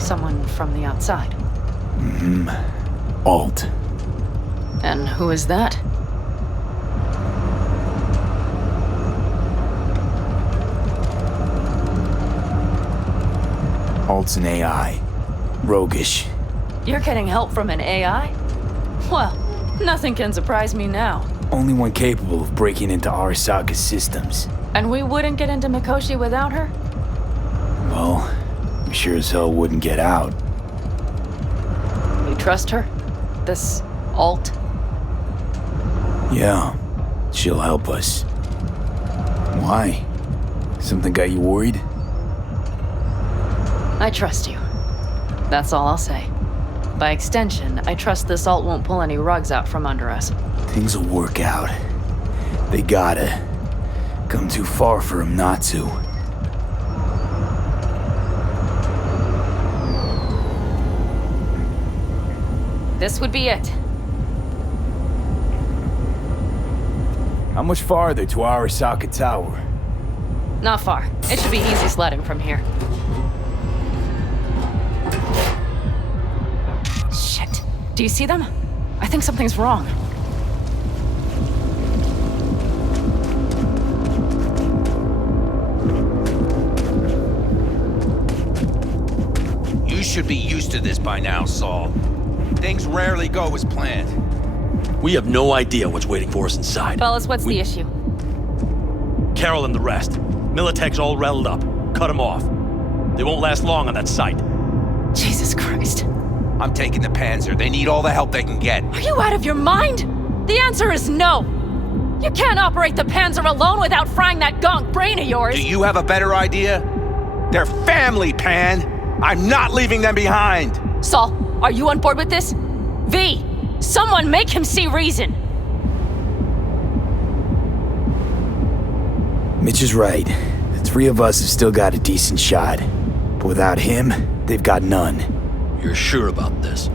Someone from the outside. Alt. And who is that? Alt's an AI. Roguish. You're getting help from an AI? Well, nothing can surprise me now. Only one capable of breaking into Arasaka's systems. And we wouldn't get into Mikoshi without her? Well, we sure as hell wouldn't get out. You trust her? This Alt? Yeah. She'll help us. Why? Something got you worried? I trust you. That's all I'll say. By extension, I trust this alt won't pull any rugs out from under us. Things will work out. They gotta. Come too far for him not to. This would be it. How much farther to Arasaka Tower? Not far. It should be easy sledding from here. Shit. Do you see them? I think something's wrong. You should be used to this by now, Saul. Things rarely go as planned. We have no idea what's waiting for us inside. Fellas, what's the issue? Carol and the rest. Militech's all riled up. Cut them off. They won't last long on that site. Jesus Christ. I'm taking the Panzer. They need all the help they can get. Are you out of your mind? The answer is no. You can't operate the Panzer alone without frying that gonk brain of yours. Do you have a better idea? They're family, Pan. I'm not leaving them behind. Saul, are you on board with this? V, someone make him see reason. Mitch is right. The three of us have still got a decent shot. But without him, they've got none. You're sure about this?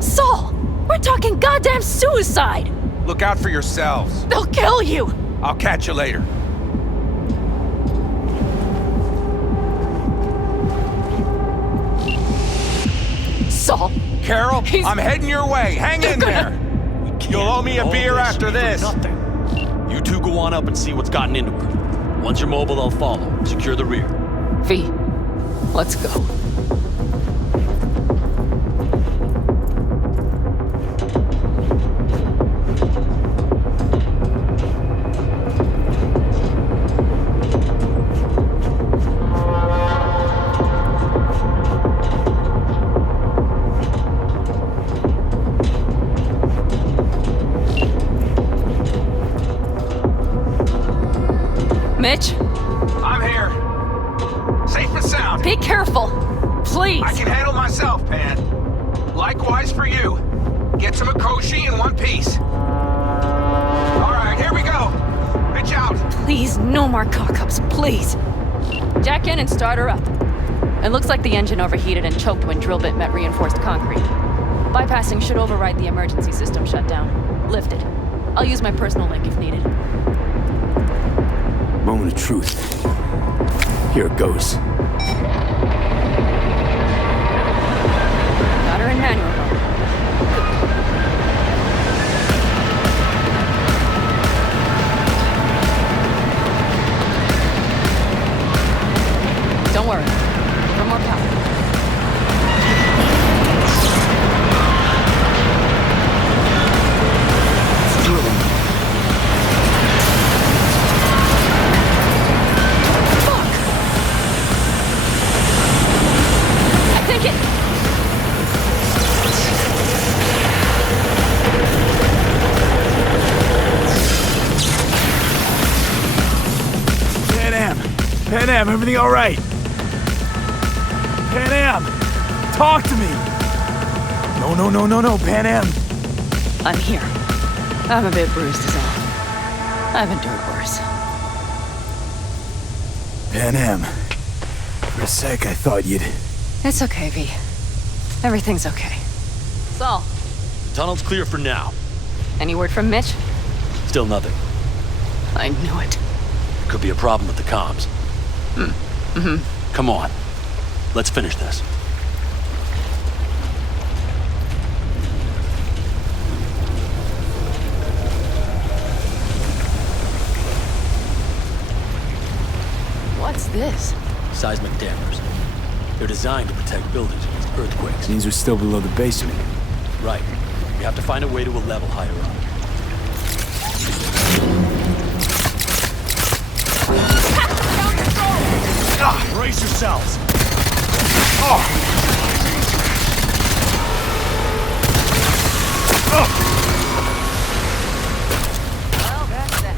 Saul, we're talking goddamn suicide. Look out for yourselves. They'll kill you. I'll catch you later. Saul. Carol, I'm heading your way. Hang in there. You'll owe me a beer after this. Nothing. You two go on up and see what's gotten into her. Once you're mobile, they'll follow. Secure the rear. V, let's go. Mitch? I'm here. Safe and sound. Be careful. Please. I can handle myself, Pan. Likewise for you. Get some Mikoshi in one piece. All right, here we go. Pitch out. Please, no more cock-ups, please. Jack in and start her up. It looks like the engine overheated and choked when drill bit met reinforced concrete. Bypassing should override the emergency system shutdown. Lift it. I'll use my personal link if needed. Moment of truth. Here it goes. Got her in manual mode. Don't worry. For more power. It's drilling. Pan Am, everything all right? Pan Am, talk to me. No, Pan Am. I'm here. I'm a bit bruised is all. I've endured worse. Pan Am, for a sec I thought you'd... It's okay, V. Everything's okay. Saul. The tunnel's clear for now. Any word from Mitch? Still nothing. I knew it. Could be a problem with the comms. Come on. Let's finish this. What's this? Seismic dampers. They're designed to protect buildings against earthquakes. Means we're still below the basement. Right. We have to find a way to a level higher up. Brace yourselves! Oh. Well, that's that.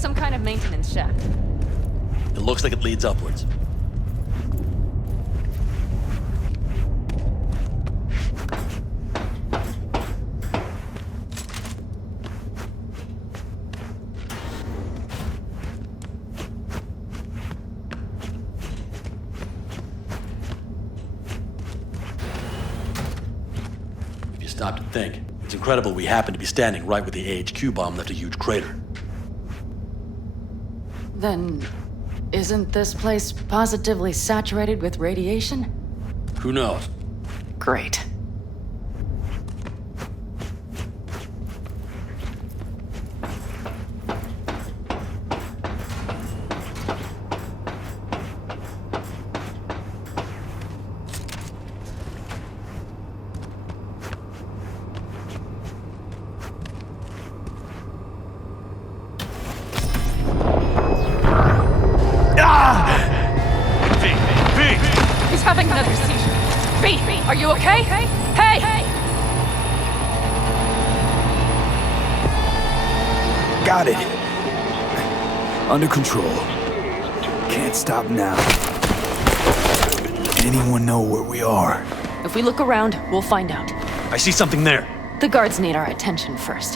some kind of maintenance shack. It looks like it leads upwards. If you stop to think, it's incredible we happen to be standing right where the AHQ bomb left a huge crater. Then, isn't this place positively saturated with radiation? Who knows? Great. He's having another seizure. B, are you okay? Hey! Got it. Under control. Can't stop now. Anyone know where we are? If we look around, we'll find out. I see something there. The guards need our attention first.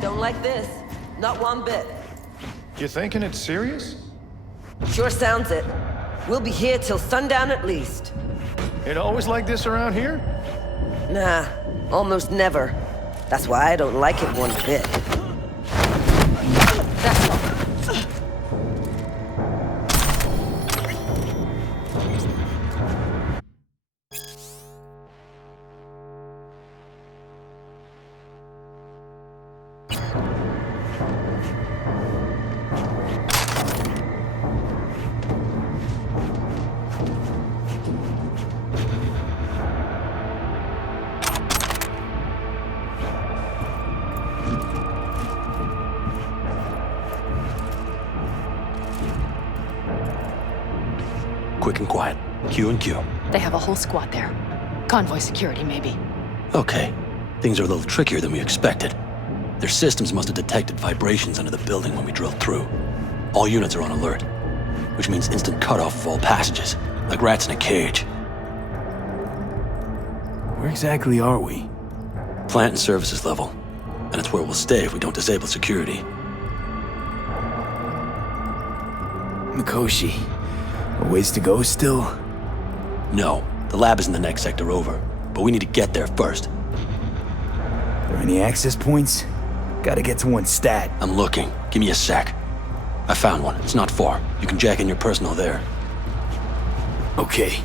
Don't like this. Not one bit. You thinking it's serious? Sure sounds it. We'll be here till sundown at least. It always like this around here? Nah, almost never. That's why I don't like it one bit. That's all. Quick and quiet. Q and Q. They have a whole squad there. Convoy security, maybe. Okay. Things are a little trickier than we expected. Their systems must have detected vibrations under the building when we drilled through. All units are on alert, which means instant cutoff of all passages, like rats in a cage. Where exactly are we? Plant and services level. And it's where we'll stay if we don't disable security. Mikoshi. A ways to go still? No. The lab is in the next sector over. But we need to get there first. Are there any access points? Gotta get to one stat. I'm looking. Give me a sec. I found one. It's not far. You can jack in your personal there. Okay.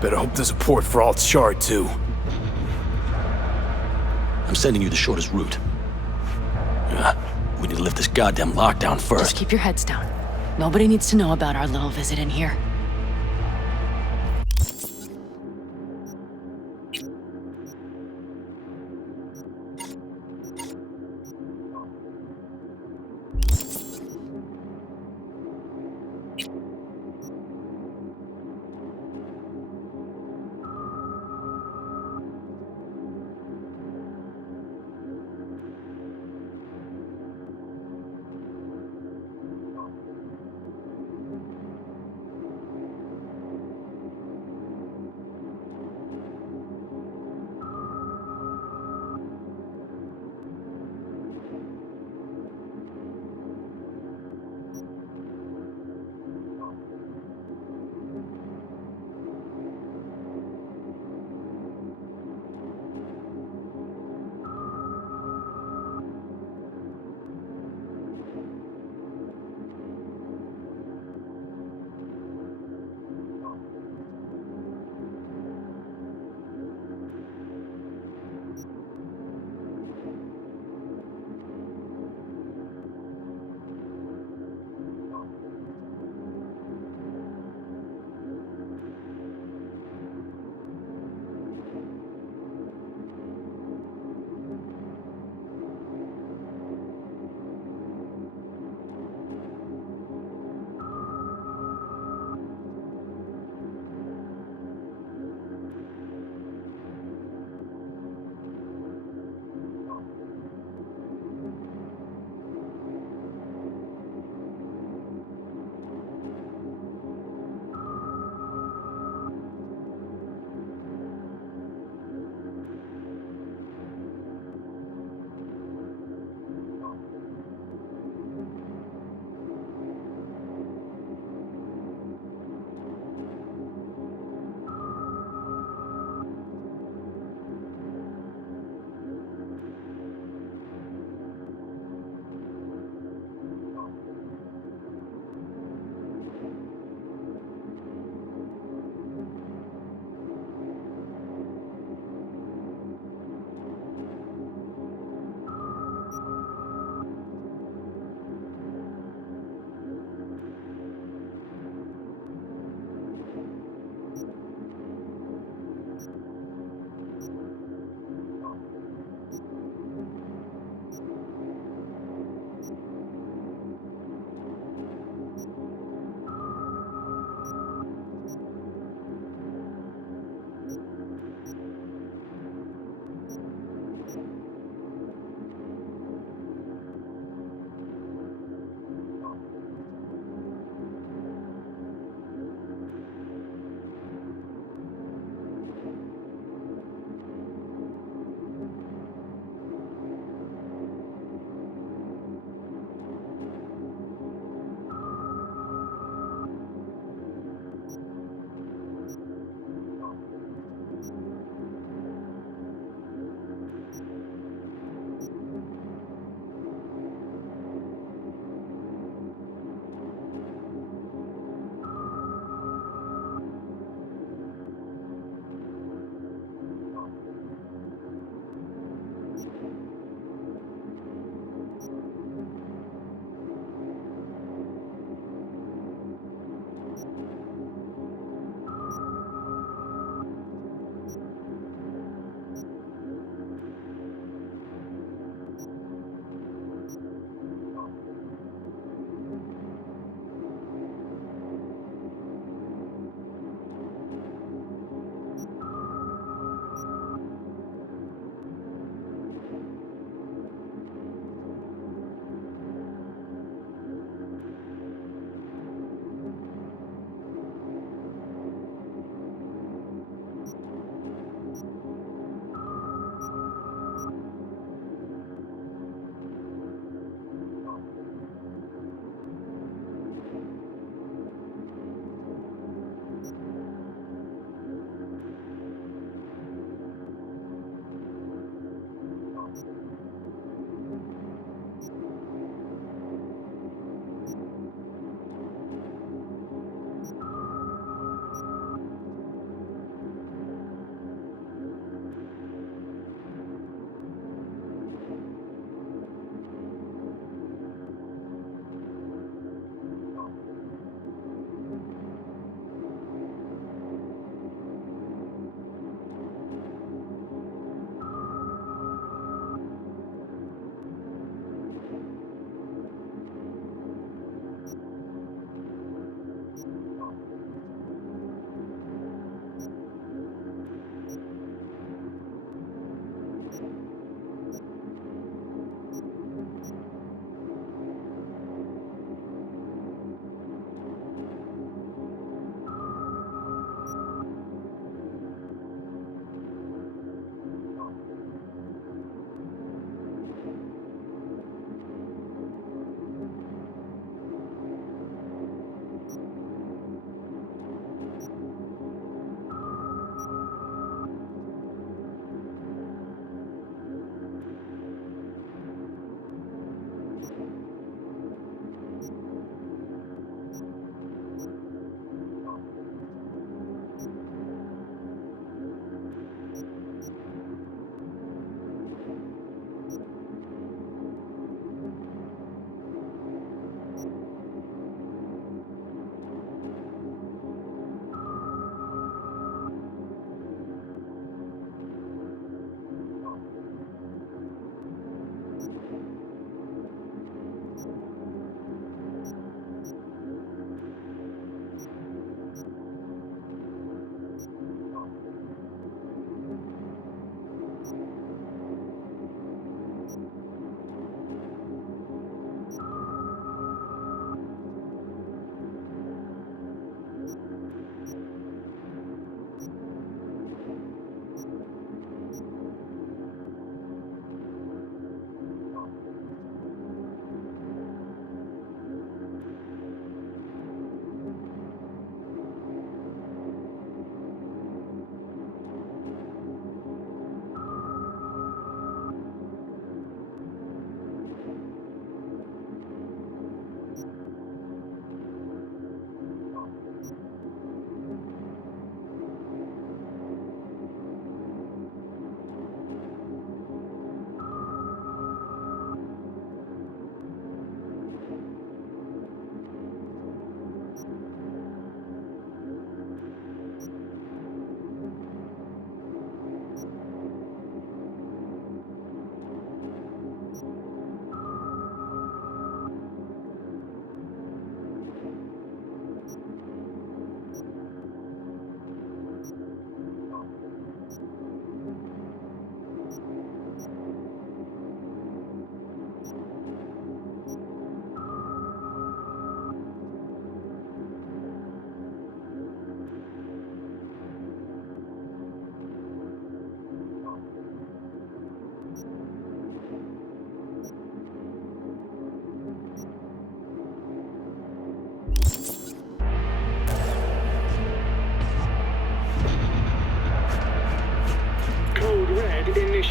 Better hope there's a port for Alt's shard, too. I'm sending you the shortest route. We need to lift this goddamn lockdown first. Just keep your heads down. Nobody needs to know about our little visit in here.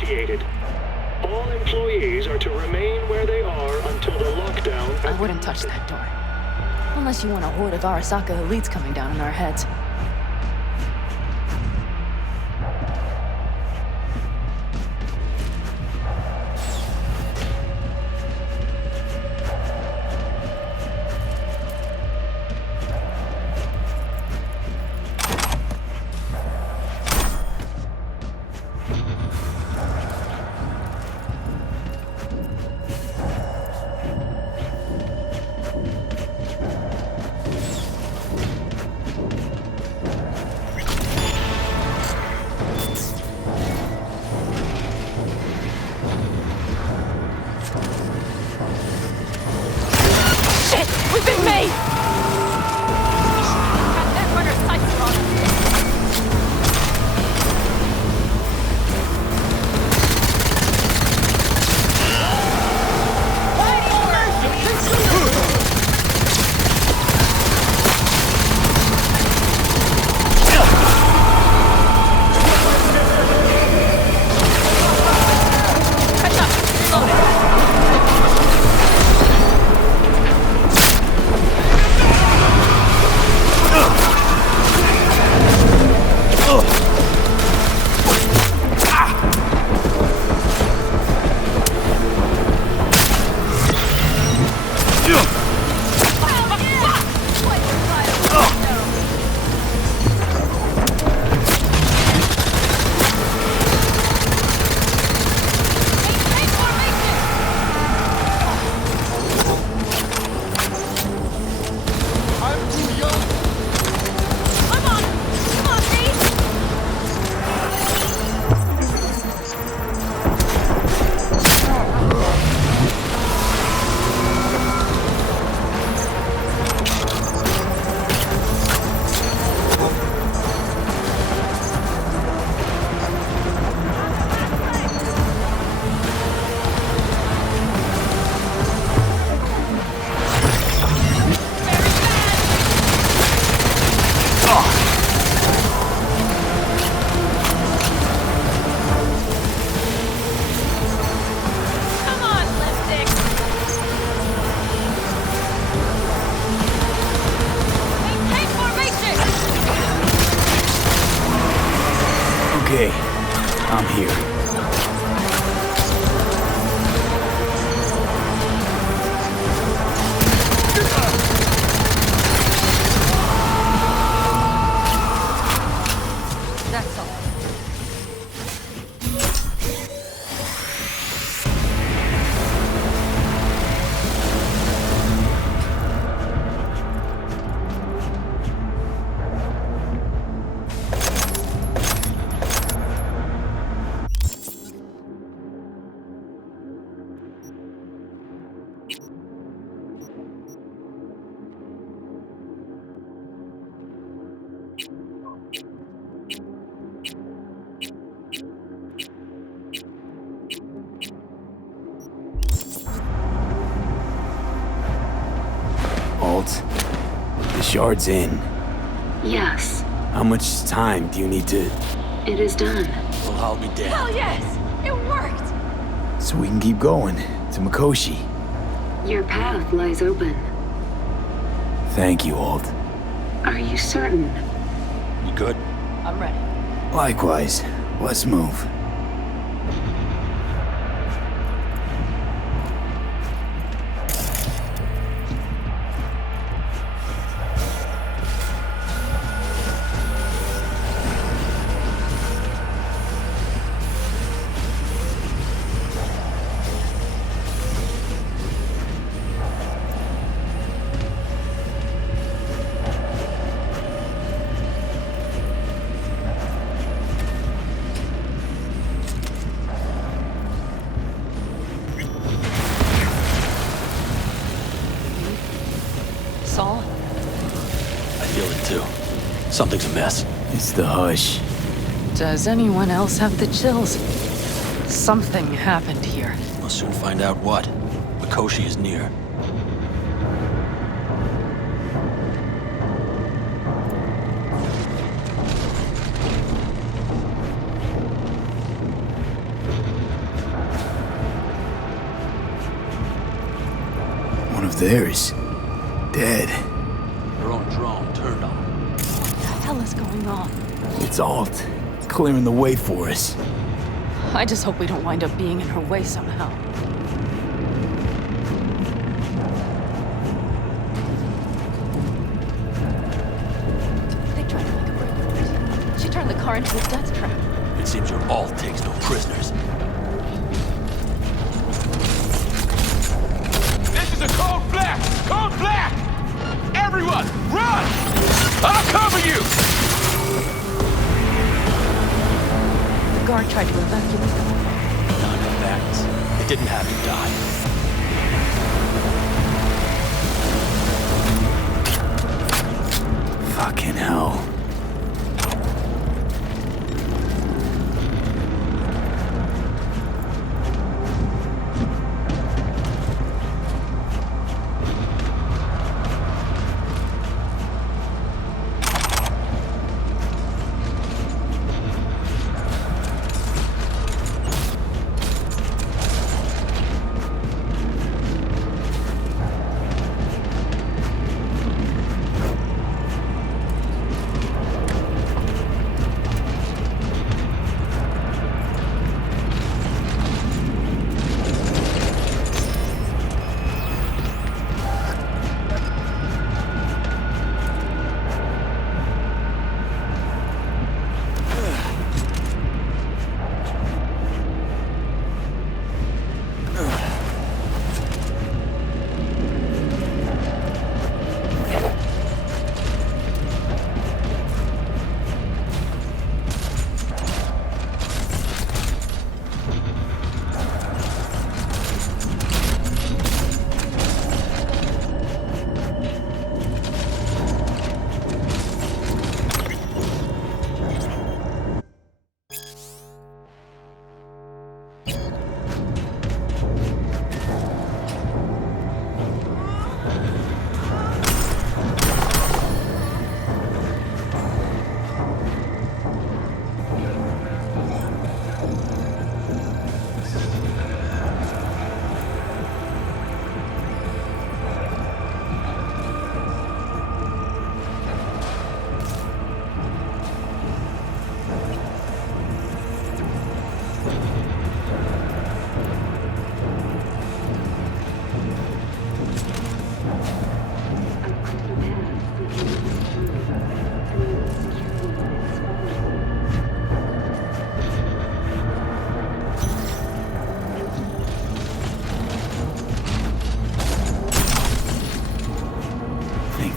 initiated. All employees are to remain where they are until the lockdown... I wouldn't touch that door. Unless you want a horde of Arasaka elites coming down on our heads. Okay, I'm here. That's all. Alt, the shard's in. Yes, How much time do you need to... it is done. Well, I'll be damned. Hell yes! It worked! So we can keep going to Mikoshi. Your path lies open. Thank you, Alt. Are you certain? You good? I'm ready. Likewise. Let's move. Saul? I feel it too. Something's amiss. It's the hush. Does anyone else have the chills? Something happened here. We'll soon find out what. Mikoshi is near. there's dead. Their own drone turned on. What the hell is going on? It's Alt, clearing the way for us. I just hope we don't wind up being in her way somehow. They tried to make a break for it. She turned the car into a death trap. It seems your Alt takes no prisoners. This is a cold black! Cold black! Everyone, run! I'll cover you! The guard tried to evacuate them. Non-combatants. They didn't have to die. Fucking hell.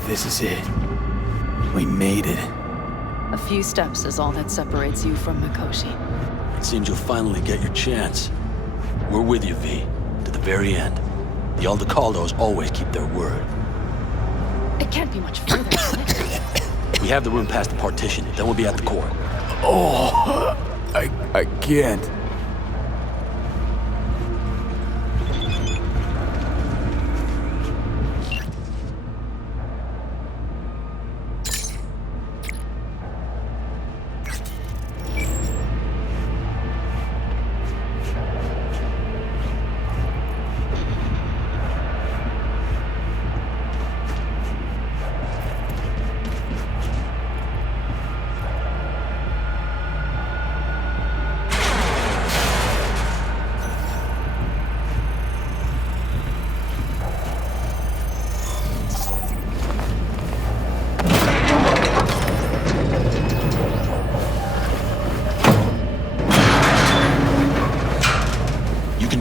This is it. We made it. A few steps is all that separates you from Mikoshi. It seems you'll finally get your chance. We're with you, V, to the very end. The Aldecaldos always keep their word. It can't be much further, can it? We have the room past the partition, then we'll be at the court. Oh, I can't.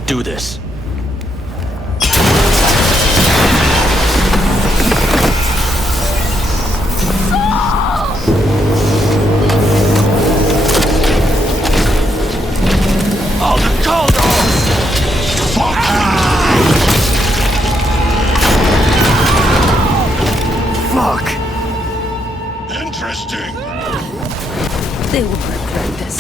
Do this. Fuck. Interesting. They will regret this.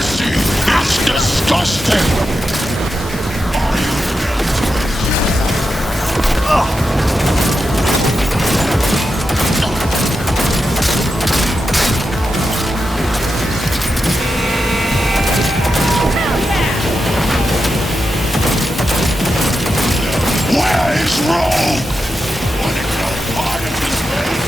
Mercy is disgusting! Where is Rome? Want to know part of this race?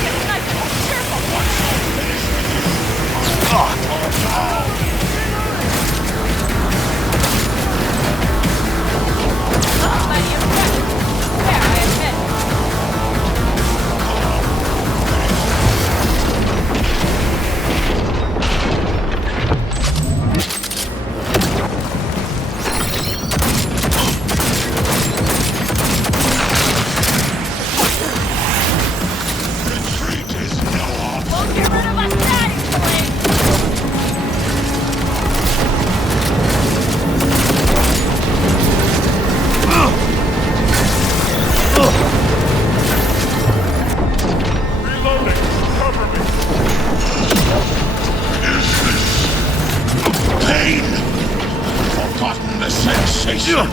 Pain! Forgotten the sensation!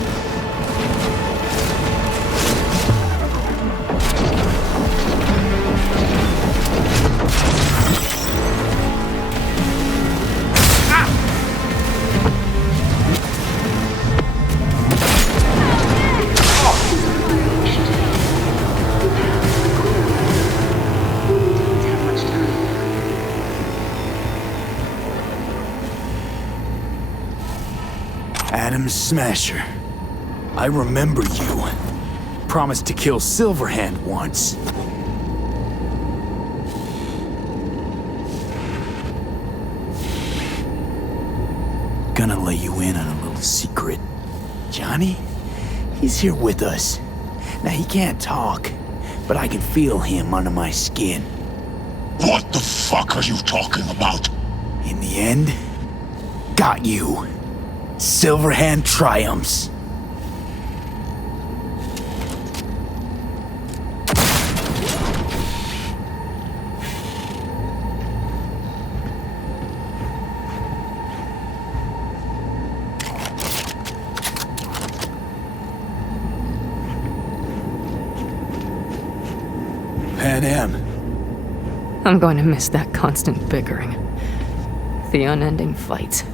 Adam Smasher. I remember you. Promised to kill Silverhand once. Gonna let you in on a little secret. Johnny? He's here with us. Now, he can't talk, but I can feel him under my skin. What the fuck are you talking about? In the end, got you. Silverhand triumphs. Pan Am. I'm going to miss that constant bickering. The unending fights.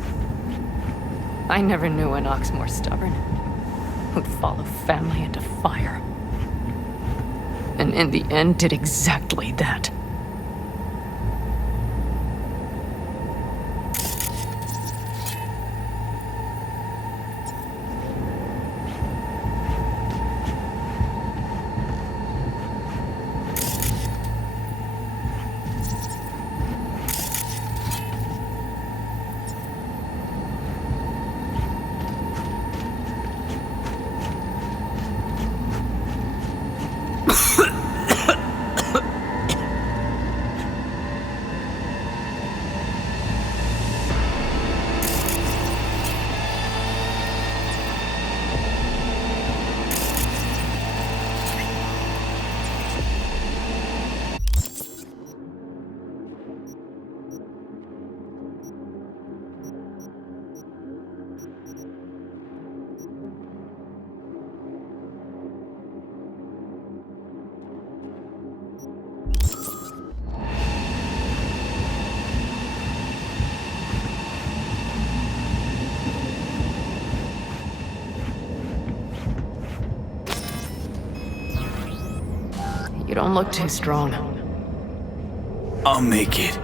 I never knew an ox more stubborn. Who'd follow family into fire. And in the end did exactly that. You don't look too strong. I'll make it.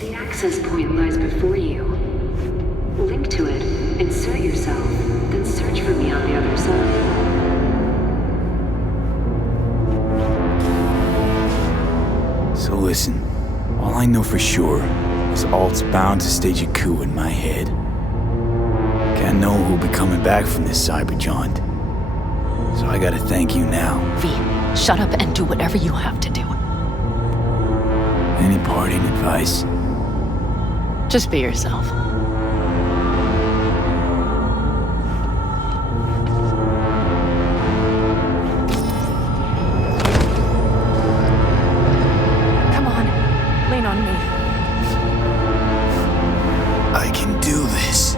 The access point lies before you. Link to it, insert yourself, then search for me on the other side. So listen, all I know for sure is Alt's bound to stage a coup in my head. Can't know who'll be coming back from this cyber jaunt. So I gotta thank you now. V, shut up and do whatever you have to do. Any parting advice? Just be yourself. Come on, lean on me. I can do this.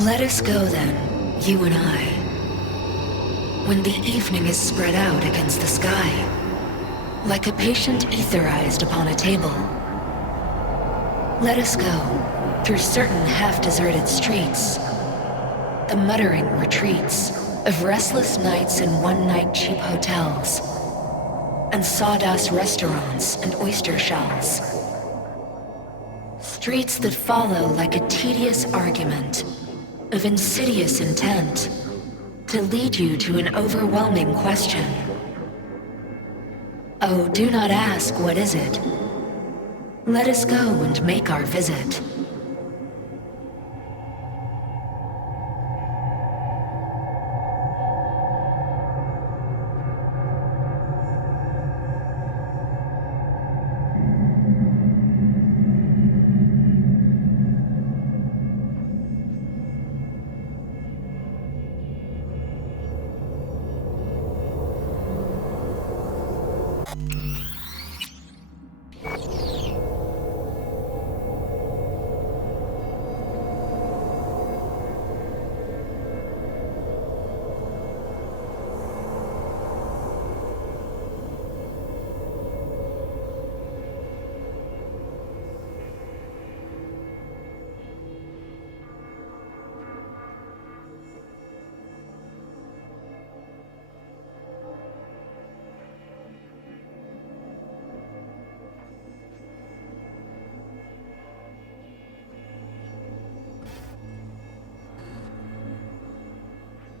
Let us go then, you and I. When the evening is spread out against the sky, like a patient etherized upon a table. Let us go through certain half-deserted streets, the muttering retreats of restless nights in one-night cheap hotels, and sawdust restaurants and oyster shells. Streets that follow like a tedious argument of insidious intent to lead you to an overwhelming question. Oh, do not ask, what is it? Let us go and make our visit.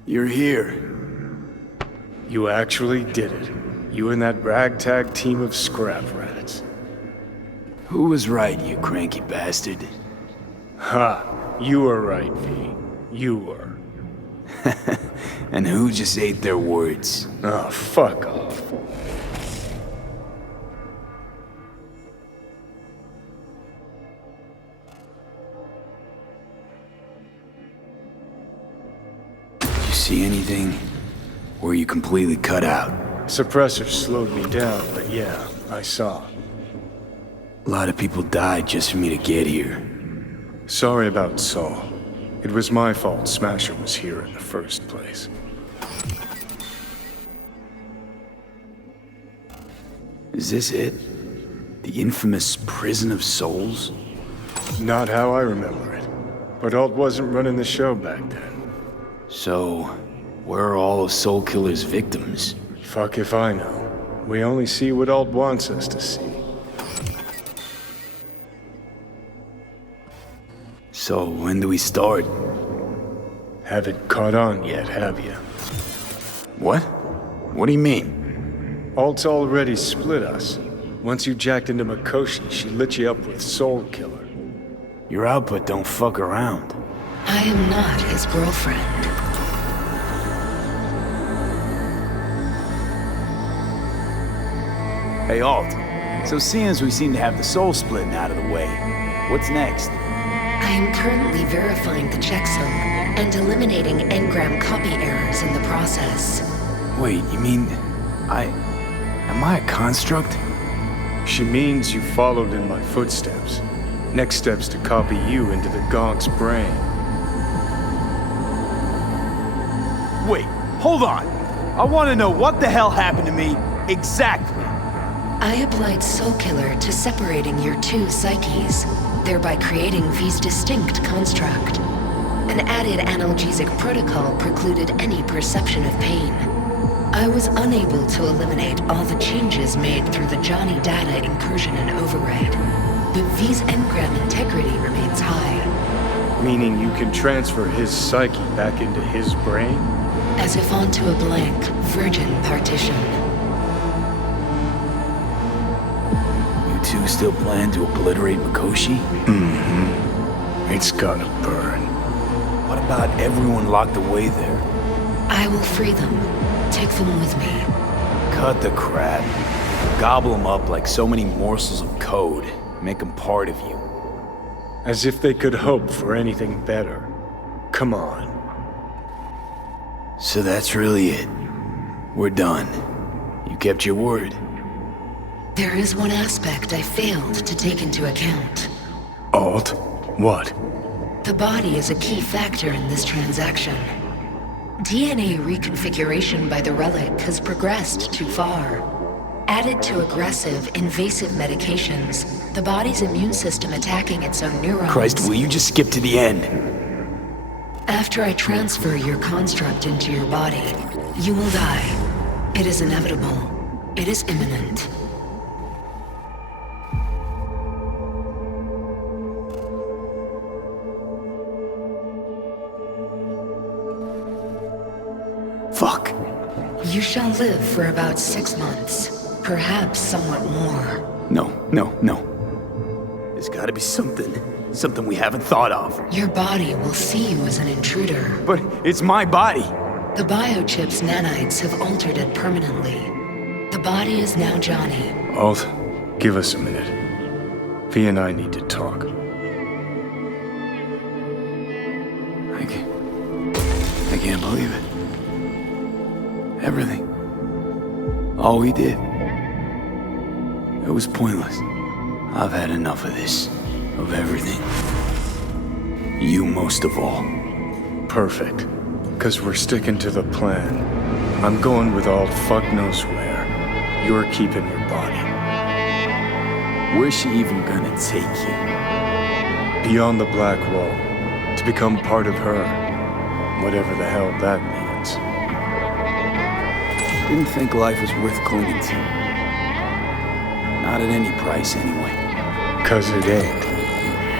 You're here. You actually did it. You and that ragtag team of scrap rats. Who was right, you cranky bastard? Ha! You were right, V. You were. And who just ate their words? Oh, fuck off. See anything? Or were you completely cut out? Suppressor slowed me down, but yeah, I saw. A lot of people died just for me to get here. Sorry about Saul. It was my fault Smasher was here in the first place. Is this it? The infamous Prison of Souls? Not how I remember it. But Alt wasn't running the show back then. So, where are all of Soul Killer's victims? Fuck if I know. We only see what Alt wants us to see. So, when do we start? Haven't caught on yet, have you? What? What do you mean? Alt's already split us. Once you jacked into Mikoshi, she lit you up with Soul Killer. Your output don't fuck around. I am not his girlfriend. Hey, Alt. So seeing as we seem to have the soul splitting out of the way, what's next? I am currently verifying the checksum and eliminating engram copy errors in the process. Wait, you mean... Am I a construct? She means you followed in my footsteps. Next step's to copy you into the Gonk's brain. Wait, hold on. I want to know what the hell happened to me exactly. I applied Soul Killer to separating your two psyches, thereby creating V's distinct construct. An added analgesic protocol precluded any perception of pain. I was unable to eliminate all the changes made through the Johnny data incursion and override, but V's engram integrity remains high. Meaning you can transfer his psyche back into his brain? As if onto a blank, virgin partition. You two still plan to obliterate Mikoshi? Mm-hmm. It's gonna burn. What about everyone locked away there? I will free them. Take them with me. Cut the crap. Gobble them up like so many morsels of code. Make them part of you. As if they could hope for anything better. Come on. So that's really it. We're done. You kept your word. There is one aspect I failed to take into account. Alt? What? The body is a key factor in this transaction. DNA reconfiguration by the relic has progressed too far. Added to aggressive, invasive medications, the body's immune system attacking its own neurons. Christ, will you just skip to the end? After I transfer your construct into your body, you will die. It is inevitable. It is imminent. Fuck. You shall live for about 6 months, perhaps somewhat more. No. There's gotta be something we haven't thought of. Your body will see you as an intruder. But it's my body. The biochip's nanites have altered it permanently. The body is now Johnny. Alt, give us a minute. V and I need to talk. I can't believe it. Everything. All we did. It was pointless. I've had enough of this. Of everything. You most of all. Perfect. Because we're sticking to the plan. I'm going with Alt fuck knows where. You're keeping your body. Where's she even gonna take you? Beyond the Black Wall. To become part of her. Whatever the hell that means. Didn't think life was worth clinging to. Not at any price, anyway. 'Cause it ain't.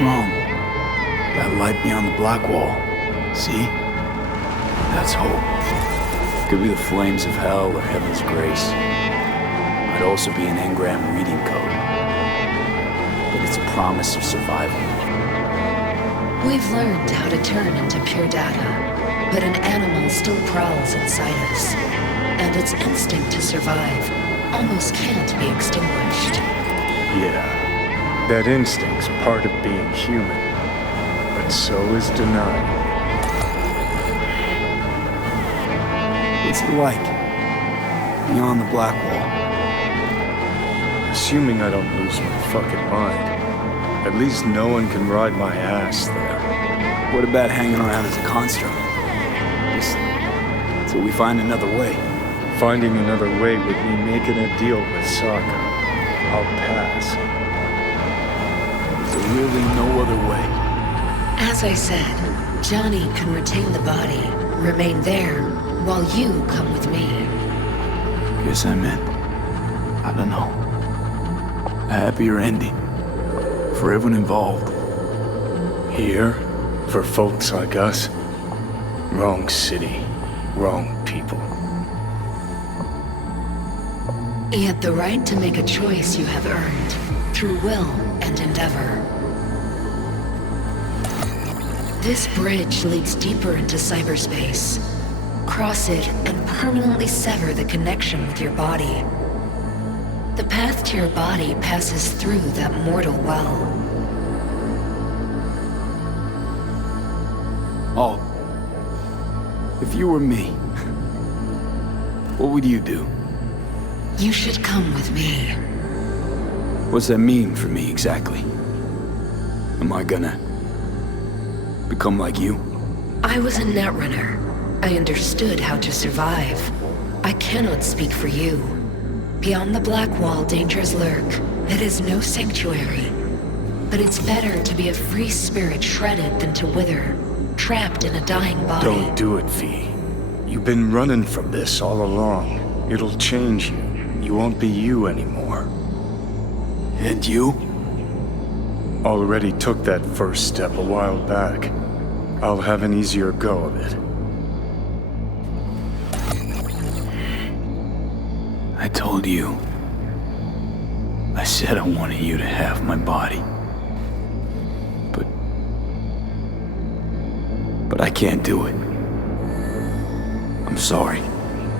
Wrong. That light beyond the Black Wall. See? That's hope. Could be the flames of hell or heaven's grace. Might also be an engram reading code. But it's a promise of survival. We've learned how to turn into pure data, but an animal still prowls inside us. And its instinct to survive almost can't be extinguished. Yeah. That instinct's part of being human. But so is denial. What's it like? Beyond the Black Wall? Assuming I don't lose my fucking mind. At least no one can ride my ass there. What about hanging around as a construct? Just till we find another way. Finding another way would mean making a deal with Sokka. I'll pass. There's really no other way. As I said, Johnny can retain the body, remain there, while you come with me. Guess I meant, I don't know, a happier ending for everyone involved. Here, for folks like us, wrong city, wrong people. Yet the right to make a choice you have earned, through will and endeavor. This bridge leads deeper into cyberspace. Cross it and permanently sever the connection with your body. The path to your body passes through that mortal well. Oh, if you were me, what would you do? You should come with me. What's that mean for me exactly? Am I gonna become like you? I was a netrunner. I understood how to survive. I cannot speak for you. Beyond the Black Wall, dangers lurk. It is no sanctuary. But it's better to be a free spirit shredded than to wither, trapped in a dying body. Don't do it, V. You've been running from this all along. It'll change you. You won't be you anymore. And you? Already took that first step a while back. I'll have an easier go of it. I told you. I said I wanted you to have my body. But I can't do it. I'm sorry.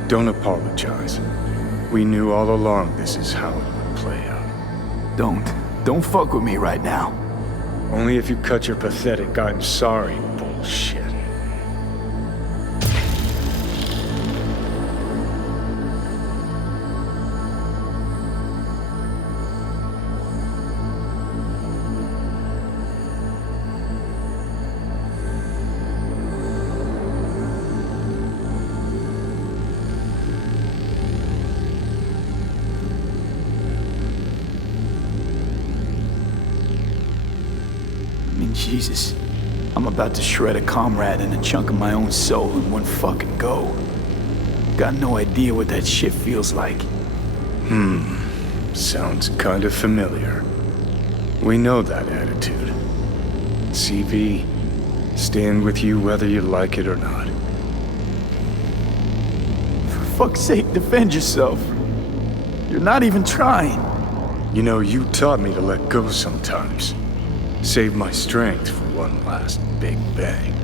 Don't apologize. We knew all along this is how it would play out. Don't fuck with me right now. Only if you cut your pathetic "I'm sorry" bullshit. Jesus. I'm about to shred a comrade and a chunk of my own soul in one fucking go. Got no idea what that shit feels like. Sounds kind of familiar. We know that attitude. CV, stand with you whether you like it or not. For fuck's sake, defend yourself. You're not even trying. You know, you taught me to let go sometimes. Save my strength for one last big bang.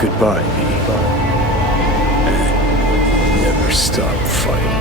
Goodbye, V. And never stop fighting.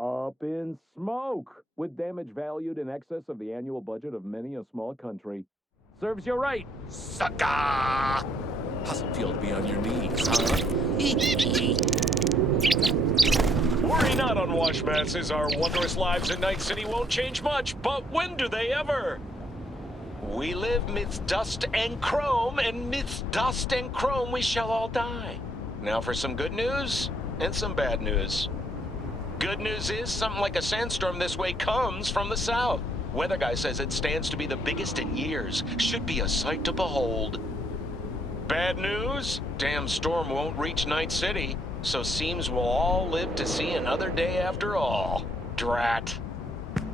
Up in smoke! With damage valued in excess of the annual budget of many a small country. Serves you right, sucker! How's it feel to be on your knees, huh? Worry not, unwashed masses. Our wondrous lives in Night City won't change much, but when do they ever? We live midst dust and chrome, and midst dust and chrome we shall all die. Now for some good news and some bad news. Good news is something like a sandstorm this way comes from the south. Weather guy says it stands to be the biggest in years. Should be a sight to behold. Bad news? Damn storm won't reach Night City, so seems we'll all live to see another day after all. Drat.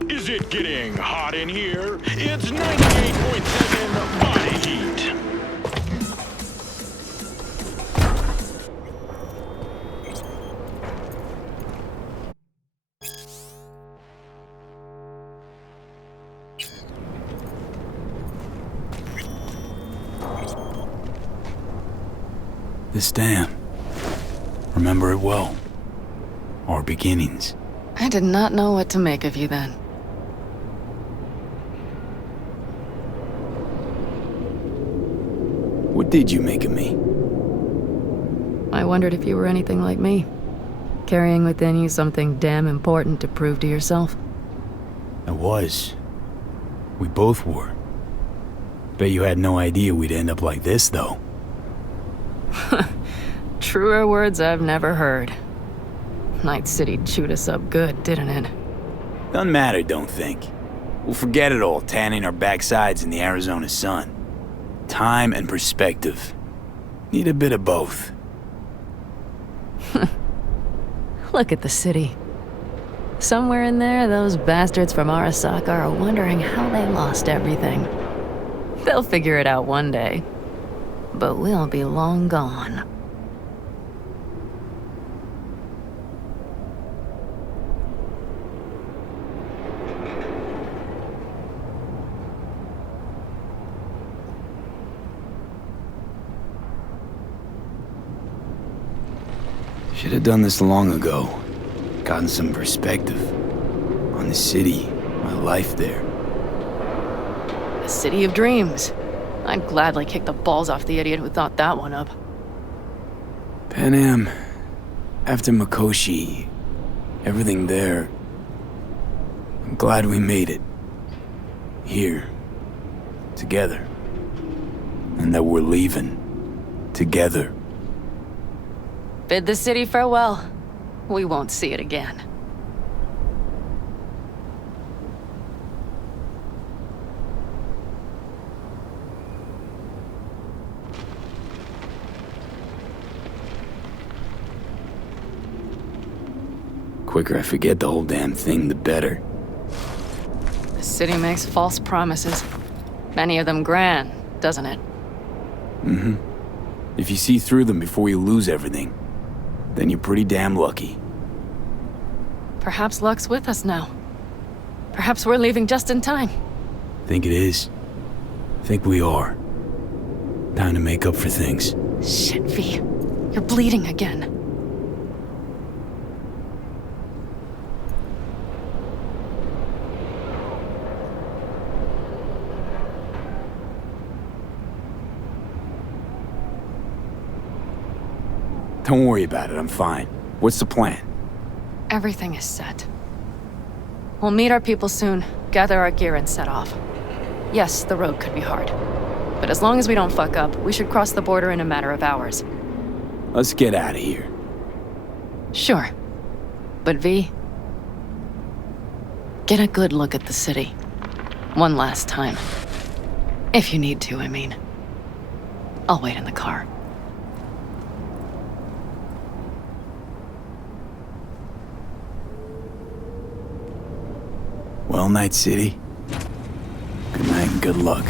Is it getting hot in here? It's 98.7 body heat. This dam. Remember it well. Our beginnings. I did not know what to make of you then. What did you make of me? I wondered if you were anything like me. Carrying within you something damn important to prove to yourself. I was. We both were. Bet you had no idea we'd end up like this, though. Truer words I've never heard. Night City chewed us up good, didn't it? Doesn't matter, don't think. We'll forget it all, tanning our backsides in the Arizona sun. Time and perspective. Need a bit of both. Look at the city. Somewhere in there, those bastards from Arasaka are wondering how they lost everything. They'll figure it out one day. But we'll be long gone. Should have done this long ago. Gotten some perspective. On the city, my life there. The city of dreams. I'd gladly kick the balls off the idiot who thought that one up. Pan Am, after Mikoshi, everything there. I'm glad we made it. Here. Together. And that we're leaving. Together. Bid the city farewell. We won't see it again. Quicker I forget the whole damn thing, the better. The city makes false promises. Many of them grand, doesn't it? Mm-hmm. If you see through them before you lose everything, then you're pretty damn lucky. Perhaps luck's with us now. Perhaps we're leaving just in time. Think it is? Think we are. Time to make up for things. Shit, V. You're bleeding again. Don't worry about it, I'm fine. What's the plan? Everything is set. We'll meet our people soon, gather our gear and set off. Yes, the road could be hard. But as long as we don't fuck up, we should cross the border in a matter of hours. Let's get out of here. Sure. But V, get a good look at the city. One last time. If you need to, I mean. I'll wait in the car. Well, Night City. Good night and good luck.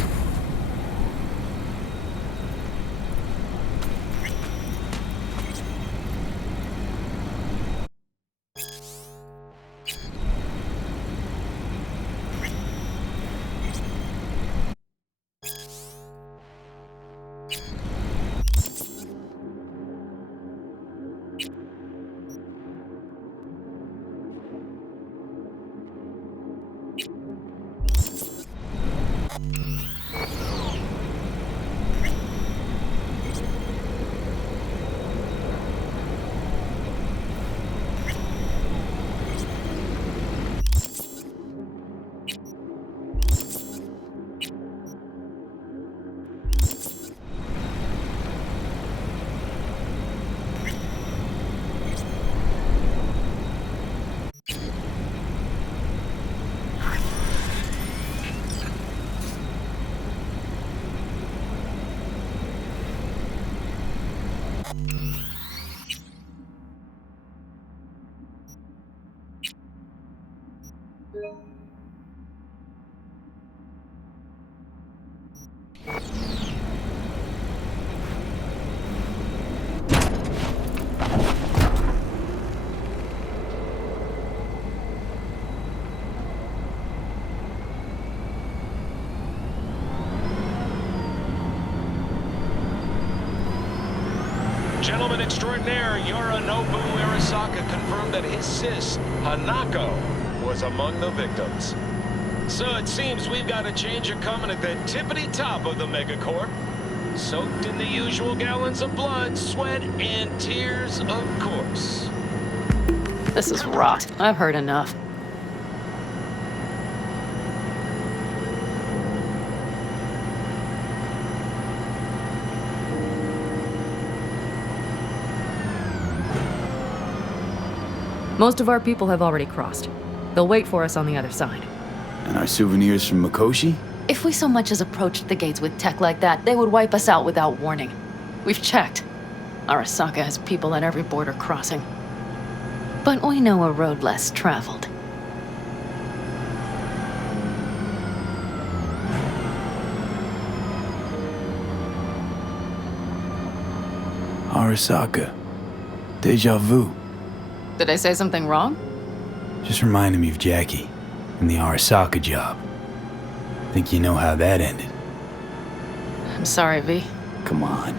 Gentleman extraordinaire Yorinobu Arasaka confirmed that his sis, Hanako, was among the victims. So it seems we've got a change of coming at the tippity top of the megacorp. Soaked in the usual gallons of blood, sweat, and tears, of course. This is rot. I've heard enough. Most of our people have already crossed. They'll wait for us on the other side. And our souvenirs from Mikoshi? If we so much as approached the gates with tech like that, they would wipe us out without warning. We've checked. Arasaka has people at every border crossing. But we know a road less traveled. Arasaka. Deja vu. Did I say something wrong? Just reminded me of Jackie and the Arasaka job. Think you know how that ended? I'm sorry, V. Come on.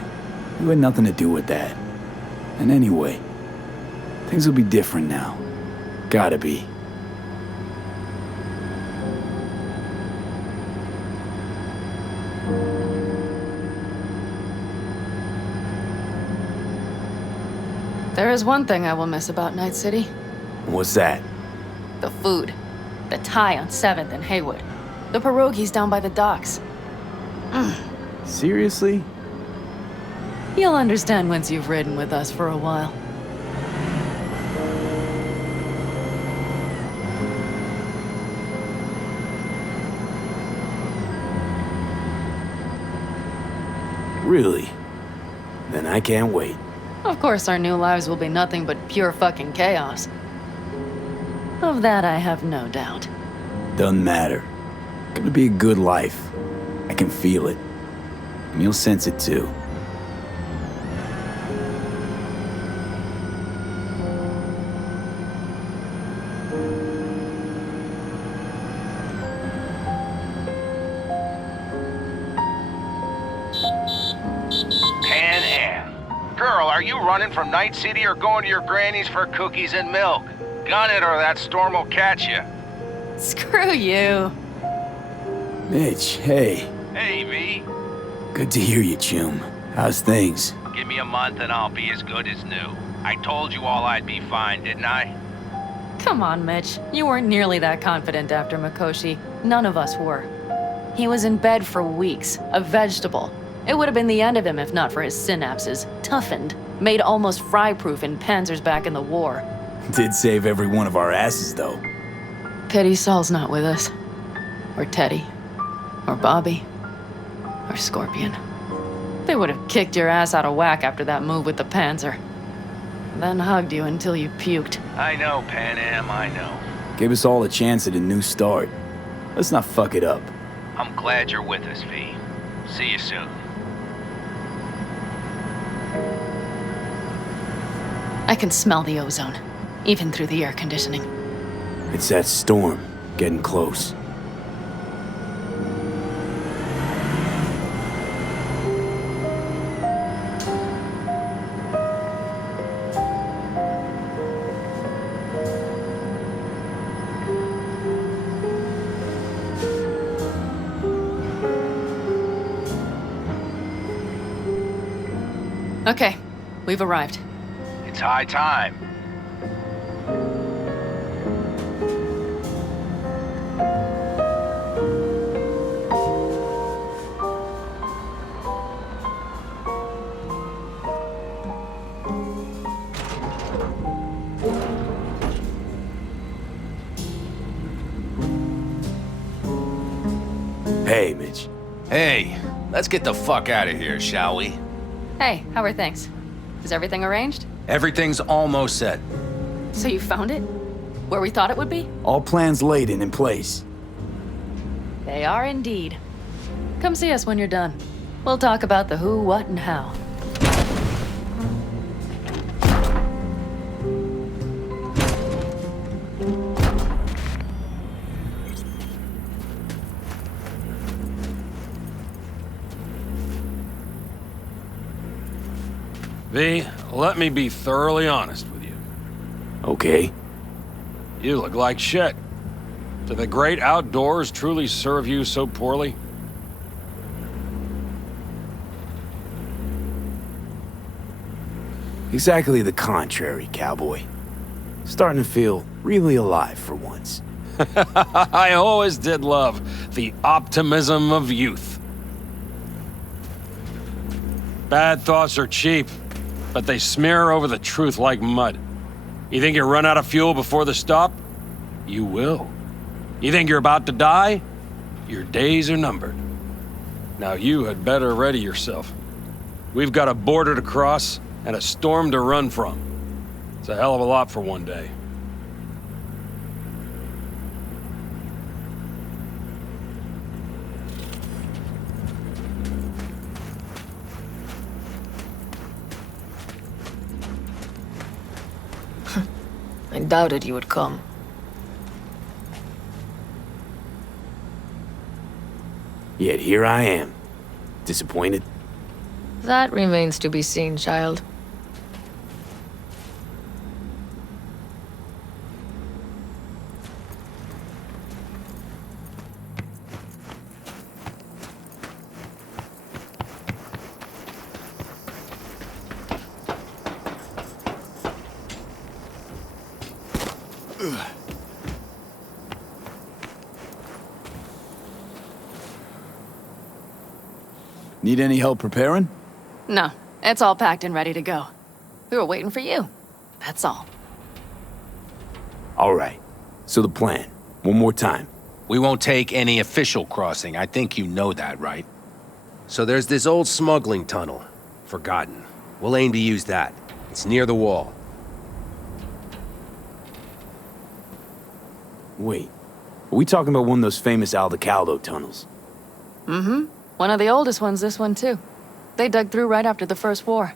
You had nothing to do with that. And anyway, things will be different now. Gotta be. There is one thing I will miss about Night City. What's that? The food. The Thai on 7th and Haywood. The pierogies down by the docks. Seriously? You'll understand once you've ridden with us for a while. Really? Then I can't wait. Of course, our new lives will be nothing but pure fucking chaos. Of that I have no doubt. Doesn't matter. Gonna be a good life. I can feel it. And you'll sense it too. Pan Am. Girl, are you running from Night City or going to your granny's for cookies and milk? Gun it or that storm will catch you. Screw you. Mitch, hey. Hey, V. Good to hear you, chum. How's things? Give me a month and I'll be as good as new. I told you all I'd be fine, didn't I? Come on, Mitch. You weren't nearly that confident after Mikoshi. None of us were. He was in bed for weeks, a vegetable. It would have been the end of him if not for his synapses. Toughened, made almost fry-proof in panzers back in the war. Did save every one of our asses, though. Pity Saul's not with us. Or Teddy. Or Bobby. Or Scorpion. They would have kicked your ass out of whack after that move with the Panzer. Then hugged you until you puked. I know, Pan Am, I know. Gave us all a chance at a new start. Let's not fuck it up. I'm glad you're with us, V. See you soon. I can smell the ozone, even through the air conditioning. It's that storm, getting close. Okay, we've arrived. It's high time. Hey, Mitch. Hey, let's get the fuck out of here, shall we? Hey, how are things? Is everything arranged? Everything's almost set. So you found it? Where we thought it would be? All plans laid and in place. They are indeed. Come see us when you're done. We'll talk about the who, what, and how. V, let me be thoroughly honest with you. Okay. You look like shit. Do the great outdoors truly serve you so poorly? Exactly the contrary, cowboy. Starting to feel really alive for once. I always did love the optimism of youth. Bad thoughts are cheap, but they smear over the truth like mud. You think you run out of fuel before the stop? You will. You think you're about to die? Your days are numbered. Now you had better ready yourself. We've got a border to cross and a storm to run from. It's a hell of a lot for one day. I doubted you would come. Yet here I am. Disappointed? That remains to be seen, child. Need any help preparing? No, it's all packed and ready to go. We were waiting for you. That's all. All right. So the plan. One more time. We won't take any official crossing. I think you know that, right? So there's this old smuggling tunnel. Forgotten. We'll aim to use that. It's near the wall. Wait, are we talking about one of those famous Aldecaldo tunnels? Mm-hmm. One of the oldest ones, this one too. They dug through right after the First War.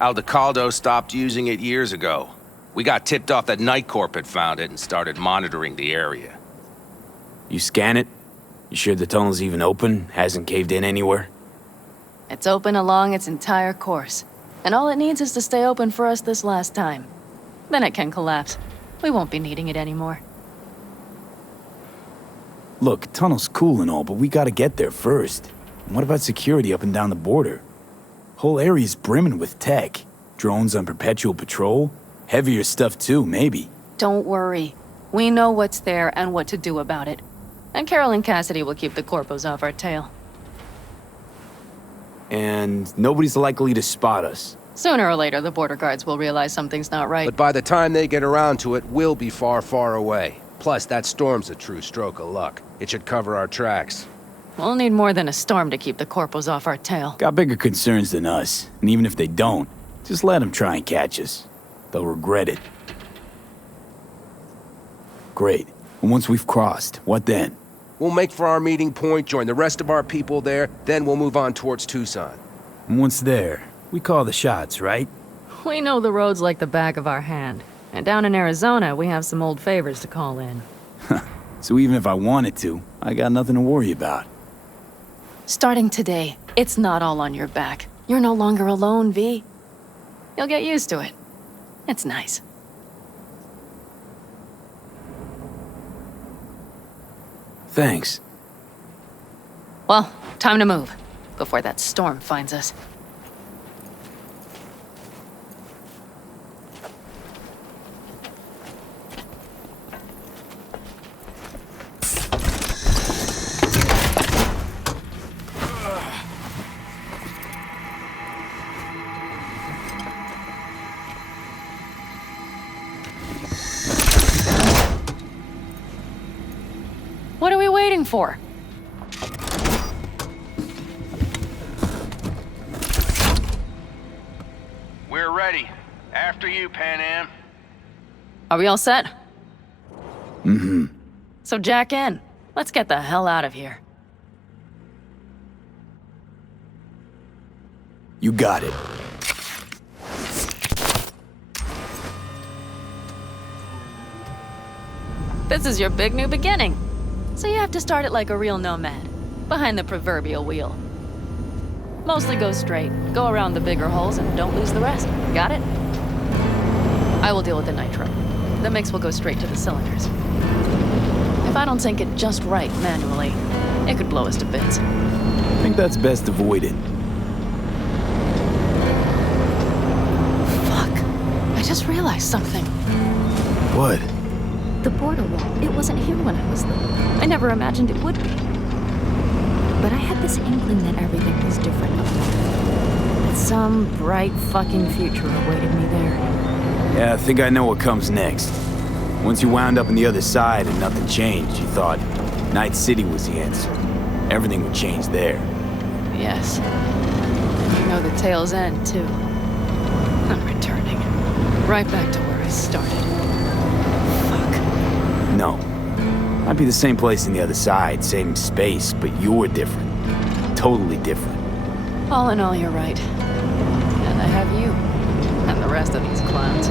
Aldecaldo stopped using it years ago. We got tipped off that Night Corp had found it and started monitoring the area. You scan it? You sure the tunnel's even open? Hasn't caved in anywhere? It's open along its entire course. And all it needs is to stay open for us this last time. Then it can collapse. We won't be needing it anymore. Look, tunnel's cool and all, but we gotta get there first. And what about security up and down the border? Whole area's brimming with tech. Drones on perpetual patrol. Heavier stuff too, maybe. Don't worry. We know what's there and what to do about it. And Carol and Cassidy will keep the corpos off our tail. And nobody's likely to spot us. Sooner or later, the border guards will realize something's not right. But by the time they get around to it, we'll be far, far away. Plus, that storm's a true stroke of luck. It should cover our tracks. We'll need more than a storm to keep the corpos off our tail. Got bigger concerns than us. And even if they don't, just let them try and catch us. They'll regret it. Great. And once we've crossed, what then? We'll make for our meeting point, join the rest of our people there, then we'll move on towards Tucson. And once there, we call the shots, right? We know the roads like the back of our hand. And down in Arizona, we have some old favors to call in. So even if I wanted to, I got nothing to worry about. Starting today, it's not all on your back. You're no longer alone, V. You'll get used to it. It's nice. Thanks. Well, time to move, before that storm finds us. What are we waiting for? We're ready. After you, Pan Am. Are we all set? Mm-hmm. So jack in. Let's get the hell out of here. You got it. This is your big new beginning. So you have to start it like a real nomad, behind the proverbial wheel. Mostly go straight, go around the bigger holes, and don't lose the rest. Got it? I will deal with the nitro. The mix will go straight to the cylinders. If I don't sync it just right manually, it could blow us to bits. I think that's best avoided. Fuck. I just realized something. What? The border wall, it wasn't here when I was little. I never imagined it would be. But I had this inkling that everything was different up there. Some bright fucking future awaited me there. Yeah, I think I know what comes next. Once you wound up on the other side and nothing changed, you thought Night City was the answer. Everything would change there. Yes. You know the tale's end, too. I'm returning. Right back to where I started. No. Might be the same place on the other side, same space, but you're different. Totally different. All in all, you're right. And I have you. And the rest of these clowns.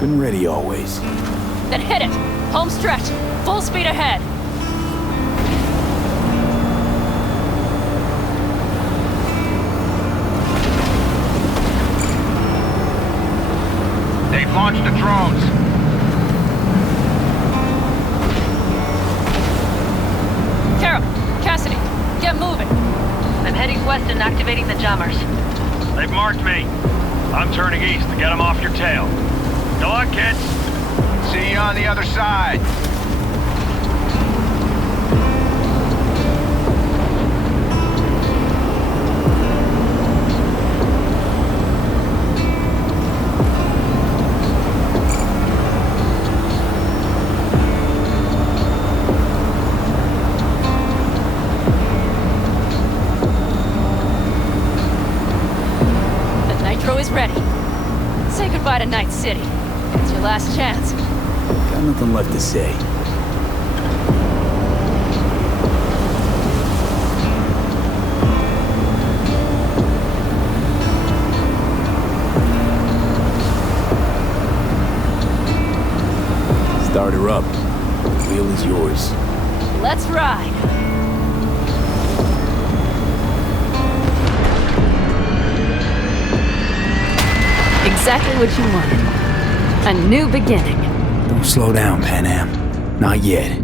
Been ready always. Then hit it! Home stretch! Full speed ahead! west and activating the jammers. They've marked me. I'm turning east to get them off your tail. Good luck, kids. See you on the other side. Is ready. Say goodbye to Night City. It's your last chance. Got nothing left to say. Start her up. The wheel is yours. Let's ride. Exactly what you wanted. A new beginning. Don't slow down, Pan Am. Not yet.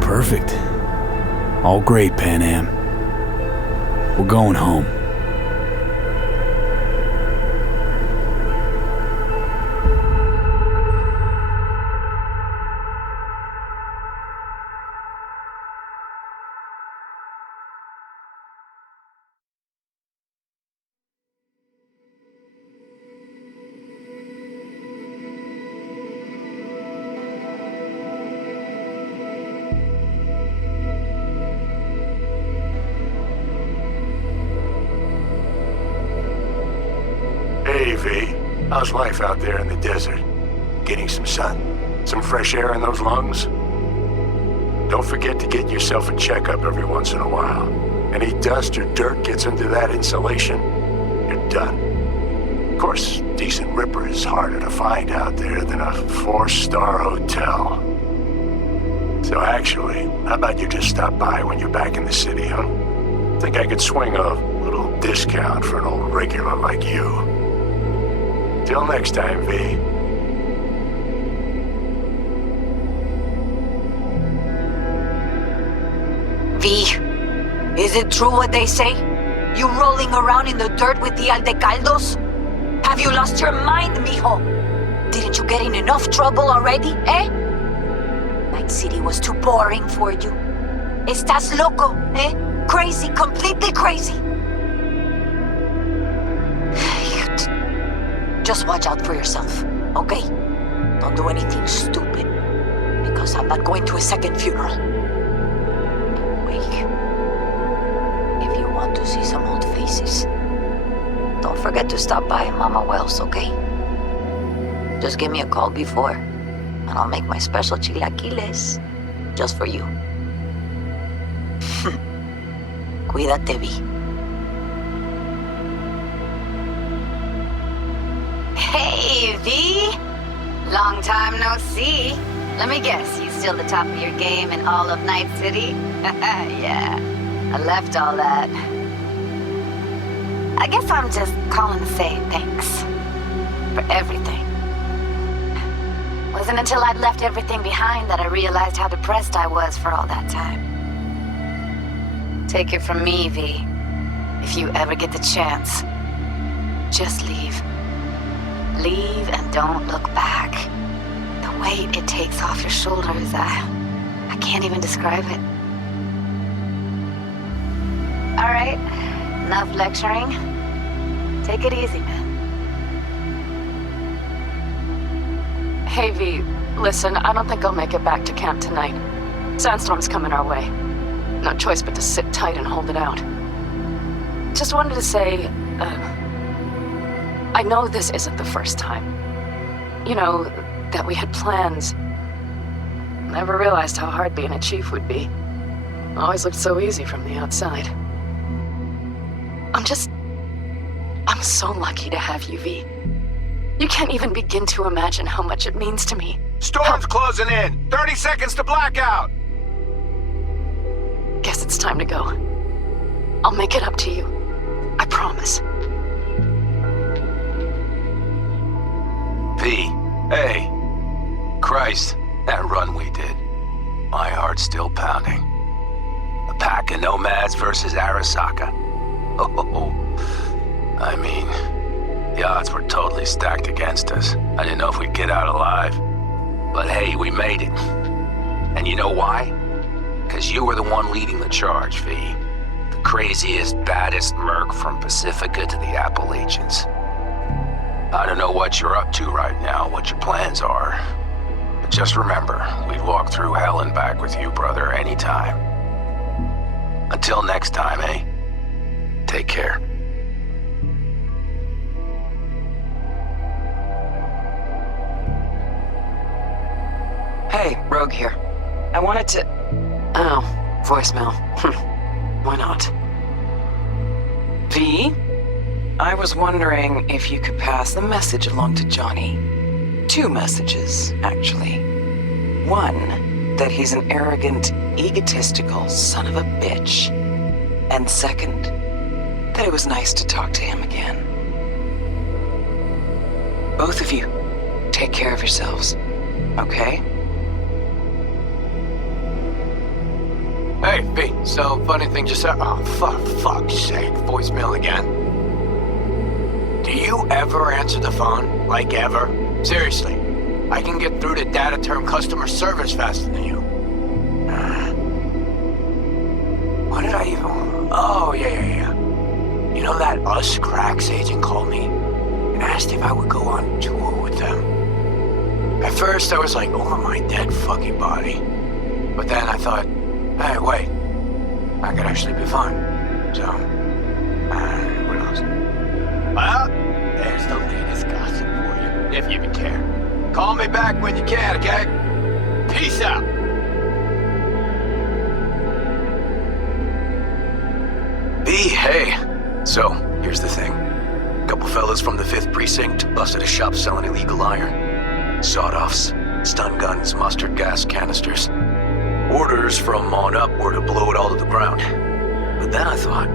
Perfect. All great, Pan Am. We're going home. Hey, V. How's life out there in the desert? Getting some sun? Some fresh air in those lungs? Don't forget to get yourself a checkup every once in a while. Any dust or dirt gets into that insulation, you're done. Of course, decent ripper is harder to find out there than a 4-star hotel. So actually, how about you just stop by when you're back in the city, huh? Think I could swing a little discount for an old regular like you. Till next time, V. V, is it true what they say? You rolling around in the dirt with the Aldecaldos? Have you lost your mind, mijo? Didn't you get in enough trouble already, eh? Night City was too boring for you. Estás loco, eh? Crazy, completely crazy. Just watch out for yourself, okay? Don't do anything stupid, because I'm not going to a second funeral. Wait. If you want to see some old faces, don't forget to stop by Mama Wells, okay? Just give me a call before, and I'll make my special chilaquiles just for you. Cuídate, Vi. Hey, V! Long time no see. Let me guess, you still the top of your game in all of Night City? Yeah, I left all that. I guess I'm just calling to say thanks. For everything. Wasn't until I'd left everything behind that I realized how depressed I was for all that time. Take it from me, V. If you ever get the chance, just leave. Leave and don't look back. The weight it takes off your shoulders, I can't even describe it. All right, enough lecturing. Take it easy, man. Hey, V, listen, I don't think I'll make it back to camp tonight. Sandstorm's coming our way. No choice but to sit tight and hold it out. Just wanted to say, I know this isn't the first time. You know, that we had plans. Never realized how hard being a chief would be. Always looked so easy from the outside. I'm so lucky to have you, V. You can't even begin to imagine how much it means to me. Storm's closing in. 30 seconds to blackout. Guess it's time to go. I'll make it up to you. I promise. V, hey. Christ, that run we did. My heart's still pounding. A pack of nomads versus Arasaka. Oh, I mean, the odds were totally stacked against us. I didn't know if we'd get out alive. But hey, we made it. And you know why? Because you were the one leading the charge, V. The craziest, baddest merc from Pacifica to the Appalachians. I don't know what you're up to right now, what your plans are. But just remember, we'd walk through hell and back with you, brother, anytime. Until next time, eh? Take care. Hey, Rogue here. I wanted to... Oh, voicemail. Why not? V? I was wondering if you could pass the message along to Johnny. 2 messages, actually. 1, that he's an arrogant, egotistical son of a bitch. And 2nd, that it was nice to talk to him again. Both of you, take care of yourselves, okay? Hey, B, so funny thing just said. Oh, fuck's sake, voicemail again. Do you ever answer the phone? Like ever? Seriously, I can get through to data term customer service faster than you. What did I even... Oh, yeah. You know that Us Cracks agent called me and asked if I would go on tour with them? At first, I was like, over my dead fucking body. But then I thought, hey, wait, I could actually be fun. So, what else? Well, there's the latest gossip for you, if you even care. Call me back when you can, okay? Peace out. B, hey. So, here's the thing. A couple fellas from the 5th Precinct busted a shop selling illegal iron. Sawed-offs, stun guns, mustard gas canisters. Orders from on up were to blow it all to the ground. But then I thought,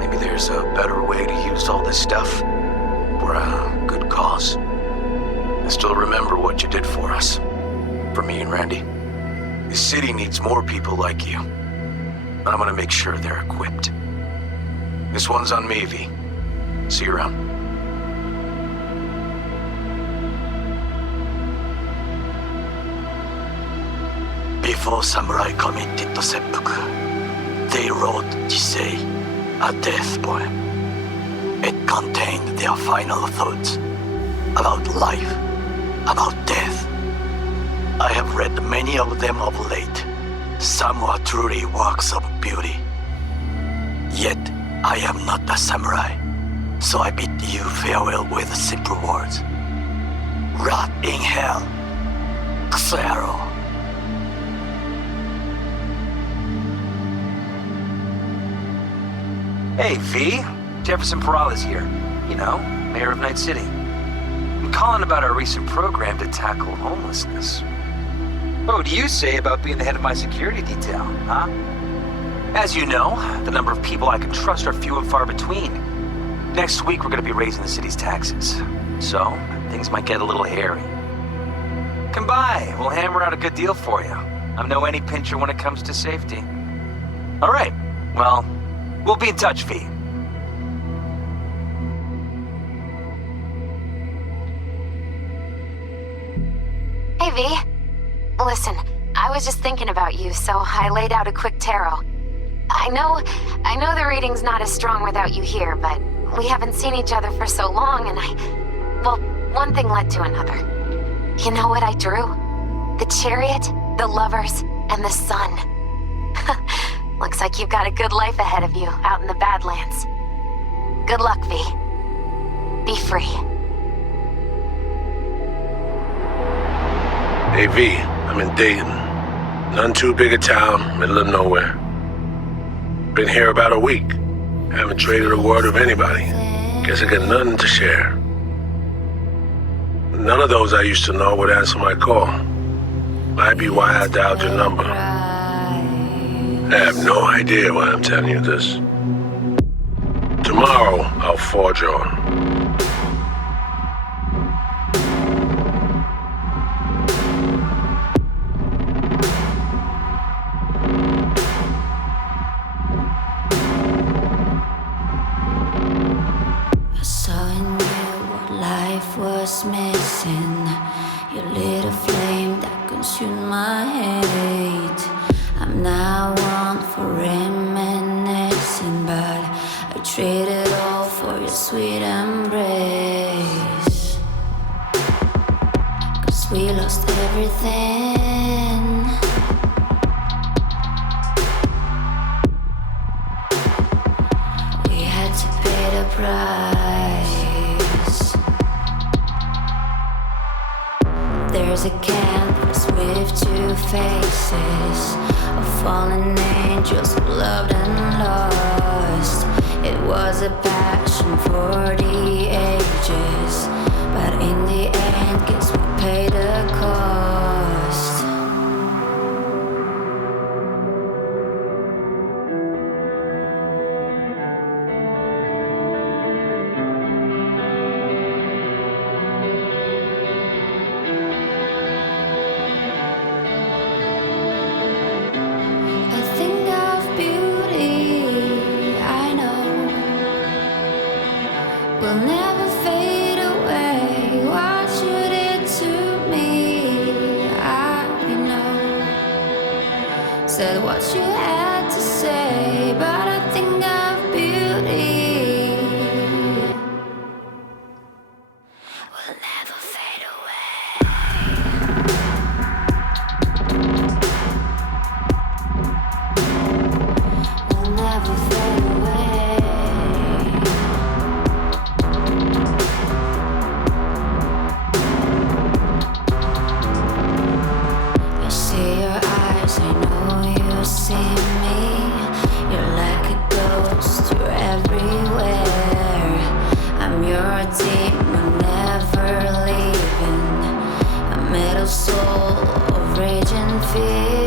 maybe there's a better way to use all this stuff for a good cause. I still remember what you did for us. For me and Randy. This city needs more people like you. And I'm gonna make sure they're equipped. This one's on me, V. See you around. Before samurai committed to seppuku, they wrote Jisei, a death poem. It contained their final thoughts about life about death. I have read many of them of late. Some are truly works of beauty. Yet, I am not a samurai, so I bid you farewell with simple words. Rot in hell, Xero. Hey, V. Jefferson Peralta's here. You know, mayor of Night City. I'm calling about our recent program to tackle homelessness. What do you say about being the head of my security detail, huh? As you know, the number of people I can trust are few and far between. Next week, we're gonna be raising the city's taxes. So, things might get a little hairy. Come by, we'll hammer out a good deal for you. I'm no any pincher when it comes to safety. All right, well, we'll be in touch, V. Hey, V. Listen, I was just thinking about you, so I laid out a quick tarot. I know the reading's not as strong without you here, but we haven't seen each other for so long, and well, one thing led to another. You know what I drew? The chariot, the lovers, and the sun. Looks like you've got a good life ahead of you out in the Badlands. Good luck, V. Be free. Hey V, I'm in Dayton. None too big a town, middle of nowhere. Been here about a week. Haven't traded a word with anybody. Guess I got nothing to share. None of those I used to know would answer my call. Might be why I dialed your number. I have no idea why I'm telling you this. Tomorrow, I'll forge on. I saw in you what life was missing. You lit a flame that consumed my hate. I'm now one for reminiscing, but I traded all for your sweet embrace. 'Cause we lost everything. We had to pay the price. There's a canvas with two faces of fallen angels who loved and lost. It was a passion for the ages, but in the end, guess we paid the cost. A thing of beauty, I know, will never fade away. What you did to me, I know. Said what you had to say, but a thing of beauty will never fade away. Will never fade away. I see your eyes, I know you see me. You're like a ghost, you're everywhere. I'm your demon, never leaving. A metal soul of rage and fear.